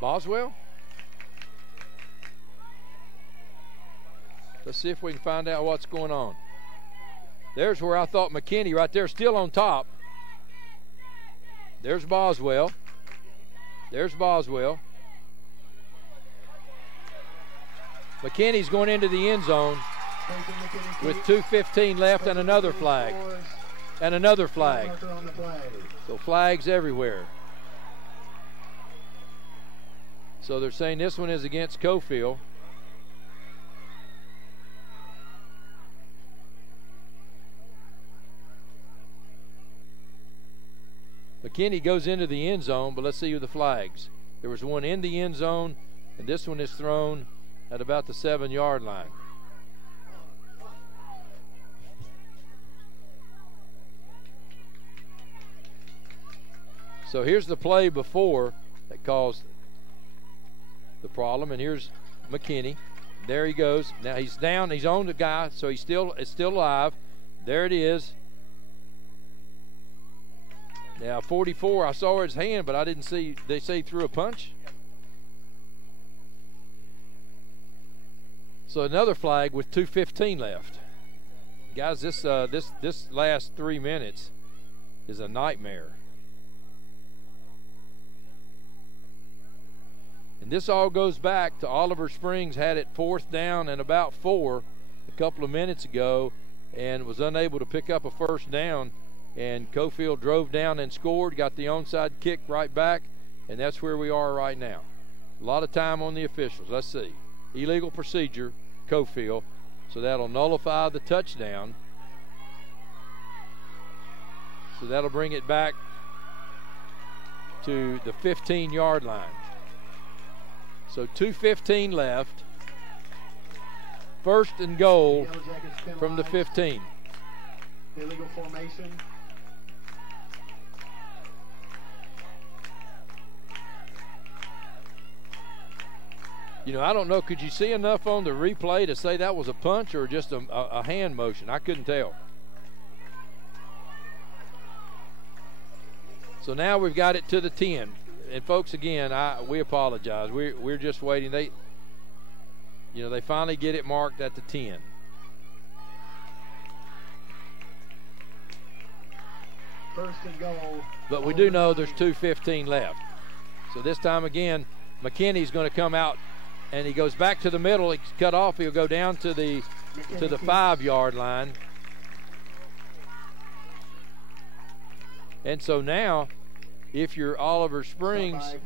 Boswell? Let's see if we can find out what's going on. There's where I thought McKinney right there, still on top. There's Boswell. There's Boswell. McKinney's going into the end zone with 2:15 left and another flag. And another flag. So flags everywhere. So they're saying this one is against Coalfield. McKinney goes into the end zone, but let's see who the flags. There was one in the end zone, and this one is thrown at about the 7-yard line. So here's the play before that caused the problem, and here's McKinney. There he goes. Now he's down. He's on the guy, so it's still alive. There it is. Now 44, I saw his hand, but I didn't see. They say he threw a punch. So another flag with 2:15 left. Guys, this last 3 minutes is a nightmare. And this all goes back to Oliver Springs had it 4th down and about 4 a couple of minutes ago and was unable to pick up a first down. And Coalfield drove down and scored, got the onside kick right back, and that's where we are right now. A lot of time on the officials. Let's see. Illegal procedure, Coalfield. So that'll nullify the touchdown. So that'll bring it back to the 15-yard line. So 2:15 left. 1st and goal from the 15. Illegal formation. You know, I don't know. Could you see enough on the replay to say that was a punch or just a hand motion? I couldn't tell. So now we've got it to the 10. And folks, again, we apologize. We're just waiting. They finally get it marked at the 10. First and goal. But we do know there's 2:15 left. So this time again, McKinney's going to come out, and he goes back to the middle. He's cut off. He'll go down to the 5-yard line. And so now, if you're Oliver Springs,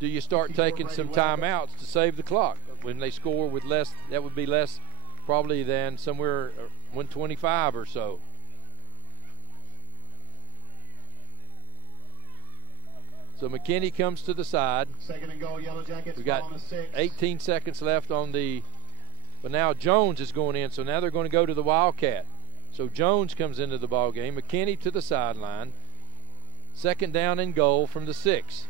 do you start taking some timeouts to save the clock? When they score with less, that would be less probably than somewhere 125 or so. So McKinney comes to the side. 2nd and goal, Yellow Jackets. We got 18 seconds left on the, but now Jones is going in. So now they're going to go to the Wildcat. So Jones comes into the ball game. McKinney to the sideline. 2nd down and goal from the 6.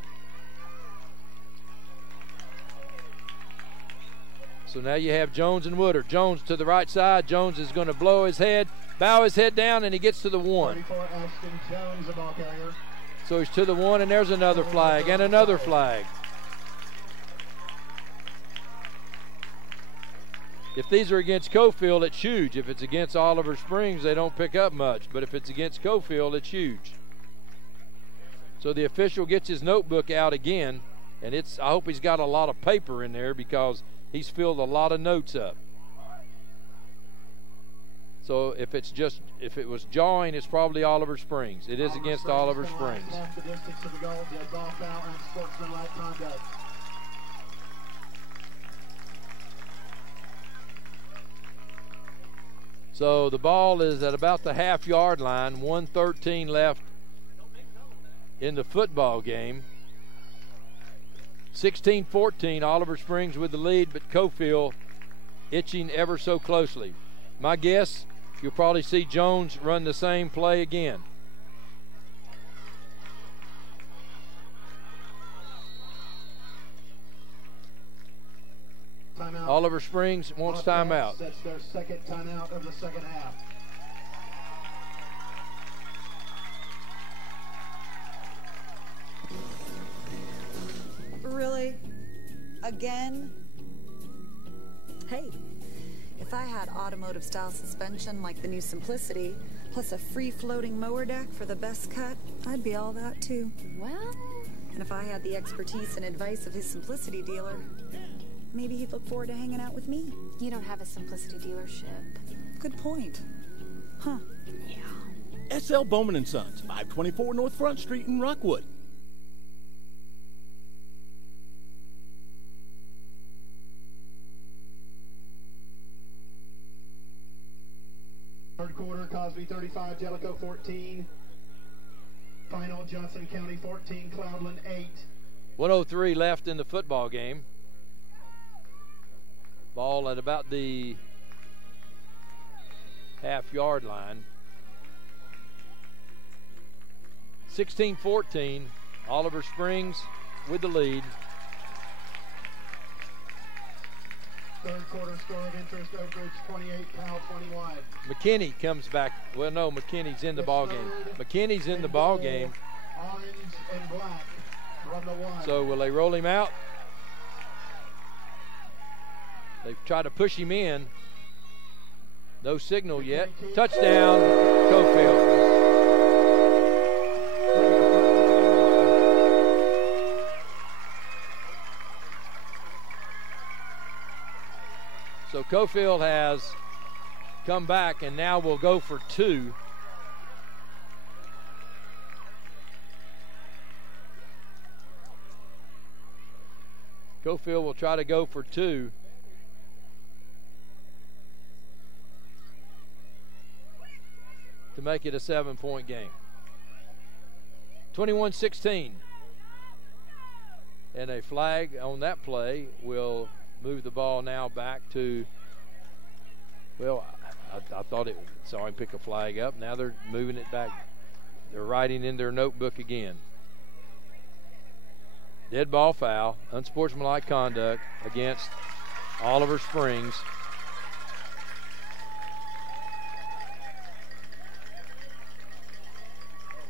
So now you have Jones and Woodard. Jones to the right side. Jones is going to bow his head down, and he gets to the 1. 34, Ashton Jones, the ball carrier. So he's to the 1, and there's another flag and another flag. If these are against Coalfield, it's huge. If it's against Oliver Springs, they don't pick up much. But if it's against Coalfield, it's huge. So the official gets his notebook out again, and I hope he's got a lot of paper in there because he's filled a lot of notes up. So if it was jawing, it's probably Oliver Springs. It is against Oliver Springs. Half the distance of the goal, dead ball foul, and sportsmanlike conduct. So the ball is at about the half-yard line, 1:13 left in the football game. 16-14, Oliver Springs with the lead, but Coalfield itching ever so closely. My guess, you'll probably see Jones run the same play again. Timeout. Oliver Springs wants timeout. That's their second timeout of the second half. Really? Again? Hey, if I had automotive style suspension like the new Simplicity, plus a free floating mower deck for the best cut, I'd be all that too. Well, and if I had the expertise and advice of his Simplicity dealer, maybe he'd look forward to hanging out with me. you don't have a Simplicity dealership. Good point. Huh. Yeah. SL Bowman & Sons, 524 North Front Street in Rockwood. Third quarter, Cosby 35, Jellicoe 14. Final, Johnson County 14, Cloudland 8. 1:03 left in the football game. Ball at about the half-yard line. 16-14, Oliver Springs with the lead. Third quarter score of interest, Oak Ridge 28, Powell 21. McKinney comes back. Well, no, McKinney's in the ball game. McKinney's in the ball game. Orange and black run the one. So will they roll him out? They've tried to push him in. No signal yet. Touchdown, Coalfield. So Coalfield has come back and now will go for two. Coalfield will try to go for two. To make it a 7-point game. 21-16. And a flag on that play will move the ball now back to, well, I thought it, saw him pick a flag up. Now they're moving it back. They're writing in their notebook again. Dead ball foul, unsportsmanlike conduct against Oliver Springs.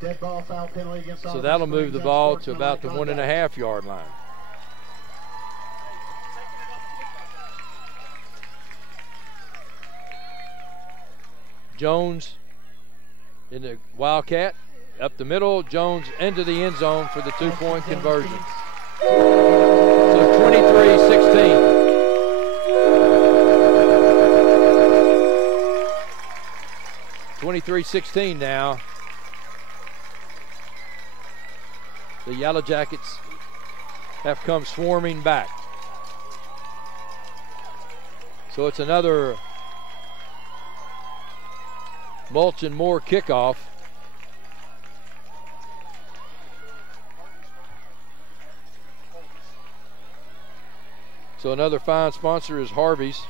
Dead ball foul penalty against So that'll move the ball to about the 1.5-yard line. Jones in the Wildcat, up the middle. Jones into the end zone for the 2-point conversion. So 23-16. 23-16 now. The Yellow Jackets have come swarming back. So it's another Mulch and Moore kickoff. So another fine sponsor is Harvey's.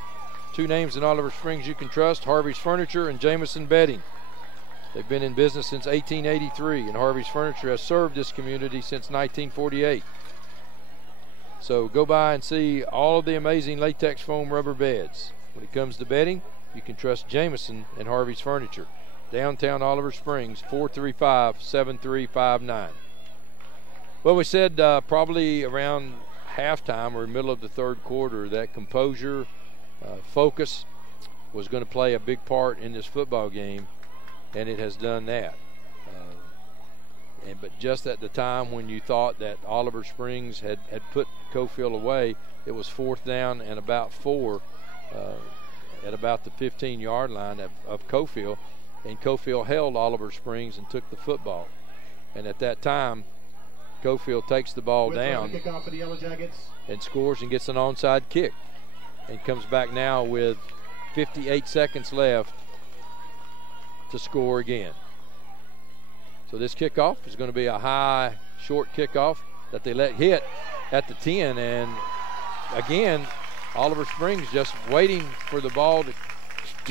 Two names in Oliver Springs you can trust, Harvey's Furniture and Jameson Bedding. They've been in business since 1883, and Harvey's Furniture has served this community since 1948. So go by and see all of the amazing latex foam rubber beds. When it comes to bedding, you can trust Jameson and Harvey's Furniture. Downtown Oliver Springs, 435-7359. Well, we said probably around halftime or middle of the third quarter that composure, focus was going to play a big part in this football game, and it has done that. But just at the time when you thought that Oliver Springs had put Coalfield away, it was 4th down and about 4 at about the 15-yard line of Coalfield, and Coalfield held Oliver Springs and took the football. And at that time, Coalfield takes the ball down and scores and gets an onside kick and comes back now with 58 seconds left to score again. So this kickoff is going to be a high, short kickoff that they let hit at the 10. And again, Oliver Springs just waiting for the ball to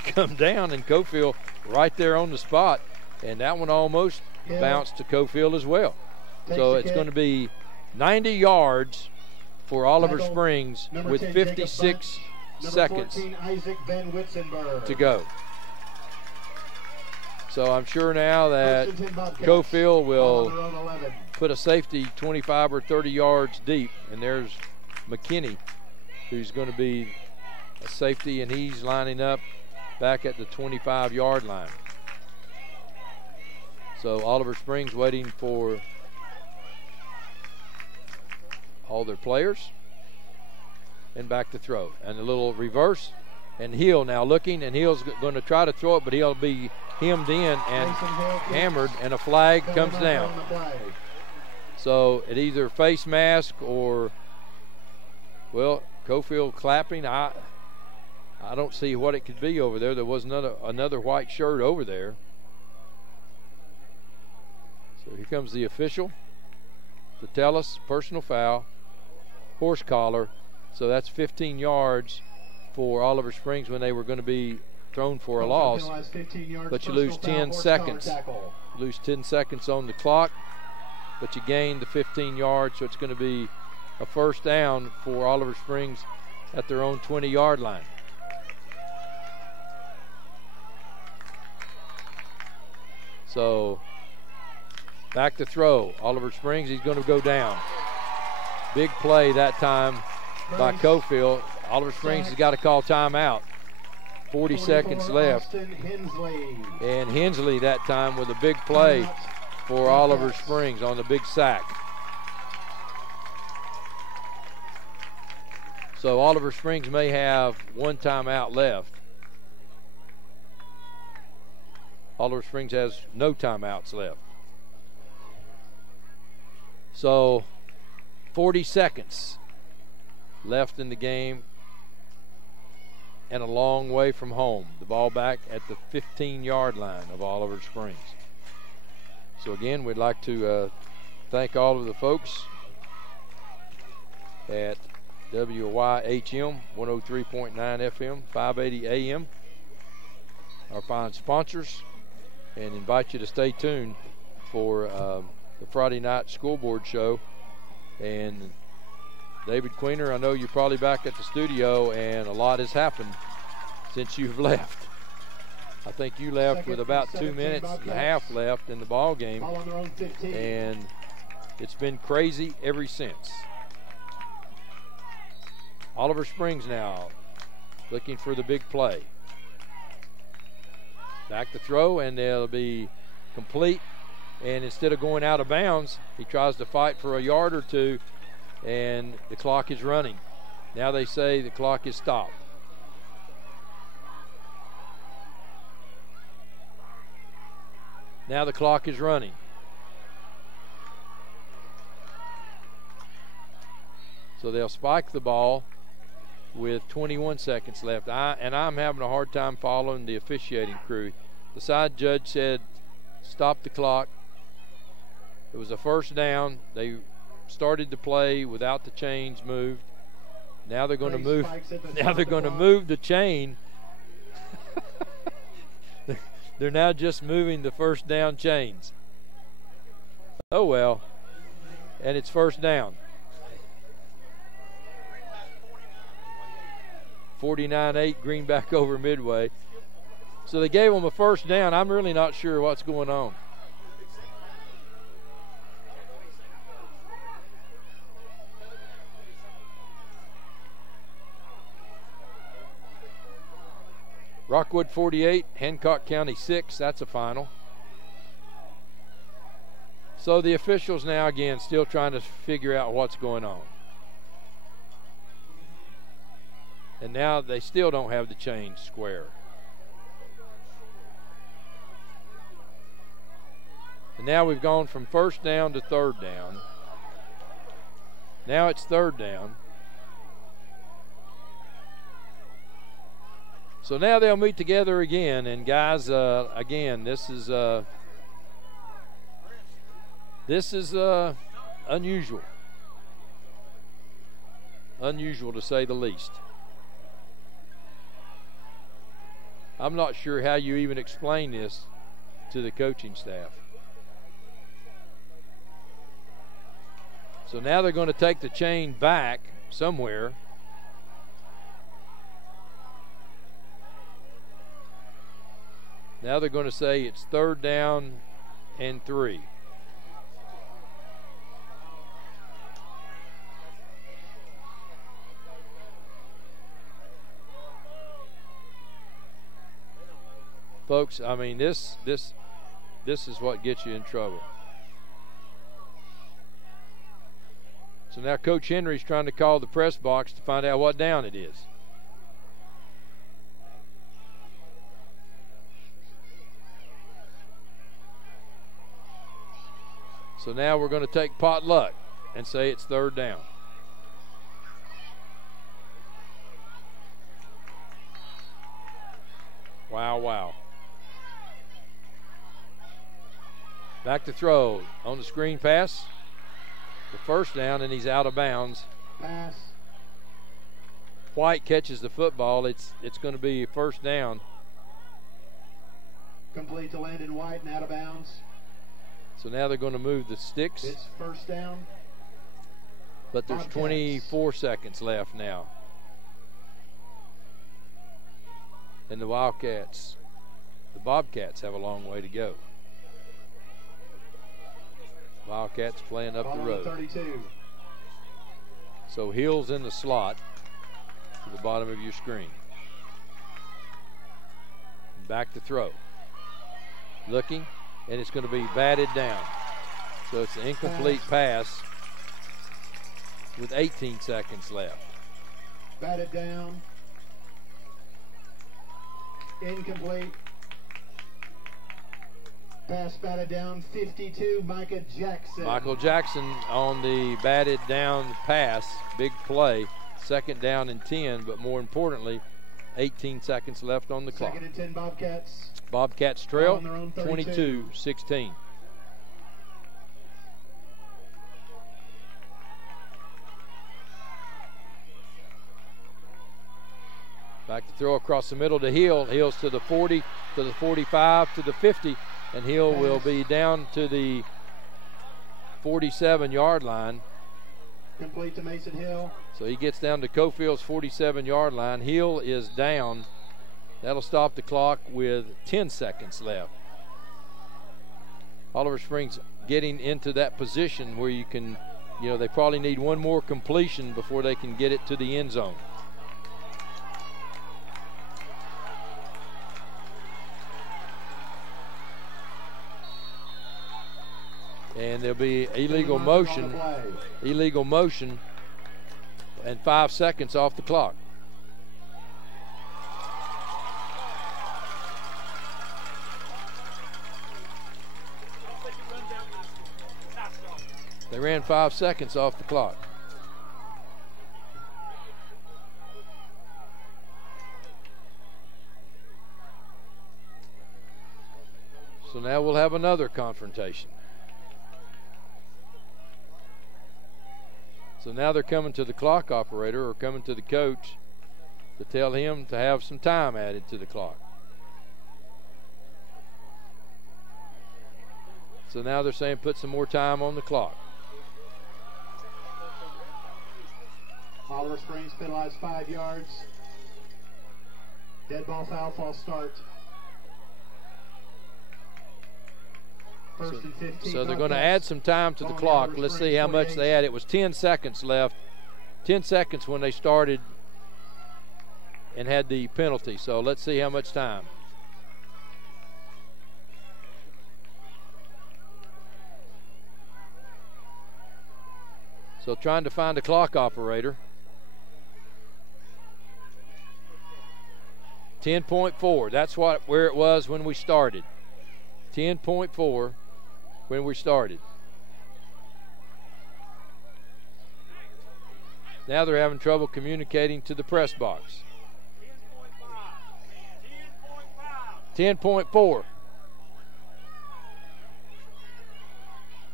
come down, and Coalfield right there on the spot. And that one almost bounced to Coalfield as well. So it's going to be 90 yards for Oliver Springs with 56 seconds to go. So I'm sure now that Coalfield will put a safety 25 or 30 yards deep, and there's McKinney, who's going to be a safety, and he's lining up back at the 25-yard line. So Oliver Springs waiting for all their players, and back to throw. And a little reverse, and Hill now looking, and Hill's going to try to throw it, but he'll be hemmed in and hammered, and a flag comes down. So it either face mask or, well, Coalfield clapping. I don't see what it could be over there. There was another white shirt over there. So here comes the official to tell us personal foul, horse collar. So that's 15 yards for Oliver Springs when they were going to be thrown for a loss. But you lose 10 seconds. You lose 10 seconds on the clock, but you gain the 15 yards, so it's going to be a first down for Oliver Springs at their own 20-yard line. So back to throw. Oliver Springs, he's going to go down. Big play that time by Coalfield. Oliver Springs has got to call timeout. 40 seconds left. And Hensley that time with a big play for Oliver Springs on the big sack. So Oliver Springs may have one timeout left. Oliver Springs has no timeouts left. So 40 seconds left in the game, and a long way from home. The ball back at the 15-yard line of Oliver Springs. So again, we'd like to thank all of the folks at WYHM 103.9 FM, 580 AM, our fine sponsors, and invite you to stay tuned for the Friday night scoreboard show. And David Queener, I know you're probably back at the studio, and a lot has happened since you've left. I think you left with about 2 minutes and a half left in the ball game, and it's been crazy ever since. Oliver Springs now looking for the big play. Back to throw, and they'll be complete. And instead of going out of bounds, he tries to fight for a yard or two, and the clock is running. Now they say the clock is stopped. Now the clock is running. So they'll spike the ball with 21 seconds left. I'm having a hard time following the officiating crew. The side judge said, stop the clock. It was a first down. They started to play without the chains moved. Now they're going to move. Now they're going to move the chain. They're now just moving the first down chains. Oh well. And it's first down. 49-8 Greenback over Midway. So they gave them a first down. I'm really not sure what's going on. Rockwood 48, Hancock County 6. That's a final. So the officials now, again, still trying to figure out what's going on. And now they still don't have the chain square. And now we've gone from first down to third down. Now it's third down. So now they'll meet together again. And guys, again, this is unusual. Unusual to say the least. I'm not sure how you even explain this to the coaching staff. So now they're going to take the chain back somewhere. Now they're going to say it's third down and 3. Folks, I mean, this is what gets you in trouble. So now Coach Henry's trying to call the press box to find out what down it is. So now we're going to take potluck and say it's third down. Wow, wow. Back to throw on the screen pass. The first down, and he's out of bounds. Pass. White catches the football. It's going to be first down. Complete to Landon White and out of bounds. So now they're going to move the sticks. It's first down. But there's 24 seconds left now. And the Bobcats have a long way to go. Wildcats playing up the road. 32. So Hill's in the slot to the bottom of your screen. Back to throw. Looking, and it's going to be batted down. So it's an incomplete pass with 18 seconds left. Batted down. Incomplete. Pass batted down, 52, Micah Jackson. Michael Jackson on the batted down pass. Big play. Second down and 10, but more importantly, 18 seconds left on the clock. Second and 10, Bobcats. Bobcats trail, On their own 32. 22-16. Back to throw across the middle to Hill. Hill's to the 40, to the 45, to the 50. And Hill will be down to the 47-yard line. Complete to Mason Hill. So he gets down to Coalfield's 47-yard line. Hill is down. That'll stop the clock with 10 seconds left. Oliver Springs getting into that position where you can, they probably need one more completion before they can get it to the end zone. And there'll be illegal motion, and 5 seconds off the clock. They ran 5 seconds off the clock. So now we'll have another confrontation. So now they're coming to the clock operator or coming to the coach to tell him to have some time added to the clock. So now they're saying put some more time on the clock. Oliver Springs penalized 5 yards. Dead ball foul, false start. First and 15. So they're going to add some time to the clock. Let's see how much they add. It was 10 seconds left. 10 seconds when they started and had the penalty. So let's see how much time. So trying to find a clock operator. 10.4. That's where it was when we started. 10.4 when we started. Now they're having trouble communicating to the press box. 10.4.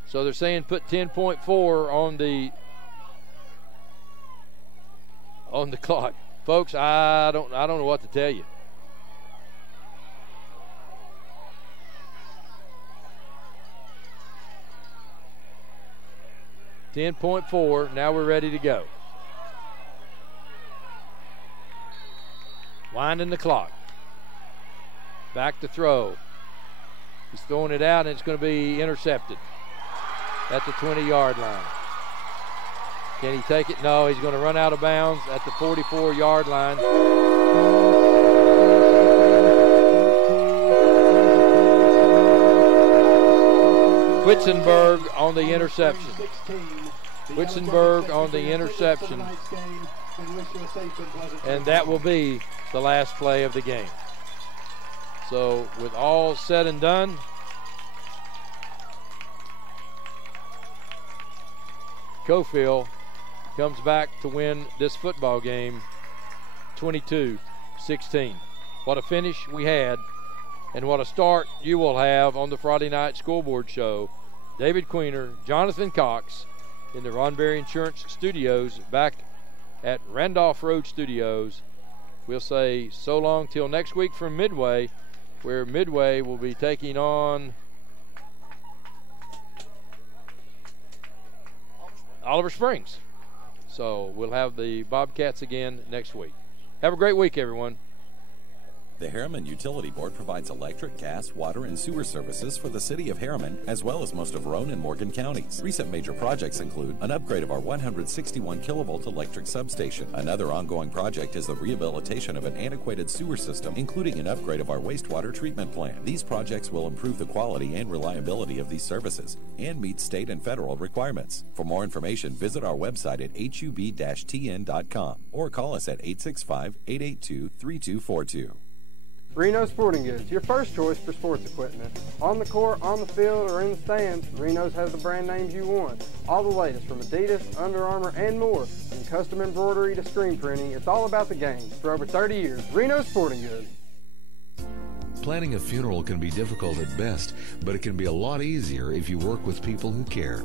So they're saying put 10.4 on the clock. Folks, I don't know what to tell you. .4. Now we're ready to go. Winding the clock. Back to throw. He's throwing it out, and it's going to be intercepted at the 20-yard line. Can he take it? No, he's going to run out of bounds at the 44-yard line. Whitsenberg on the interception. Whitsenberg on the interception. And that will be the last play of the game. So with all said and done, Coalfield comes back to win this football game 22-16. What a finish we had, and what a start you will have on the Friday night scoreboard show. David Queener, Jonathan Cox in the Ron Berry Insurance Studios back at Randolph Road Studios. We'll say so long till next week from Midway, where Midway will be taking on Oliver Springs. So we'll have the Bobcats again next week. Have a great week, everyone. The Harriman Utility Board provides electric, gas, water, and sewer services for the city of Harriman, as well as most of Roane and Morgan counties. Recent major projects include an upgrade of our 161 kilovolt electric substation. Another ongoing project is the rehabilitation of an antiquated sewer system, including an upgrade of our wastewater treatment plant. These projects will improve the quality and reliability of these services and meet state and federal requirements. For more information, visit our website at hub-tn.com or call us at 865-882-3242. Reno Sporting Goods, your first choice for sports equipment. On the court, on the field, or in the stands, Reno's has the brand names you want. All the latest from Adidas, Under Armour, and more. From custom embroidery to screen printing, it's all about the game. For over 30 years, Reno Sporting Goods. Planning a funeral can be difficult at best, but it can be a lot easier if you work with people who care.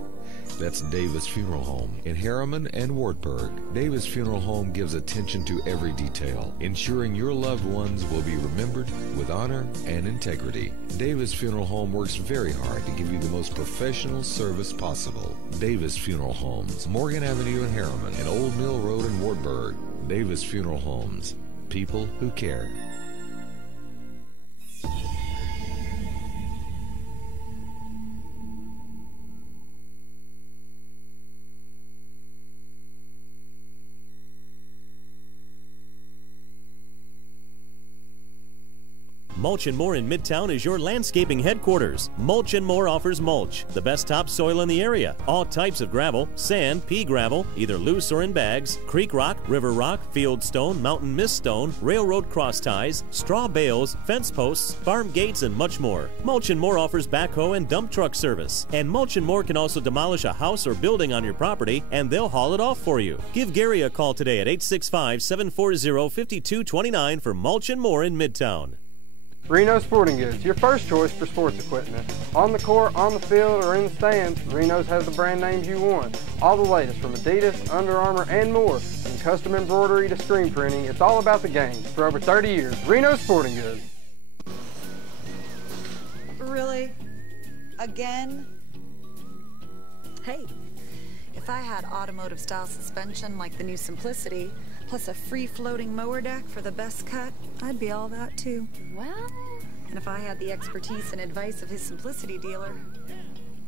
That's Davis Funeral Home in Harriman and Wartburg. Davis Funeral Home gives attention to every detail, ensuring your loved ones will be remembered with honor and integrity. Davis Funeral Home works very hard to give you the most professional service possible. Davis Funeral Homes, Morgan Avenue in Harriman and Old Mill Road in Wartburg. Davis Funeral Homes, people who care. Mulch & More in Midtown is your landscaping headquarters. Mulch & More offers mulch, the best topsoil in the area. All types of gravel, sand, pea gravel, either loose or in bags, creek rock, river rock, field stone, mountain mist stone, railroad cross ties, straw bales, fence posts, farm gates, and much more. Mulch & More offers backhoe and dump truck service. And Mulch & More can also demolish a house or building on your property, and they'll haul it off for you. Give Gary a call today at 865-740-5229 for Mulch & More in Midtown. Reno Sporting Goods, your first choice for sports equipment. On the court, on the field, or in the stands, Reno's has the brand names you want. All the latest from Adidas, Under Armour, and more. From custom embroidery to screen printing, it's all about the game. For over 30 years, Reno Sporting Goods. Really? Again? Hey, if I had automotive style suspension like the new Simplicity, plus a free-floating mower deck for the best cut, I'd be all that too. Well... And if I had the expertise and advice of his Simplicity dealer,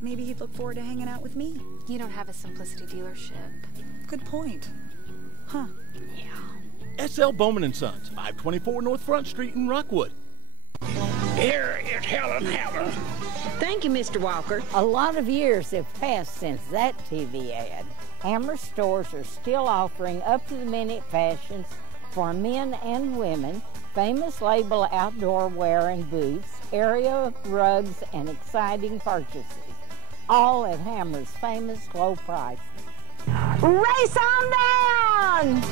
maybe he'd look forward to hanging out with me. You don't have a Simplicity dealership. Good point. Huh. Yeah. SL Bowman & Sons, 524 North Front Street in Rockwood. Here is Helen Hammer. Thank you, Mr. Walker. A lot of years have passed since that TV ad. Hammer stores are still offering up-to-the-minute fashions for men and women, famous label outdoor wear and boots, area rugs, and exciting purchases. All at Hammer's famous low prices. Race on down!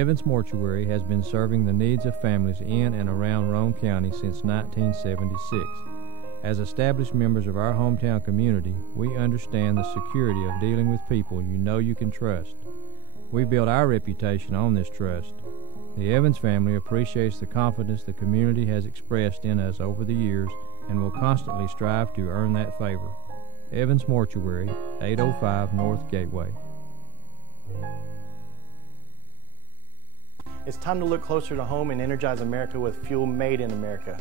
Evans Mortuary has been serving the needs of families in and around Roane County since 1976. As established members of our hometown community, we understand the security of dealing with people you know you can trust. We build our reputation on this trust. The Evans family appreciates the confidence the community has expressed in us over the years and will constantly strive to earn that favor. Evans Mortuary, 805 North Gateway. It's time to look closer to home and energize America with fuel made in America.